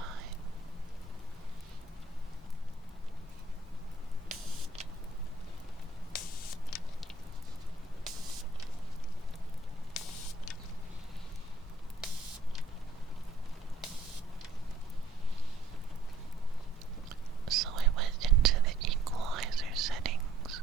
So I went into the equalizer settings,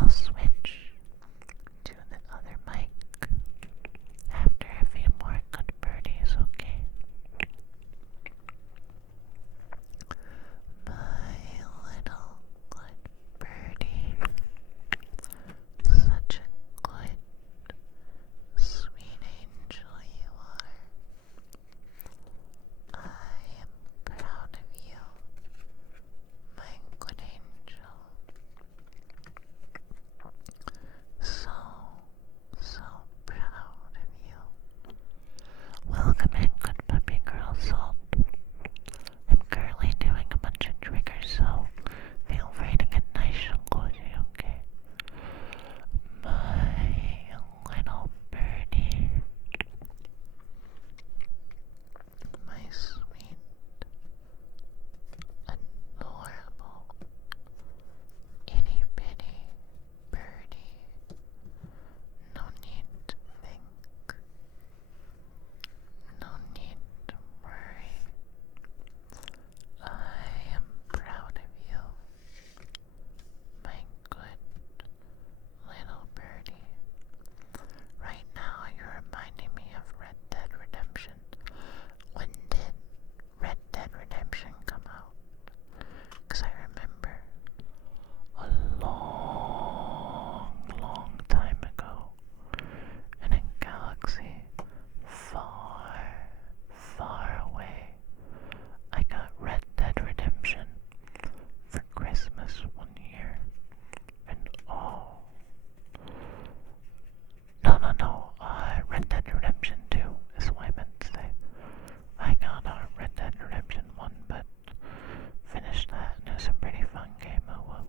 I'll switch to the other mic after a few more good birdies, okay? My little good birdie, such a good, sweet angel you are. I am proud of you, my good angel. So, so proud of you. Welcome in, good puppy girl Salt. I'm currently doing a bunch of triggers, so feel free to get nice and cozy, okay? My little birdie. My sweet, adorable, itty bitty birdie. No need to think. No need to worry. I am proud of you, my good little birdie. Right now you're reminding me of Red Dead Redemption. When did Red Dead Redemption come out? Because I remember a long, long time ago in a galaxy far, far away, I got Red Dead Redemption for Christmas one year, and oh, no, Red Dead Redemption 2 is what I meant to say. I got Red Dead Redemption 1, but finished that, and it was a pretty fun game. Oh well.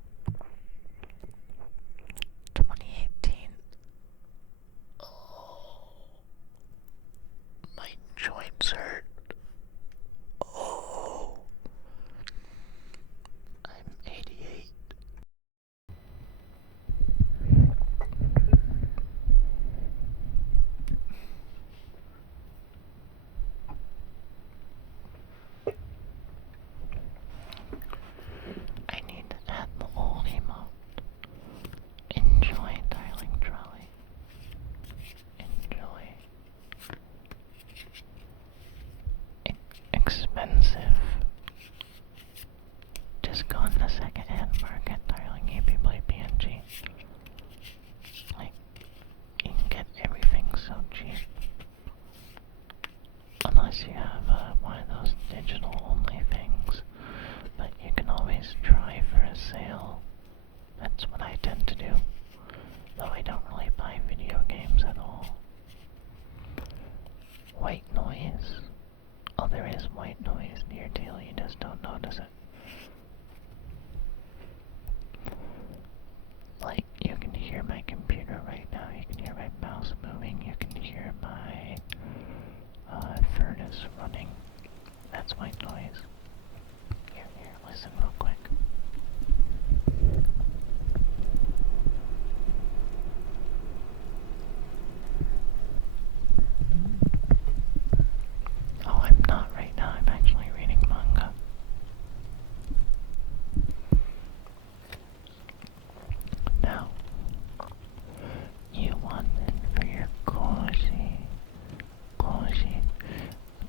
2018. Oh, my joints hurt. Oh, I'm 88. I need to add the old emote. Enjoy, darling trolley. Enjoy. Expensive. Just go in the second-hand market, darling. You be my PNG. Like, you can get everything so cheap. Unless you have one of those digital-only things. But you can always try for a sale. That's what I tend to do. Though I don't really buy video games at all. White noise. Oh, there is white noise near tail, you just don't notice it. Like, you can hear my computer right now, you can hear my mouse moving, you can hear my furnace running. That's white noise. Here, listen real quick. Oh, I'm not right now, I'm actually reading manga. Now, you want it for your cozy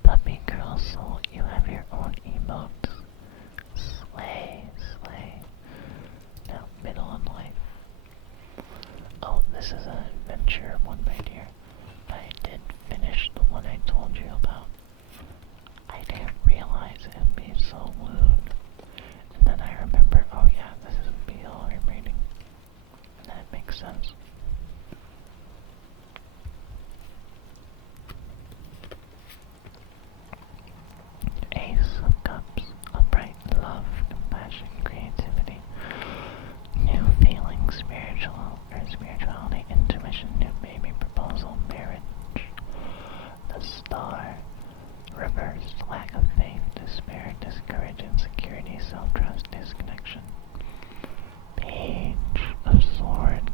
puppy girl soul. You have your own emotes. Slay. Now, middle in life. Oh, this is an adventure one, my dear. I did finish the one I told you about. I didn't realize it would be so lewd. And then I remember, oh yeah, this is BL I'm reading. And that makes sense. Ace of Cups, upright love, compassion, creativity, new feelings, spirituality, intuition, new baby proposal, marriage. The Star, reversed, lack of faith, despair, discourage, insecurity, self-trust, disconnection. Page of Swords,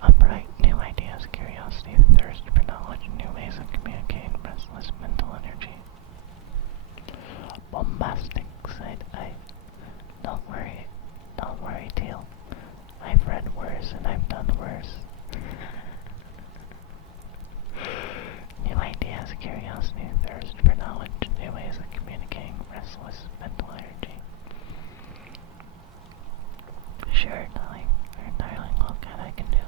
upright, new ideas, curiosity, thirst for knowledge, new ways of communicating, restless mental energy. Bombastic, side eye. Don't worry, teal. I've read worse and I've done worse. New ideas, curiosity, thirst for knowledge, new ways of communicating, restless mental energy. Sure, darling, look at I can do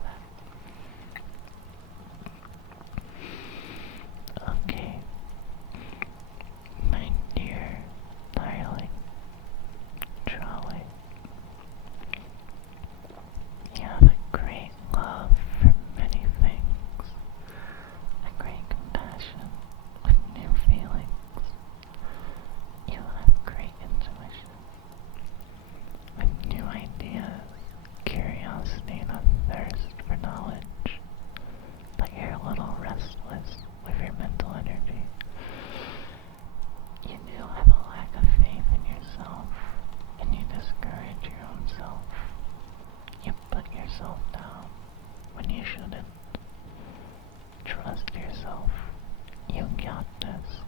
that. Okay. My dear, darling, Trolley, you have a great love for many things, a great compassion with new feelings. You have great intuition with new ideas, curiosity, and a thirst for knowledge, but you're a little restless with your mental energy. You do have a lack of faith in yourself, and you discourage your own self. You put yourself down when you shouldn't. Trust yourself. You got this.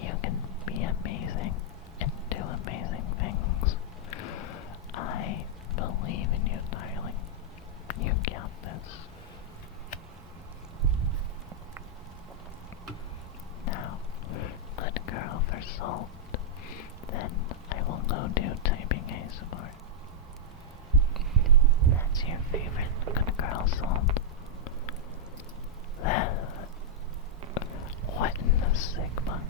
You can be amazing and do amazing things. I believe in you, darling. You got this. Now, good girl for salt. Then I will go do typing ASMR. That's your favorite good girl salt. Then, what in the Sigma?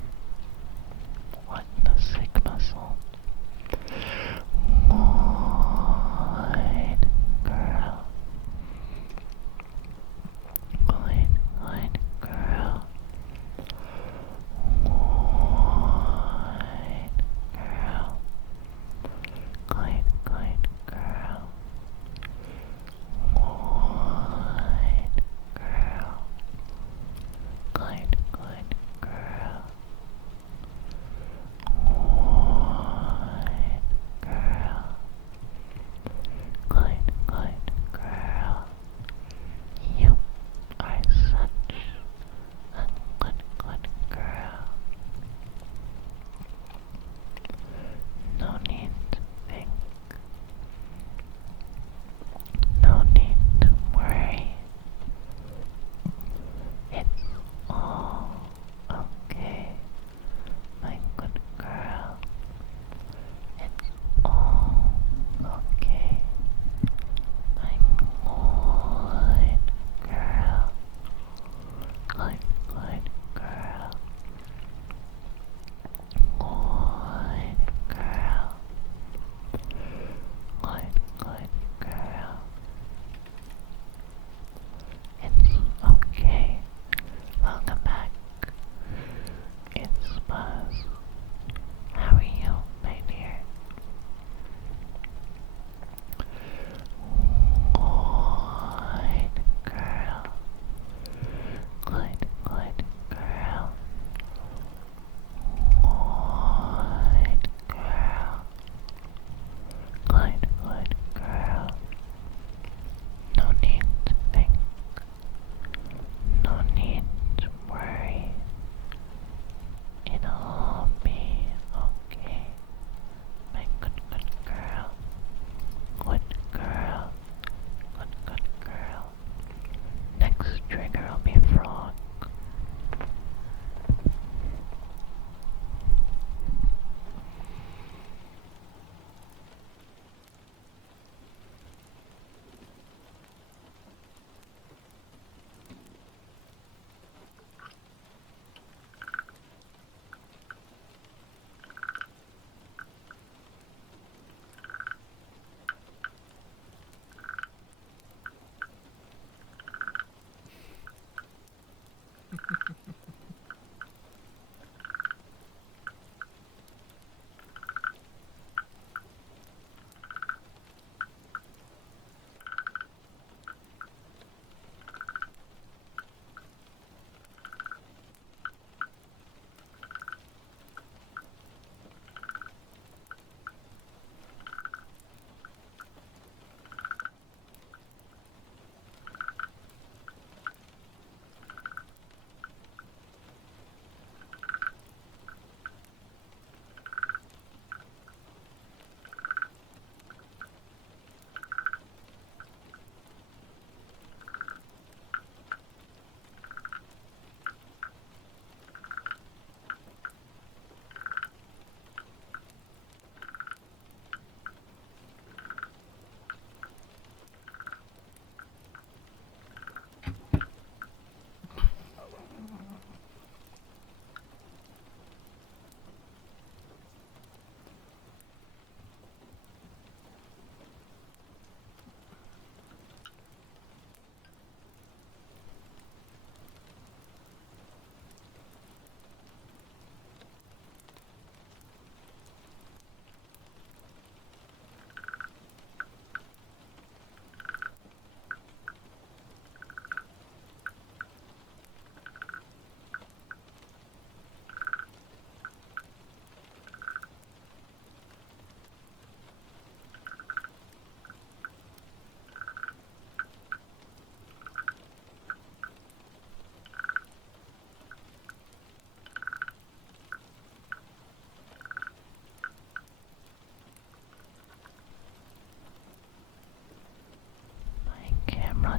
What in the Sigma salt? Good girl. Good girl. Good girl. Good girl.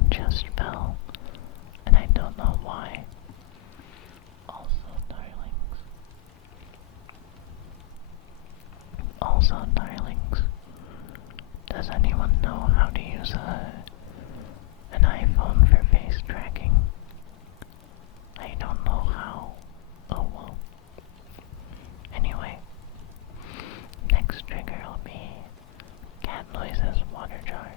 one just fell, and I don't know why. Also, darlings, does anyone know how to use an iPhone for face tracking? I don't know how. Oh well. Anyway, next trigger will be cat noises water jar.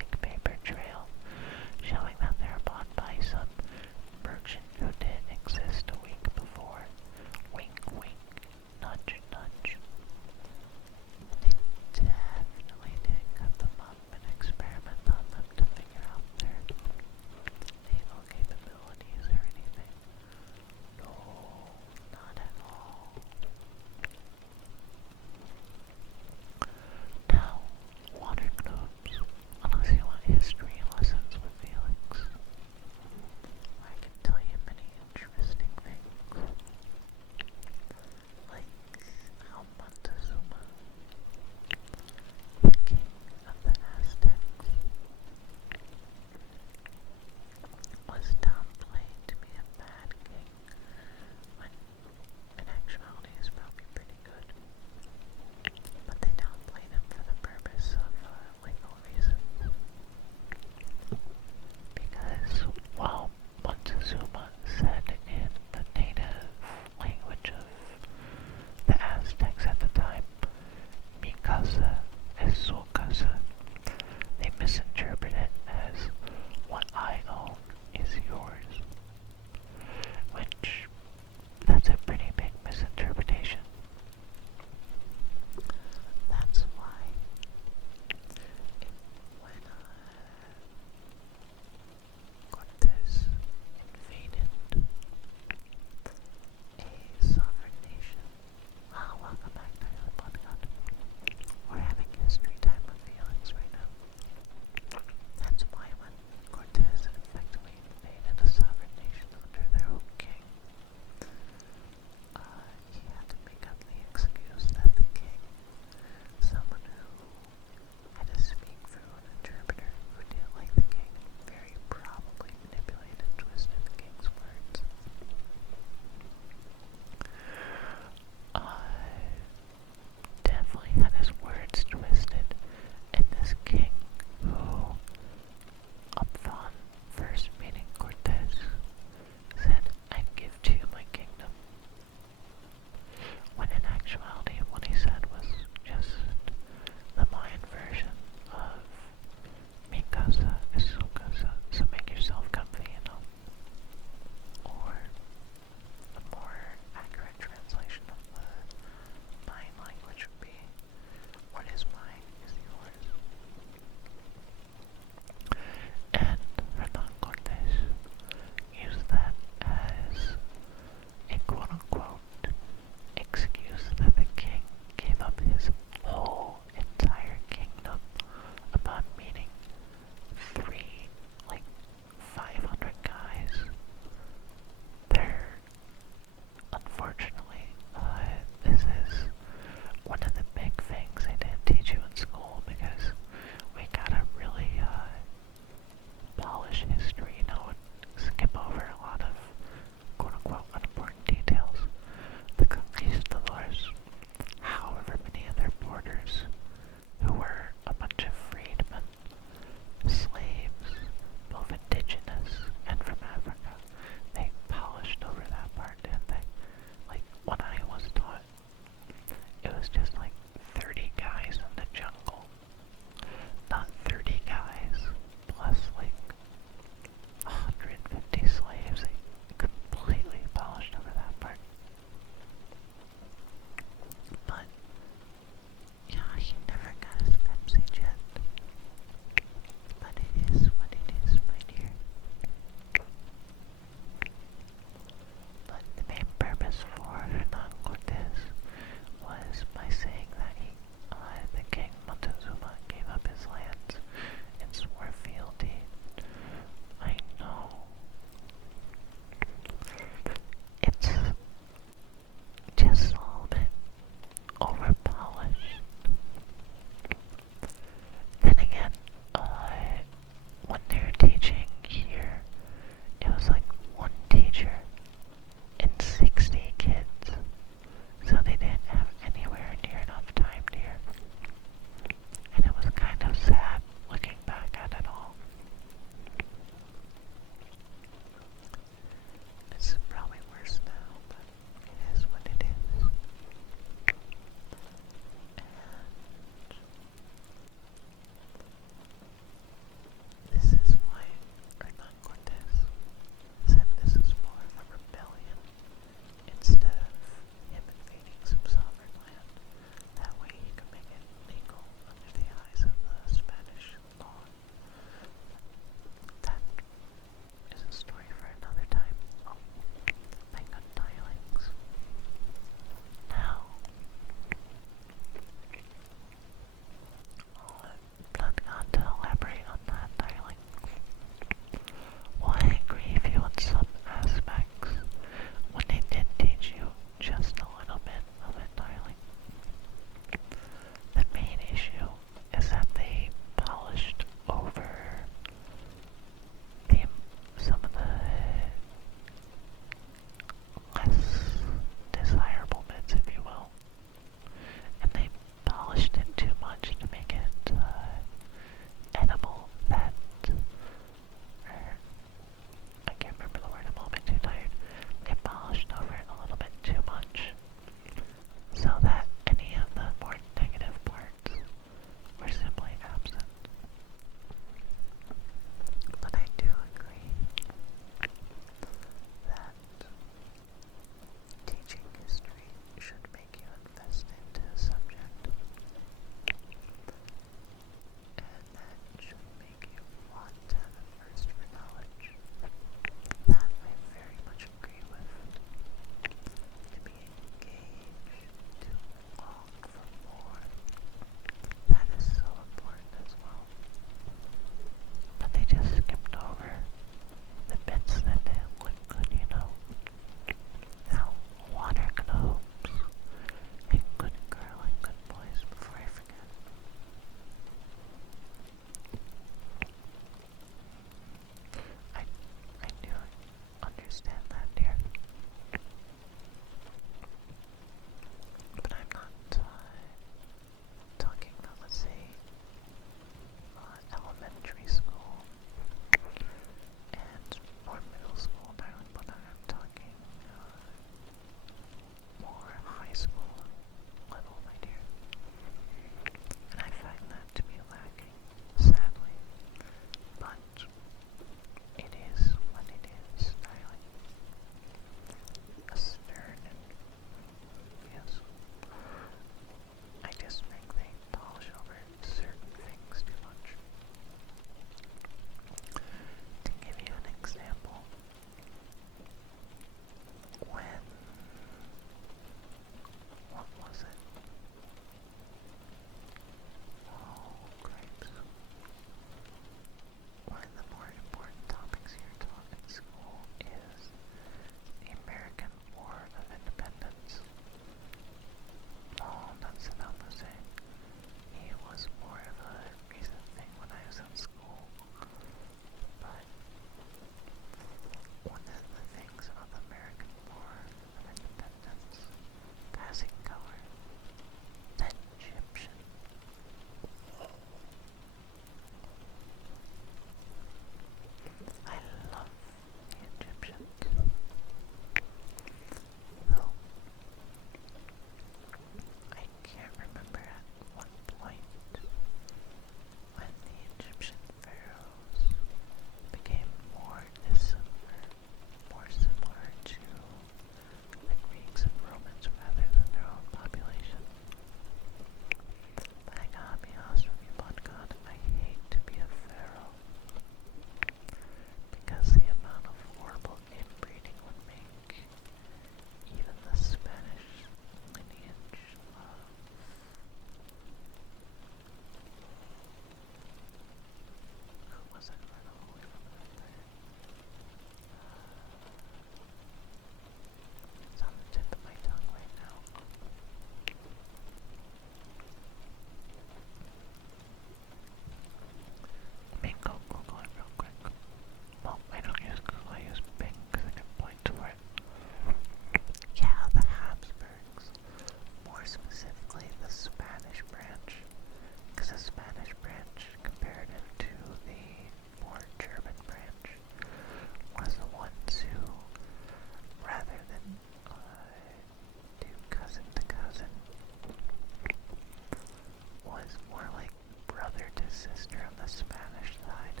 sister on the Spanish side.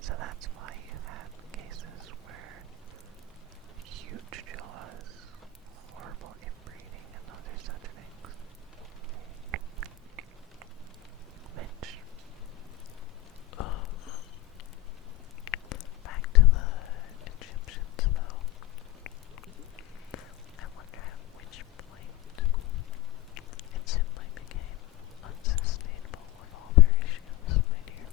So that's why you have cases where huge jaws, horrible inbreeding, and other such things. Which, back to the Egyptians though, I wonder at which point it simply became unsustainable with all their issues, my dear.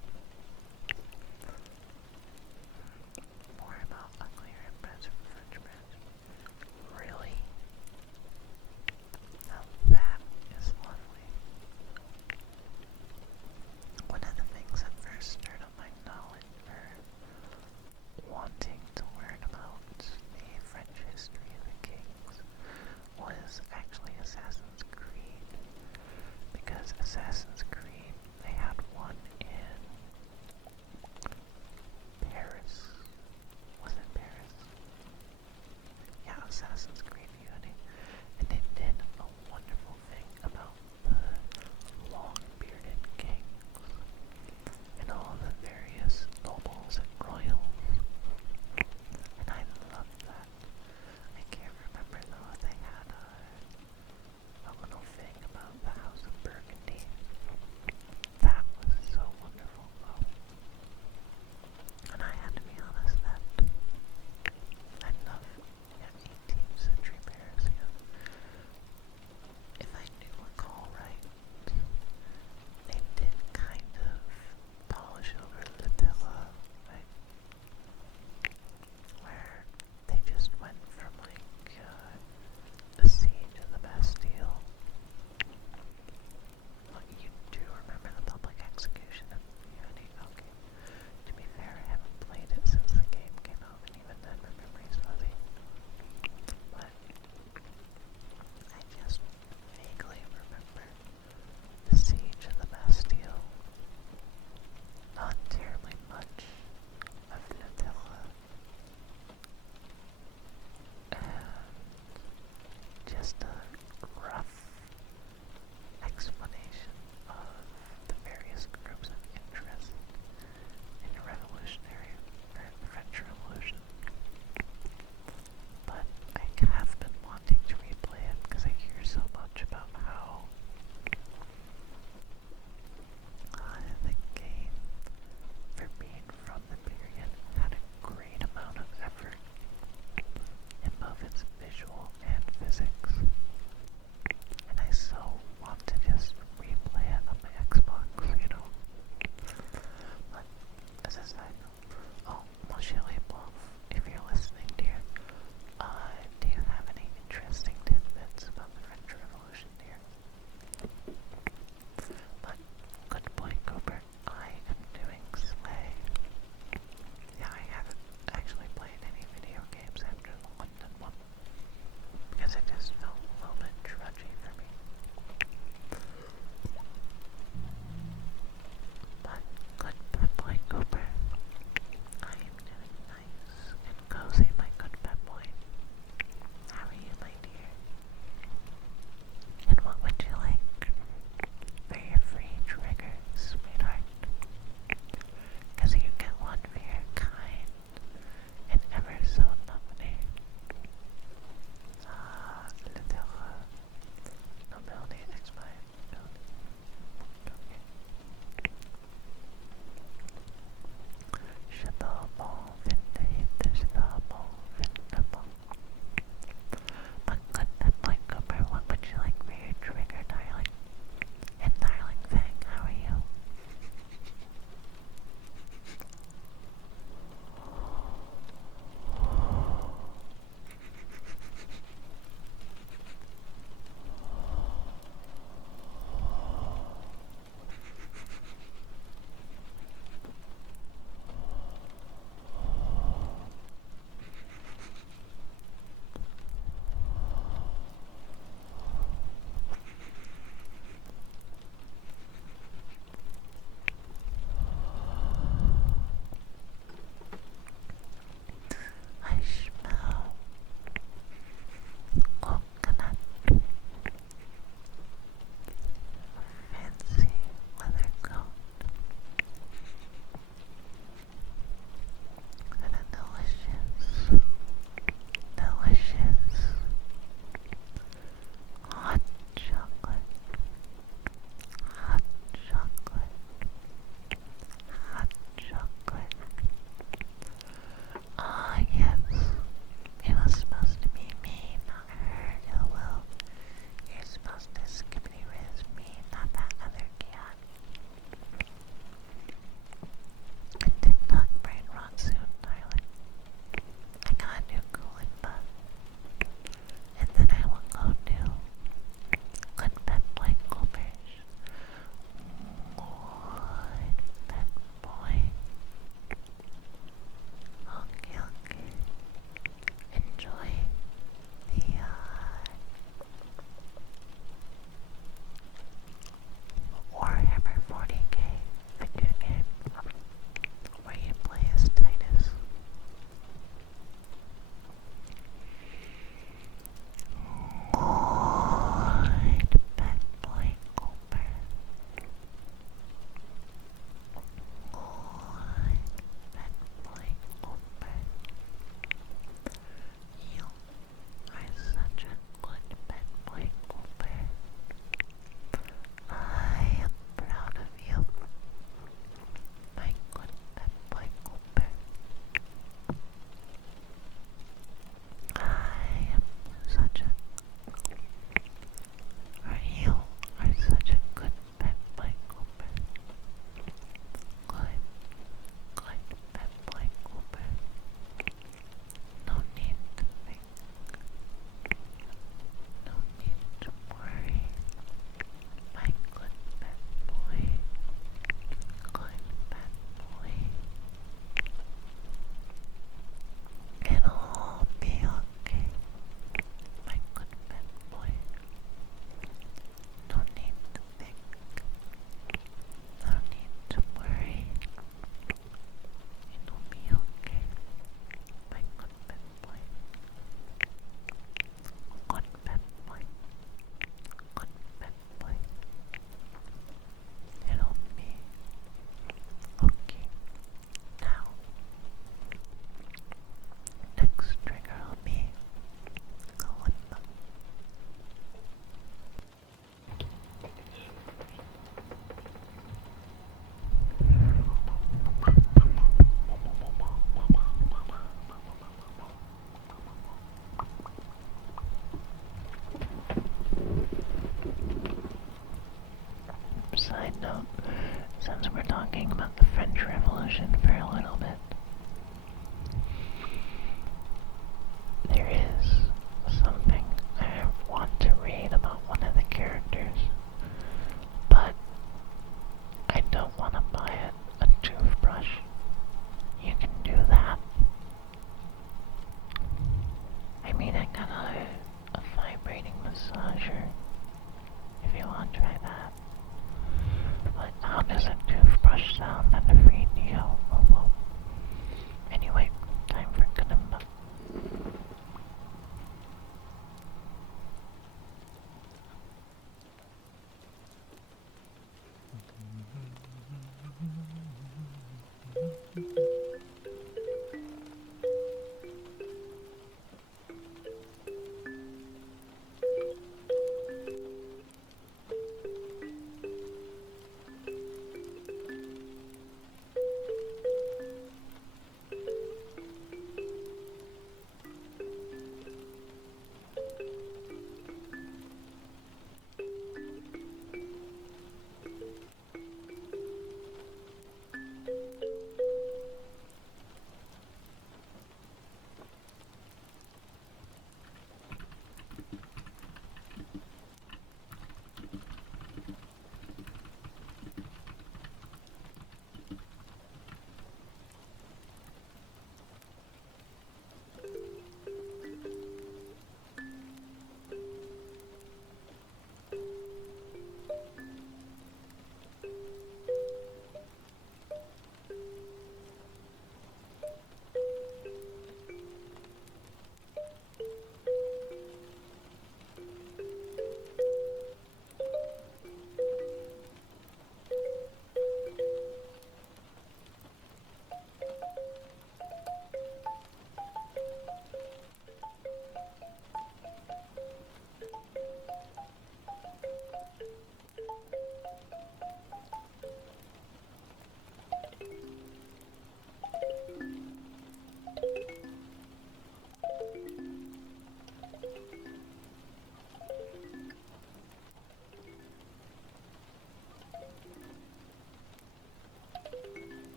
since we're talking about the French Revolution for a little bit,